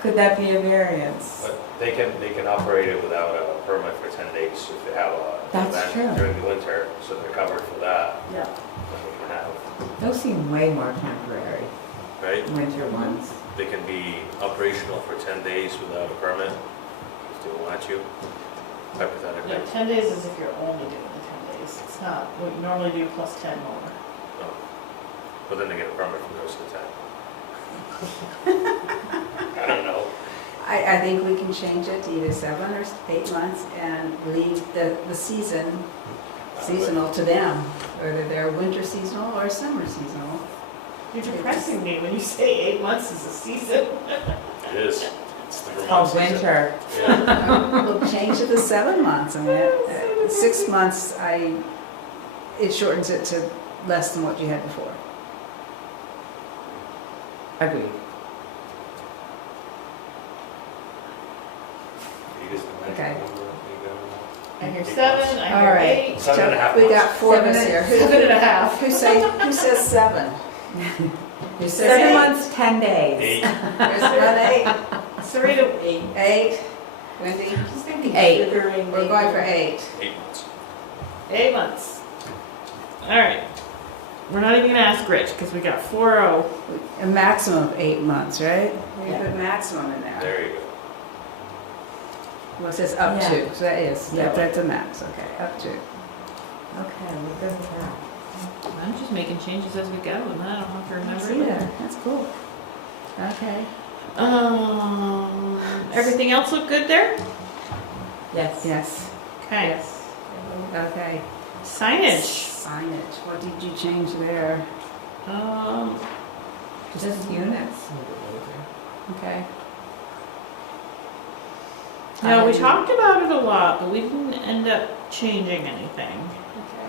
Could that be a variance? But they can operate it without a permit for 10 days if they have a That's event true. during the winter, so they're covered for that. Yeah. Then they can have, Those seem way more temporary, right? winter ones. They can be operational for 10 days without a permit if they want you, hypothetically. Yeah, 10 days is if you're only doing the 10 days. It's not what you normally do plus 10 more. No. But then they get a permit for the rest of the time. I don't know. I think we can change it to either 7 or 8 months and leave the seasonal to them, whether they're winter seasonal or summer seasonal. You're depressing me when you say 8 months is a season. It is. It's the Vermont Called season. winter. Yeah. We'll change it to 7 months. I mean, 6 months, it shortens it to less than what you had before. Agreed. Eight is the magic Okay. number. I hear 8 7, months. I All hear right. 8. 7.5 We got months. 4 of us here. 7 and a half. Who says 7? Who says 7 8? months, 10 days. 8. There's one 8. Sarita, 8. 8. Wendy? Just thinking 8. sugaring. We're going for 8. 8 months. 8 months. All right. We're not even gonna ask Rich because we got 4-0. A maximum of 8 months, right? We Yeah. put maximum in there. There you go. Well, it says up Yeah. to, so that is, Yeah. that's a max, okay, up to. Okay, we're good with that. I'm just making changes as we go, and I don't have to remember. See it. that, that's cool. Okay. Everything else look good there? Yes. Yes, Okay. yes. Okay. Signage. Signage, what did you change there? Just units. Okay. No, we talked about it a lot, but we didn't end up changing anything. Okay.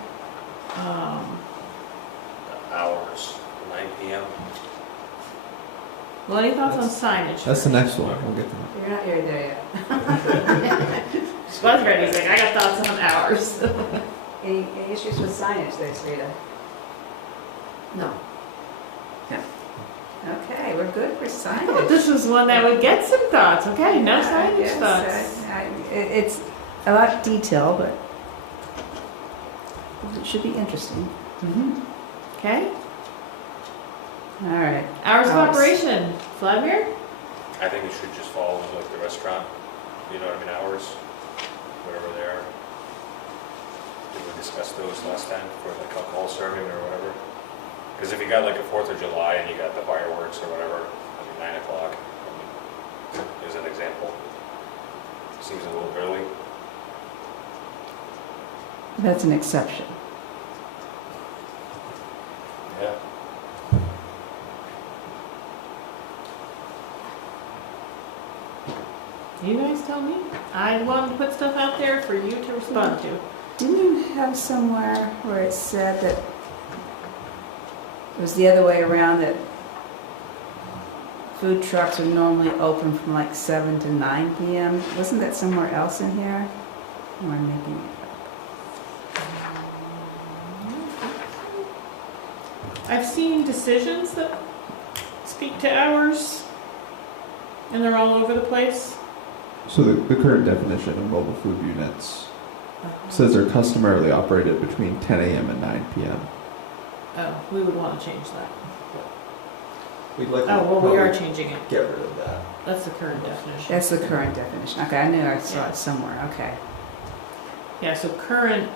The hours, 9 p.m. Well, any thoughts on signage? That's the next one. We'll get to You're not here there yet. She was ready. He's like, I got thoughts on hours. Any issues with signage there, Sarita? No. Okay, we're good for signage. This was one that would get some thoughts. Okay, no I signage guess, thoughts. It's a lot of detail, but it should be interesting. Okay. All right. Hours of Hours. operation. Vladimir? I think it should just follow like the restaurant, you know what I mean, hours, whatever they are. Did we discuss those last time for like alcohol serving or whatever? Because if you got like a 4th of July and you got the fireworks or whatever, I mean 9 o'clock, I mean, as an example, seems a little early. That's an exception. Yeah. You guys tell me. I wanted to put stuff out there for you to respond to. Didn't you have somewhere where it said that it was the other way around, that food trucks are normally open from like 7 to 9 p.m.? Wasn't that somewhere else in here? Or am I making it I've seen decisions that speak to hours, and they're all over the place. So the current definition of mobile food units says they're customarily operated between 10 a.m. and 9 p.m. Oh, we would want to change that. We'd like Oh, well, we are changing it. get rid of that. That's the current definition. That's the current definition. Okay, I knew I saw it somewhere. Okay. Yeah, so current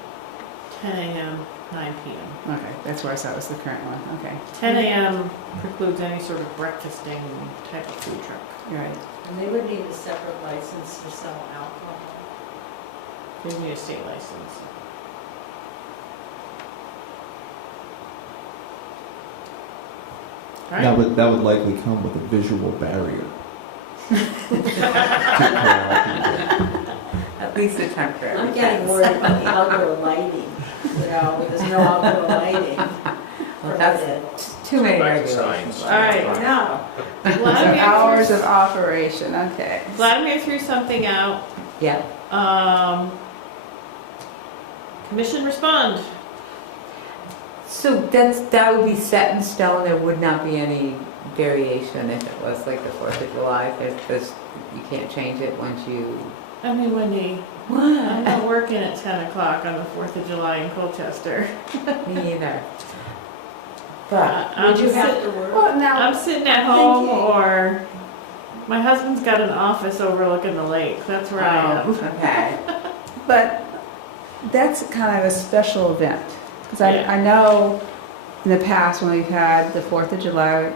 10 a.m., 9 p.m. Okay, that's where I saw it was the current one. Okay, 10 a.m. precludes any sort of breakfasting type of food truck. you're right. And they would need a separate license to sell alcohol. They need a state license. All That right. would likely come with a visual barrier. At least a temporary. I'm getting worried about the outdoor lighting, there's no outdoor lighting. Well, that's too many Back to regulations. signs. All right. No. So Vladimir hours threw- of operation, okay. Vladimir threw something out. Yeah. Commission respond. So that would be set in stone, there would not be any variation if it was like the 4th of July, because you can't change it once you... I mean, Wendy, I'm not working at 10 o'clock on the 4th of July in Colchester. Me either. But, I'm Would you have sit- to work? Well, now, I'm sitting at home, Thinking. or my husband's got an office overlooking the lake. That's where I am. okay. but that's kind of a special event. Because Yeah. I know in the past when we've had the 4th of July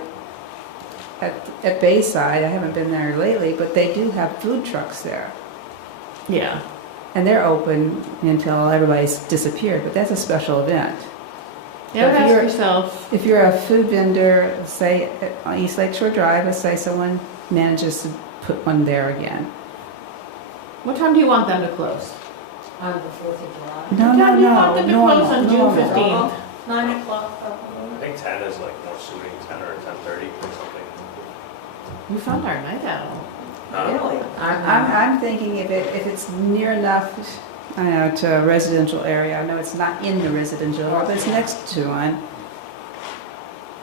at Bayside, I haven't been there lately, but they do have food trucks there. Yeah. And they're open until everybody's disappeared, but that's a special event. Yeah, If ask you're- yourself. If you're a food vendor, say on East Lake Shore Drive, let's say someone manages to put one there again. What time do you want them to close? On the 4th of July. No, What no, time do you want no, them to close on June normal. 15th? 9 o'clock. I think 10 is like more suiting, 10 or 10:30 or something. We found our night owl. Really? I'm thinking if it's near enough, I don't know, to a residential area. I know it's not in the residential area, but it's next to one.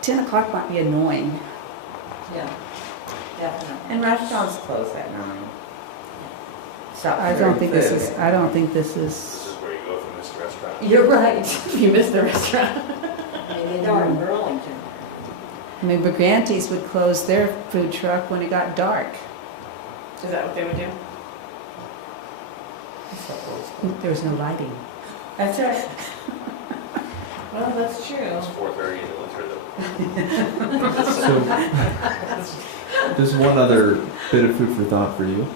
10 o'clock might be annoying. Yeah, definitely. And restaurants close at 9. Stop I don't serving think this food. is, I don't think this This is, is where you go from this restaurant. You're right. You missed the restaurant. I mean, they don't in Burlington. I mean, Brigantines would close their food truck when it got dark. Is that what they would do? There was no lighting. That's right. Well, that's true. It's 4:30 in the winter though. So, there's one other bit of food for thought for you.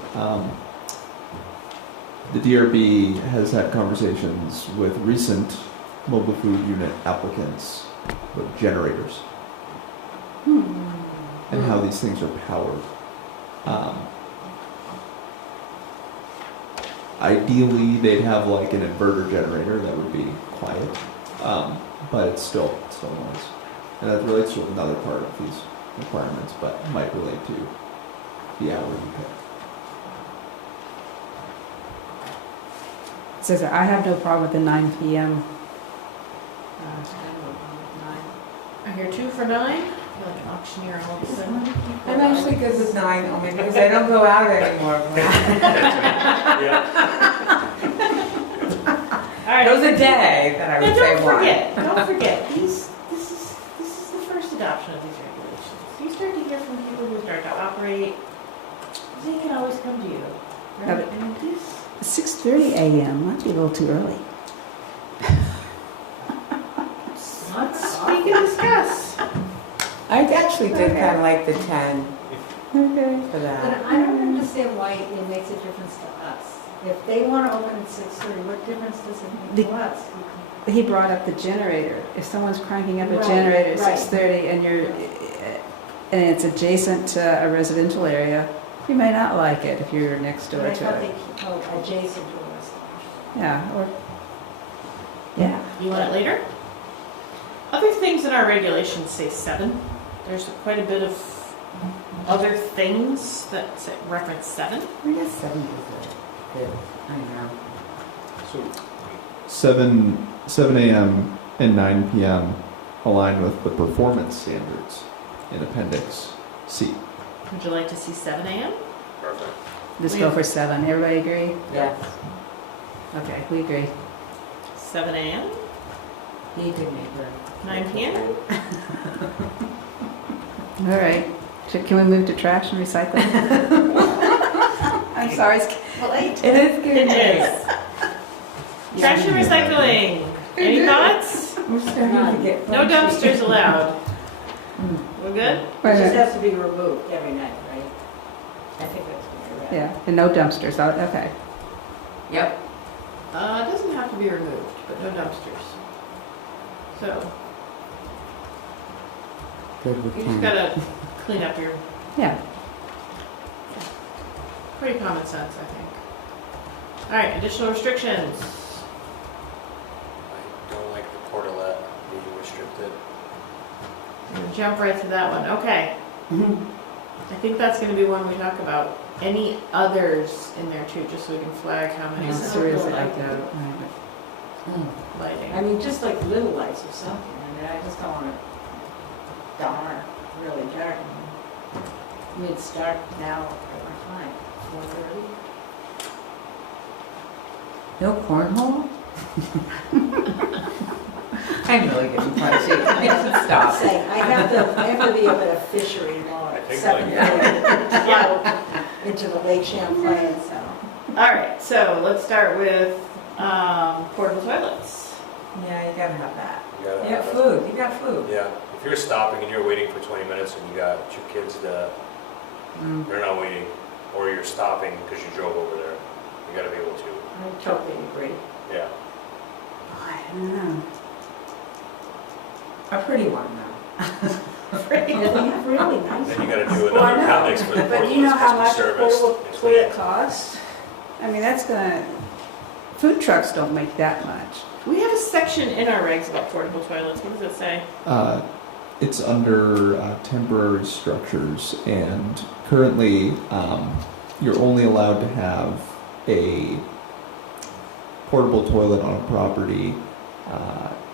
The DRB has had conversations with recent mobile food unit applicants with generators and how these things are powered. Ideally, they'd have like an inverter generator that would be quiet, but it's still noise. And that relates to another part of these requirements, but might relate to the hour you pick. It says, I have no problem with the 9 p.m. I hear 2 for 9. I feel like an auctioneer all of a sudden. I'm actually good with 9 only because I don't go out anymore. All right. There was a day that I Now would say don't 1. forget. Don't forget. This is the first adoption of these regulations. You start to hear from people who start to operate They can always come to you. Yeah, Right? but- I mean, these- 6:30 a.m. might be a little too early. Let's speak and discuss. I actually did kind of like the 10 Okay. for But that. I don't understand why it makes a difference to us. If they want to open at 6:30, what difference does it make to us? He brought up the generator. If someone's cranking up a Right, generator at right. 6:30 and and it's adjacent to a residential area, you may not like it if you're next door But I to thought it. they keep adjacent to us. Yeah, or, yeah. You want it later? Other things in our regulations say 7. There's quite a bit of other things that reference 7. I guess 7 is good. I know. So 7 a.m. and 9 p.m. align with the performance standards in Appendix C. Would you like to see 7 a.m.? perfect. Let's go for 7. Everybody agree? Yes. Okay, we agree. 7 a.m.? He did make her. 9 p.m.? All right. Can we move to trash and recycling? I'm sorry. It is good. It is. Trash and recycling. Any thoughts? We're starting to get. No dumpsters allowed. We're good? It Wait a just minute. has to be removed every night, right? I think that's what you're at. Yeah, and no dumpsters. Okay. Yep. It doesn't have to be removed, but no dumpsters. So, Good, we you just can. gotta clean up your, Yeah. pretty common sense, I think. All right, additional restrictions. I don't like the portalet being restricted. We're gonna jump right to that one. Okay. I think that's gonna be one we talk about. Any others in there too, just so we can flag how many Yeah, is seriously, like like that. lighting. I mean, just like little lights or something, I mean, I just don't want it dark, really dark. I mean, it's dark now at what time, 4:30? No cornhole? I'm really getting punchy. I should stop. Say, I have to be up at a fishery law at think 7:30 into the Lake Champlain, so. All right, so let's start with portable toilets. Yeah, you gotta have that. You gotta You got have it. food, you got food. Yeah, if you're stopping and you're waiting for 20 minutes and you got your kids to, they're not waiting, or you're stopping because you drove over there, you gotta be able to, I totally agree. yeah. I don't know. A pretty one though. Yeah, they have really nice Then you gotta ones. do Well, I another know, appendix for the but you know portables, how must much be a serviced portable and toilet cleaned. costs? I mean, that's gonna, food trucks don't make that much. We have a section in our regs about portable toilets. What does it say? It's under temporary structures, and currently you're only allowed to have a portable toilet on a property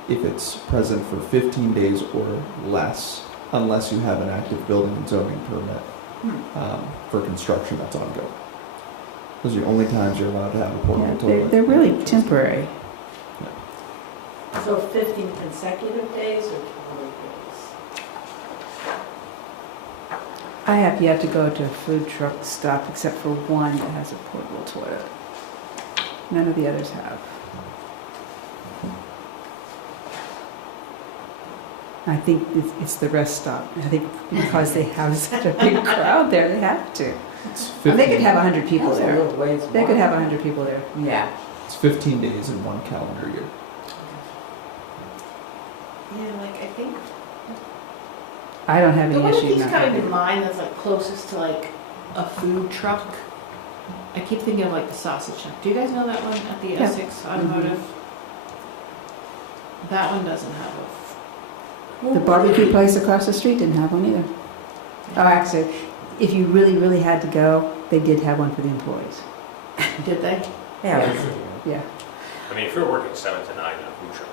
if it's present for 15 days or less, unless you have an active building and zoning permit for construction that's ongoing. Those are the only times you're allowed to have a portable Yeah, toilet. they're really temporary. So 15 consecutive days or 20 days? I have yet to go to a food truck stop except for one that has a portable toilet. None of the others have. I think it's the rest stop. I think because they have such a big crowd there, they have to. It's They 15, could have 100 people That's a there. little ways They could more. have 100 people there. Yeah. it's 15 days in one calendar year. Yeah, like I think I don't have the any one that issue keeps not coming to having. mind that's like closest to like a food truck. I keep thinking of like the sausage truck. Do you guys know that one at the Yeah. Essex Automotive? That one doesn't have The barbecue place across the street didn't have one either. Oh, actually, if you really, really had to go, they did have one for the employees. a. Did they? Yeah, it's- Yeah. I mean, if you're working 7 to 9 in a food truck,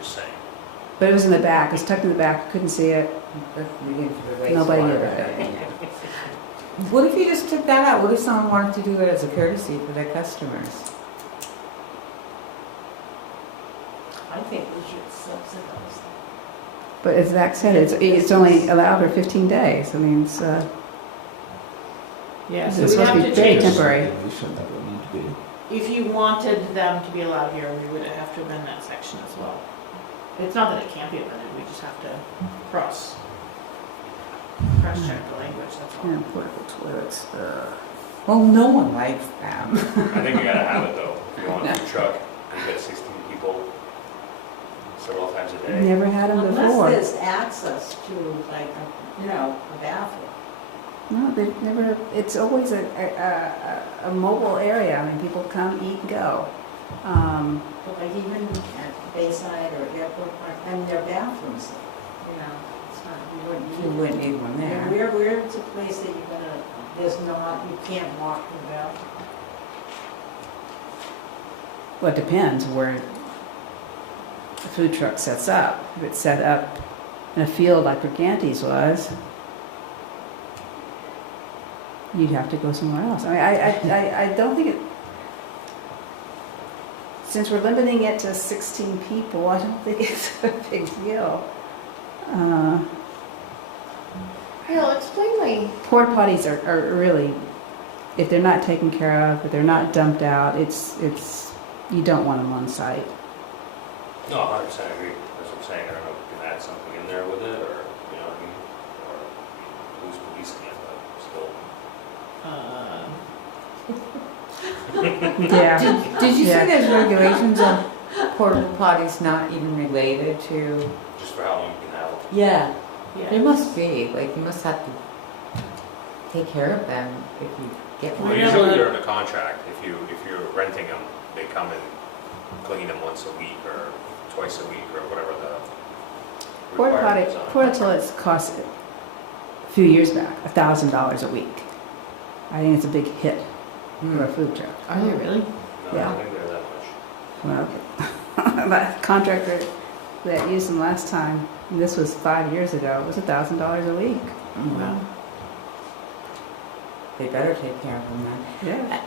just saying. But it was in the back. It was tucked in the back. Couldn't see it. that's leading to the Nobody knew wastewater. about it. What if you just took that out? What if someone wanted to do it as a courtesy for their customers? I think we should subsidize them. But as Zach said, it's only allowed for 15 days. I mean, it's, Yeah, so It's we supposed have to to be very change. temporary. Regulation that would need to be. If you wanted them to be allowed here, we would have to amend that section as well. It's not that it can't be amended, we just have to cross-check the language, that's all. Yeah, portable toilets. Well, no one likes them. I think you gotta have it though. If you want a food truck, and you get 16 people several times a day. Never had them Unless before. there's access to like, a bathroom. No, they've never, it's always a mobile area. I mean, people come, eat, and go. But like even at Bayside or Airport Park, and their bathrooms, it's not, you wouldn't You need. wouldn't need one Yeah, there. where's a place that you're gonna, there's not, you can't walk to the bathroom? Well, it depends where the food truck sets up. If it's set up in a field like Briganti's was, you'd have to go somewhere else. I mean, I don't think it, since we're limiting it to 16 people, I don't think it's a big deal. I'll explain Porta potties are really, if they're not taken care of, if they're not dumped out, it's you don't want them on site. No, 100% agree. That's what I'm saying. I don't know if you can add something in there with it, or, you know what I mean? Or who's policing it, but still. Yeah. Did you Yeah. see there's regulations on porta potties not even related to? Just for how long you can have it. Yeah, Yeah. there must be, like, you must have to take care of them if you get Well, one. Yeah, usually but- you're in a contract. If you're renting them, they come and clean them once a week or twice a week or whatever the requirements are. Porta toilets cost a few years back $1,000 a week. I think it's a big hit for a food truck. Are they really? No, I Yeah. don't think they're that much. Well, that contractor that used them last time, and this was 5 years ago, it was $1,000 a week. Wow. They better take care of them then. Yeah.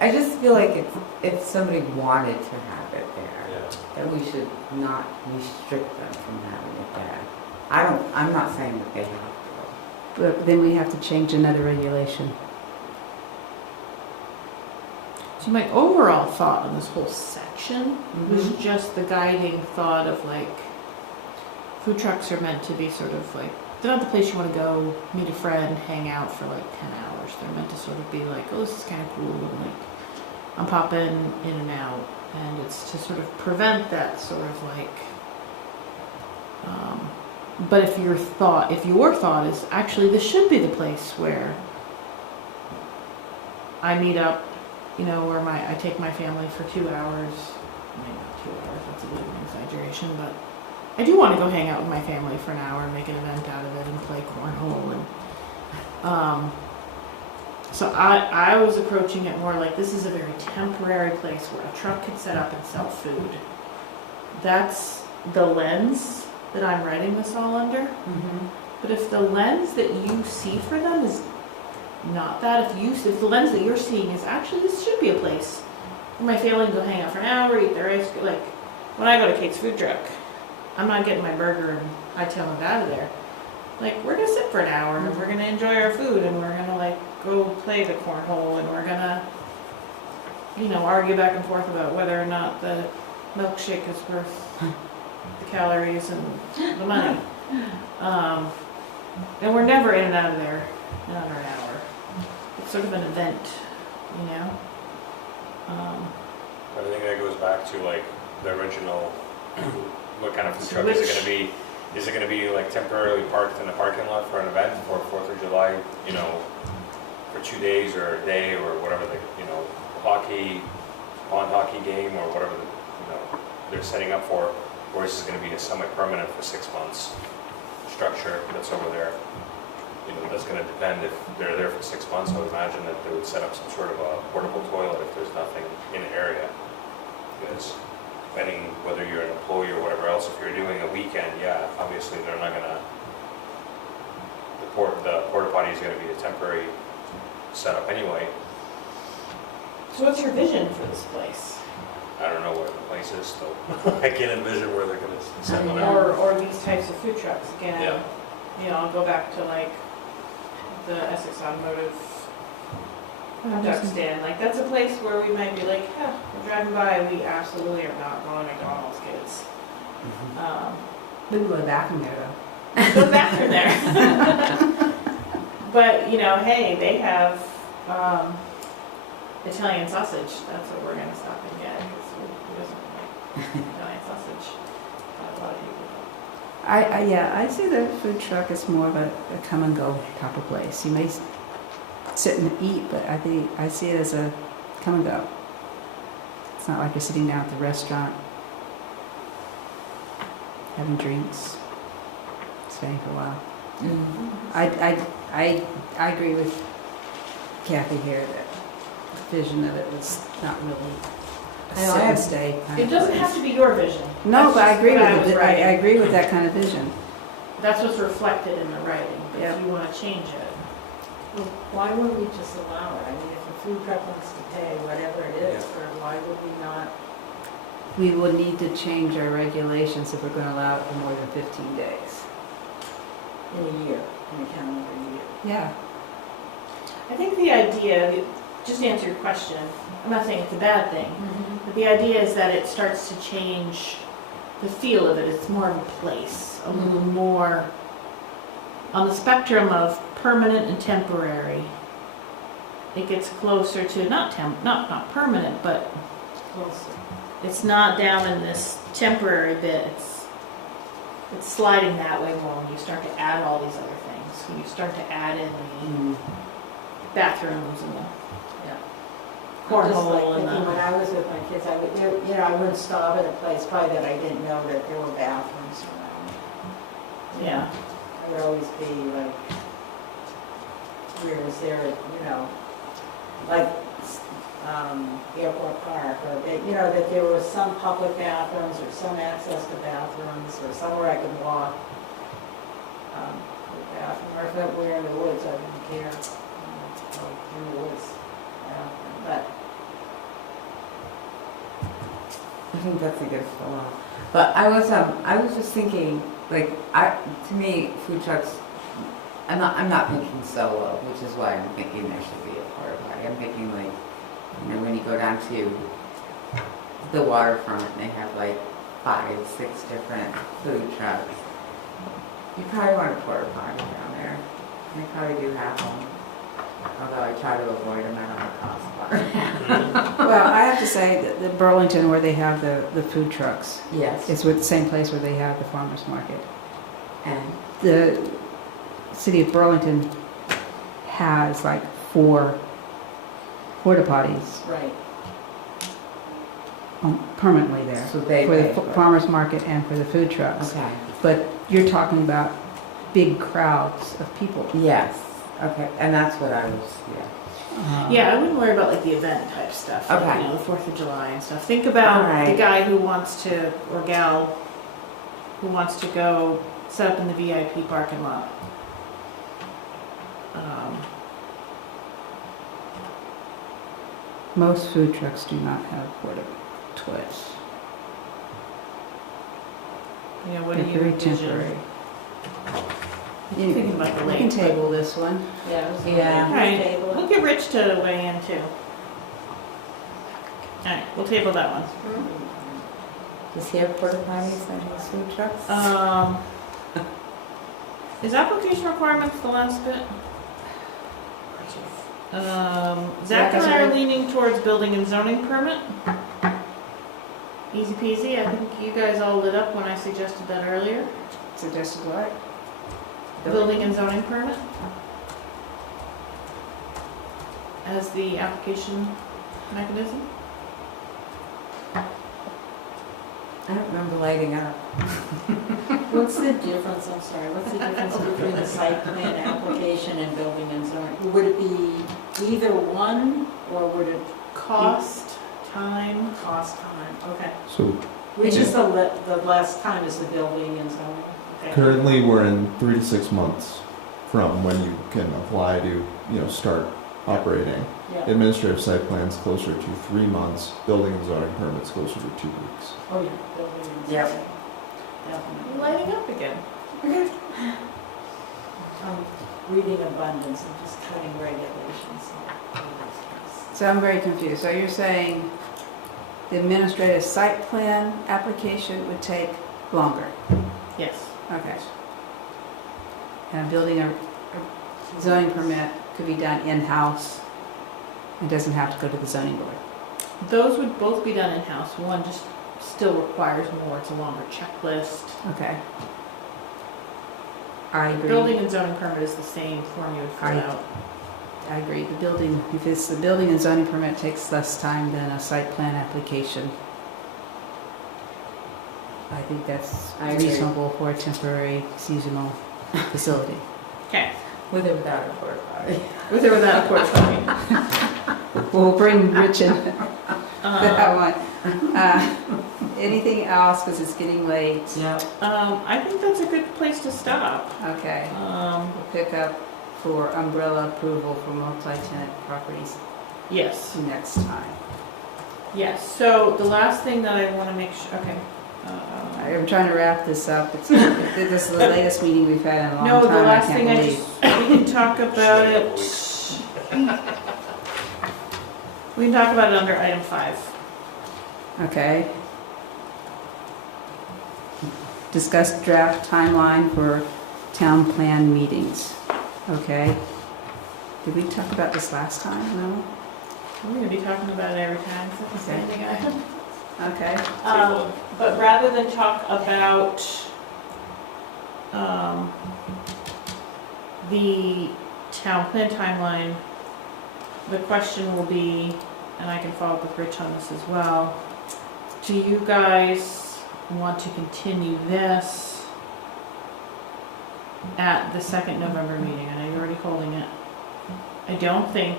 I just feel like if somebody wanted to have it there, Yeah. that we should not restrict them from having it there. I'm not saying that they have to. But then we have to change another regulation. So my overall thought on this whole section was Mhm. just the guiding thought of like, food trucks are meant to be sort of like, they're not the place you want to go, meet a friend, hang out for like 10 hours. They're meant to sort of be like, oh, this is kind of cool, and like, I'm popping in and out. And it's to sort of prevent that sort of like, but if your thought is actually this should be the place where I meet up, where I take my family for 2 hours, maybe not 2 hours, that's a bit of an exaggeration, but I do want to go hang out with my family for an hour and make an event out of it and play cornhole and, so I was approaching it more like this is a very temporary place where a truck could set up and sell food. That's the lens that I'm writing this all under. Mm-hmm. But if the lens that you see for them is not that, if the lens that you're seeing is actually this should be a place where my family can go hang out for an hour, eat their ice cream. Like when I go to Kate's food truck, I'm not getting my burger and hightail it out of there. Like we're gonna sit for an hour and we're gonna enjoy our food and we're gonna like go play the cornhole and we're gonna argue back and forth about whether or not the milkshake is worth the calories and the money. And we're never in and out of there in under an hour. It's sort of an event, I think that goes back to like the original, what kind of food truck is it gonna be? Is it gonna be like temporarily parked in the parking lot for an event for 4th of July, for 2 days or a day or whatever the, pond hockey game or whatever they're setting up for? Or is this gonna be a semi-permanent for 6 months structure that's over there? That's gonna depend if they're there for 6 months. I would imagine that they would set up some sort of a portable toilet if there's nothing in the area. Because depending whether you're an employee or whatever else, if you're doing a weekend, yeah, obviously they're not gonna, the porta potty is gonna be a temporary setup anyway. So what's your vision for this place? I don't know where the place is still. I can't envision where they're gonna set one up. Or these types of food trucks again. Yeah. I'll go back to like the Essex Automotive duck stand, like, that's a place where we might be like, huh, we're driving by, we absolutely are not going to McDonald's, kids. We can go to the bathroom there, though. Go back in there. But, you know, hey, they have Italian sausage. That's what we're gonna stop and get, because who doesn't like Italian sausage? A lot of people don't. Yeah, I see the food truck as more of a come and go type of place. You may sit and eat, but I see it as a come and go. It's not like you're sitting down at the restaurant, having drinks, staying for a while. I agree with Kathy here that the vision of it was not really a sit and stay kind It of doesn't place. have to be your vision. No, That's but I just agree what with was it. I writing. agree with that kind of vision. That's what's reflected in the writing, but Yep. if you wanna change it. Well, why wouldn't we just allow it? I mean, if the food truck wants to pay whatever it is, or why would we not? We will need to change our regulations if we're going to allow it for more than 15 days. In a year, in a calendar year. Yeah. I think the idea, just to answer your question, I'm not saying it's a bad thing, but the idea is that it starts to change the feel of it. It's more of a place, a little more on the spectrum of permanent and temporary. It gets closer to not permanent, but Closer. it's not down in this temporary bit. It's sliding that way more when you start to add all these other things. When you start to add in the bathrooms and the I'm just like cornhole and thinking, when the. I was with my kids, I would, you know, I wouldn't stop at a place probably that I didn't know that there were bathrooms around. Yeah. I would always be like, where is there, you know, like, Airport Park, or, you know, that there was some public bathrooms, or some access to bathrooms, or somewhere I could walk. To the bathroom, or if it were in the woods, I didn't care. Go through the woods, but. I think that's a good follow. But I was just thinking, like, to me, food trucks, I'm not thinking solo, which is why I'm thinking there should be a porta potty. I'm thinking like, you know, when you go down to the waterfront, and they have like 5, 6 different food trucks. You probably want a porta potty down there. They probably do have them. Although I try to avoid them at all costs. Well, I have to say that the Burlington, where they have the food trucks, Yes. is with the same place where they have the farmer's market. And The city of Burlington has like 4 porta potties Right. permanently there. so they For pay the for it. farmer's market and for the food trucks. Okay. But you're talking about big crowds of people. Yes. Okay. And that's what I was. Yeah. Yeah, I wouldn't worry about like the event type stuff, like, Okay. you know, the 4th of July and stuff. Think about the Alright. guy who wants to, or gal, who wants to go set up in the VIP parking lot. Most food trucks do not have porta toilets. You know, what They're do you very envision? temporary. I'm thinking about the We can lake. table this one. Yeah. it was Yeah. on the Alright, table. we'll get Rich to weigh in too. Alright, we'll table that one. Does he have porta potties at his food trucks? Is application requirements the last bit? Zach and I are leaning towards building and zoning permit. Easy peasy, I think you guys all lit up when I suggested that earlier. Suggested what? Building and zoning permit as the application mechanism. I don't remember lighting up. What's the difference, I'm sorry, what's the difference between the site plan application and building and zoning? Would it be either one, or would it Cost, time. cost time? Okay. So Which is the last time is the building and zoning? Okay. currently, we're in 3 to 6 months from when you can apply to, start operating. Yeah. Administrative site plans closer to 3 months, building and zoning permits closer to 2 weeks. Oh, yeah, building and Yep. zoning. Definitely. Lighting up again. reading abundance and just cutting regulations. So I'm very confused. So you're saying the administrative site plan application would take longer? Yes. Okay. And building a zoning permit could be done in-house. It doesn't have to go to the zoning board. Those would both be done in-house. One just still requires more. It's a longer checklist. Okay. I agree. Building and zoning permit is the same form you would fill out. I agree. The building, if it's the building and zoning permit, takes less time than a site plan application. I think that's I agree. reasonable for a temporary seasonal facility. Okay. With or without a porta potty. With or without a porta potty. We'll bring Rich in that Um, one. Anything else, because it's getting late? Yep. I think that's a good place to stop. Okay. Um, We'll pick up for umbrella approval for multi-tenant properties yes. next time. Yes. So the last thing that I want to make sure. Okay. I'm trying to wrap this up. This is the latest meeting we've had in a long No, time. the last can't thing I believe. just we can talk about it. We can talk about it under item 5. Okay. Discuss draft timeline for town plan meetings. Okay. Did we talk about this last time? No? We're going to be talking about it every time. So it's the same thing I have. Okay. But rather than talk about the town plan timeline, the question will be, and I can follow up with Rich on this as well, do you guys want to continue this at the second November meeting? I know you're already holding it. I don't think,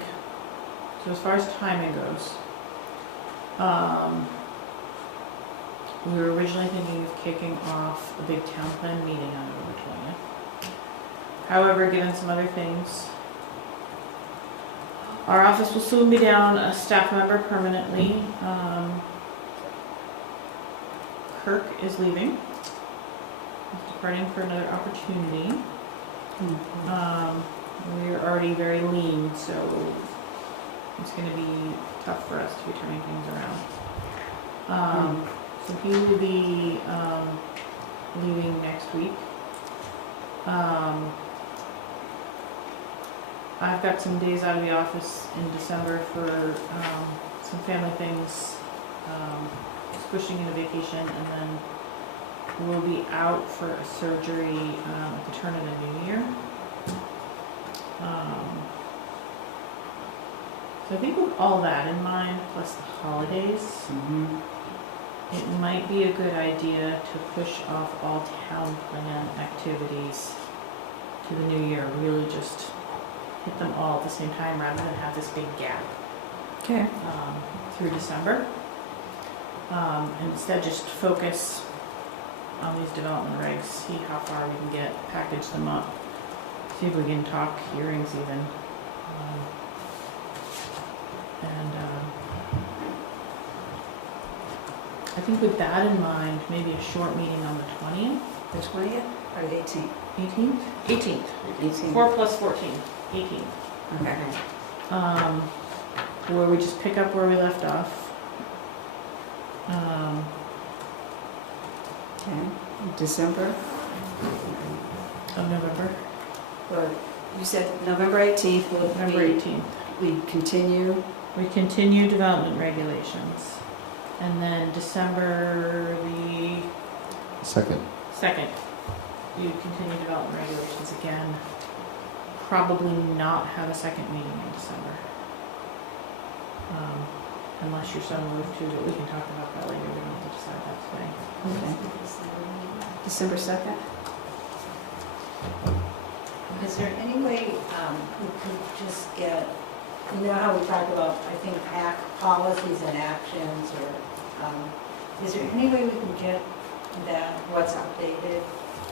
so as far as timing goes, we were originally thinking of kicking off a big town plan meeting on November 20th. However, given some other things, our office will soon be down a staff member permanently. Kirk is leaving. He's departing for another opportunity. We're already very lean, so it's going to be tough for us to be turning things around. So he will be leaving next week. I've got some days out of the office in December for some family things, pushing into vacation, and then we'll be out for a surgery at the turn of the new year. So I think with all that in mind, plus the holidays, it might be a good idea to push off all town plan activities to the new year. Really just hit them all at the same time rather than have this big gap Okay. through December. And instead just focus on these development regs, see how far we can get, package them up, see if we can talk hearings even. I think with that in mind, maybe a short meeting on the 20th? The 20th or the 18th? 18th? 18th. 18th. 4 plus 14, 18th. Okay. Where we just pick up where we left off. Okay. December? Of November. Well, you said November 18th will November be, 18th. we continue. We continue development regulations. And then December the Second. 2nd, you continue development regulations again. Probably not have a second meeting in December. Unless you're so moved to, but we can talk about that later. We don't have to decide that today. Okay. December 2nd? Is there any way we could just get, you know how we talk about, I think, policies and actions, or is there any way we can get that, what's updated,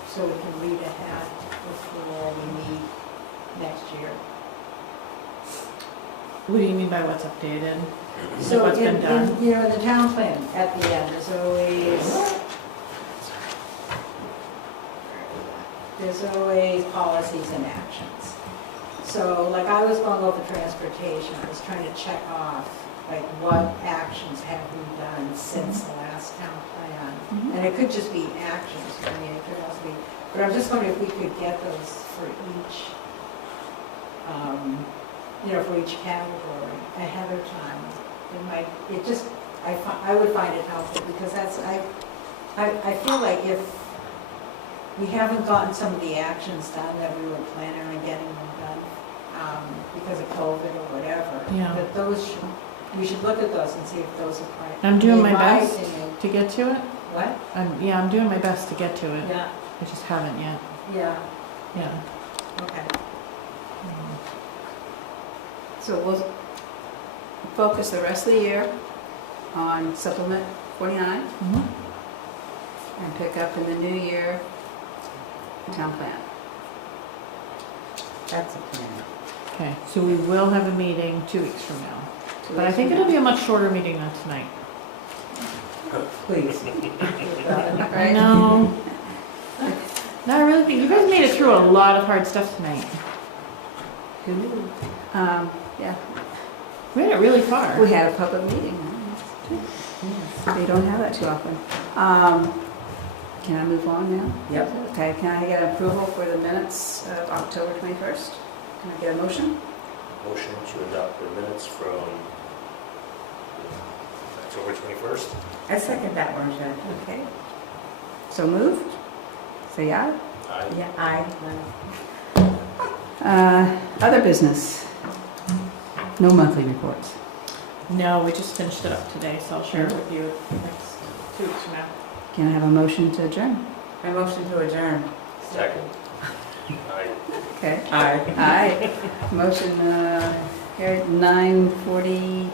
so we can read ahead before we meet next year? What do you mean by what's updated? So what's been done? you know, the town plan at the end is always, there's always policies and actions. So like I was going over transportation, I was trying to check off like what actions have we done since the last town plan? And it could just be actions, I mean, it could also be, but I'm just wondering if we could get those for each, for each category ahead of time. I would find it helpful because I feel like if we haven't gotten some of the actions done that we were planning on getting them done because of COVID or whatever, Yeah. that we should look at those and see if those are part. I'm doing my in best opinion. to get to it. What? I'm doing my best to get to it. Yeah, I just haven't yet. yeah, Yeah. okay. So we'll focus the rest of the year on supplement 49 Mhm. and pick up in the new year town plan. That's a plan. Okay, so we will have a meeting 2 weeks from now. 2 But I weeks think from it'll be a much shorter meeting than tonight. Please. now. I Right? know. No, I really think you guys made it through a lot of hard stuff tonight. Who knew? Yeah, We made it really far. we had a public meeting. They don't have that too often. Can I move on now? Yep. Okay, can I get approval for the minutes of October 21st? Can I get a motion? Motion to adopt the minutes from October 21st. I second that motion. Okay. So moved? Say aye. Aye. Yeah, I. Other business? No monthly reports. No, we just finished it up today, so I'll share it with you next 2 weeks from now. Can I have a motion to adjourn? I motion to adjourn. Second. Aye. Okay. Aye. Aye. Motion carried 9:48.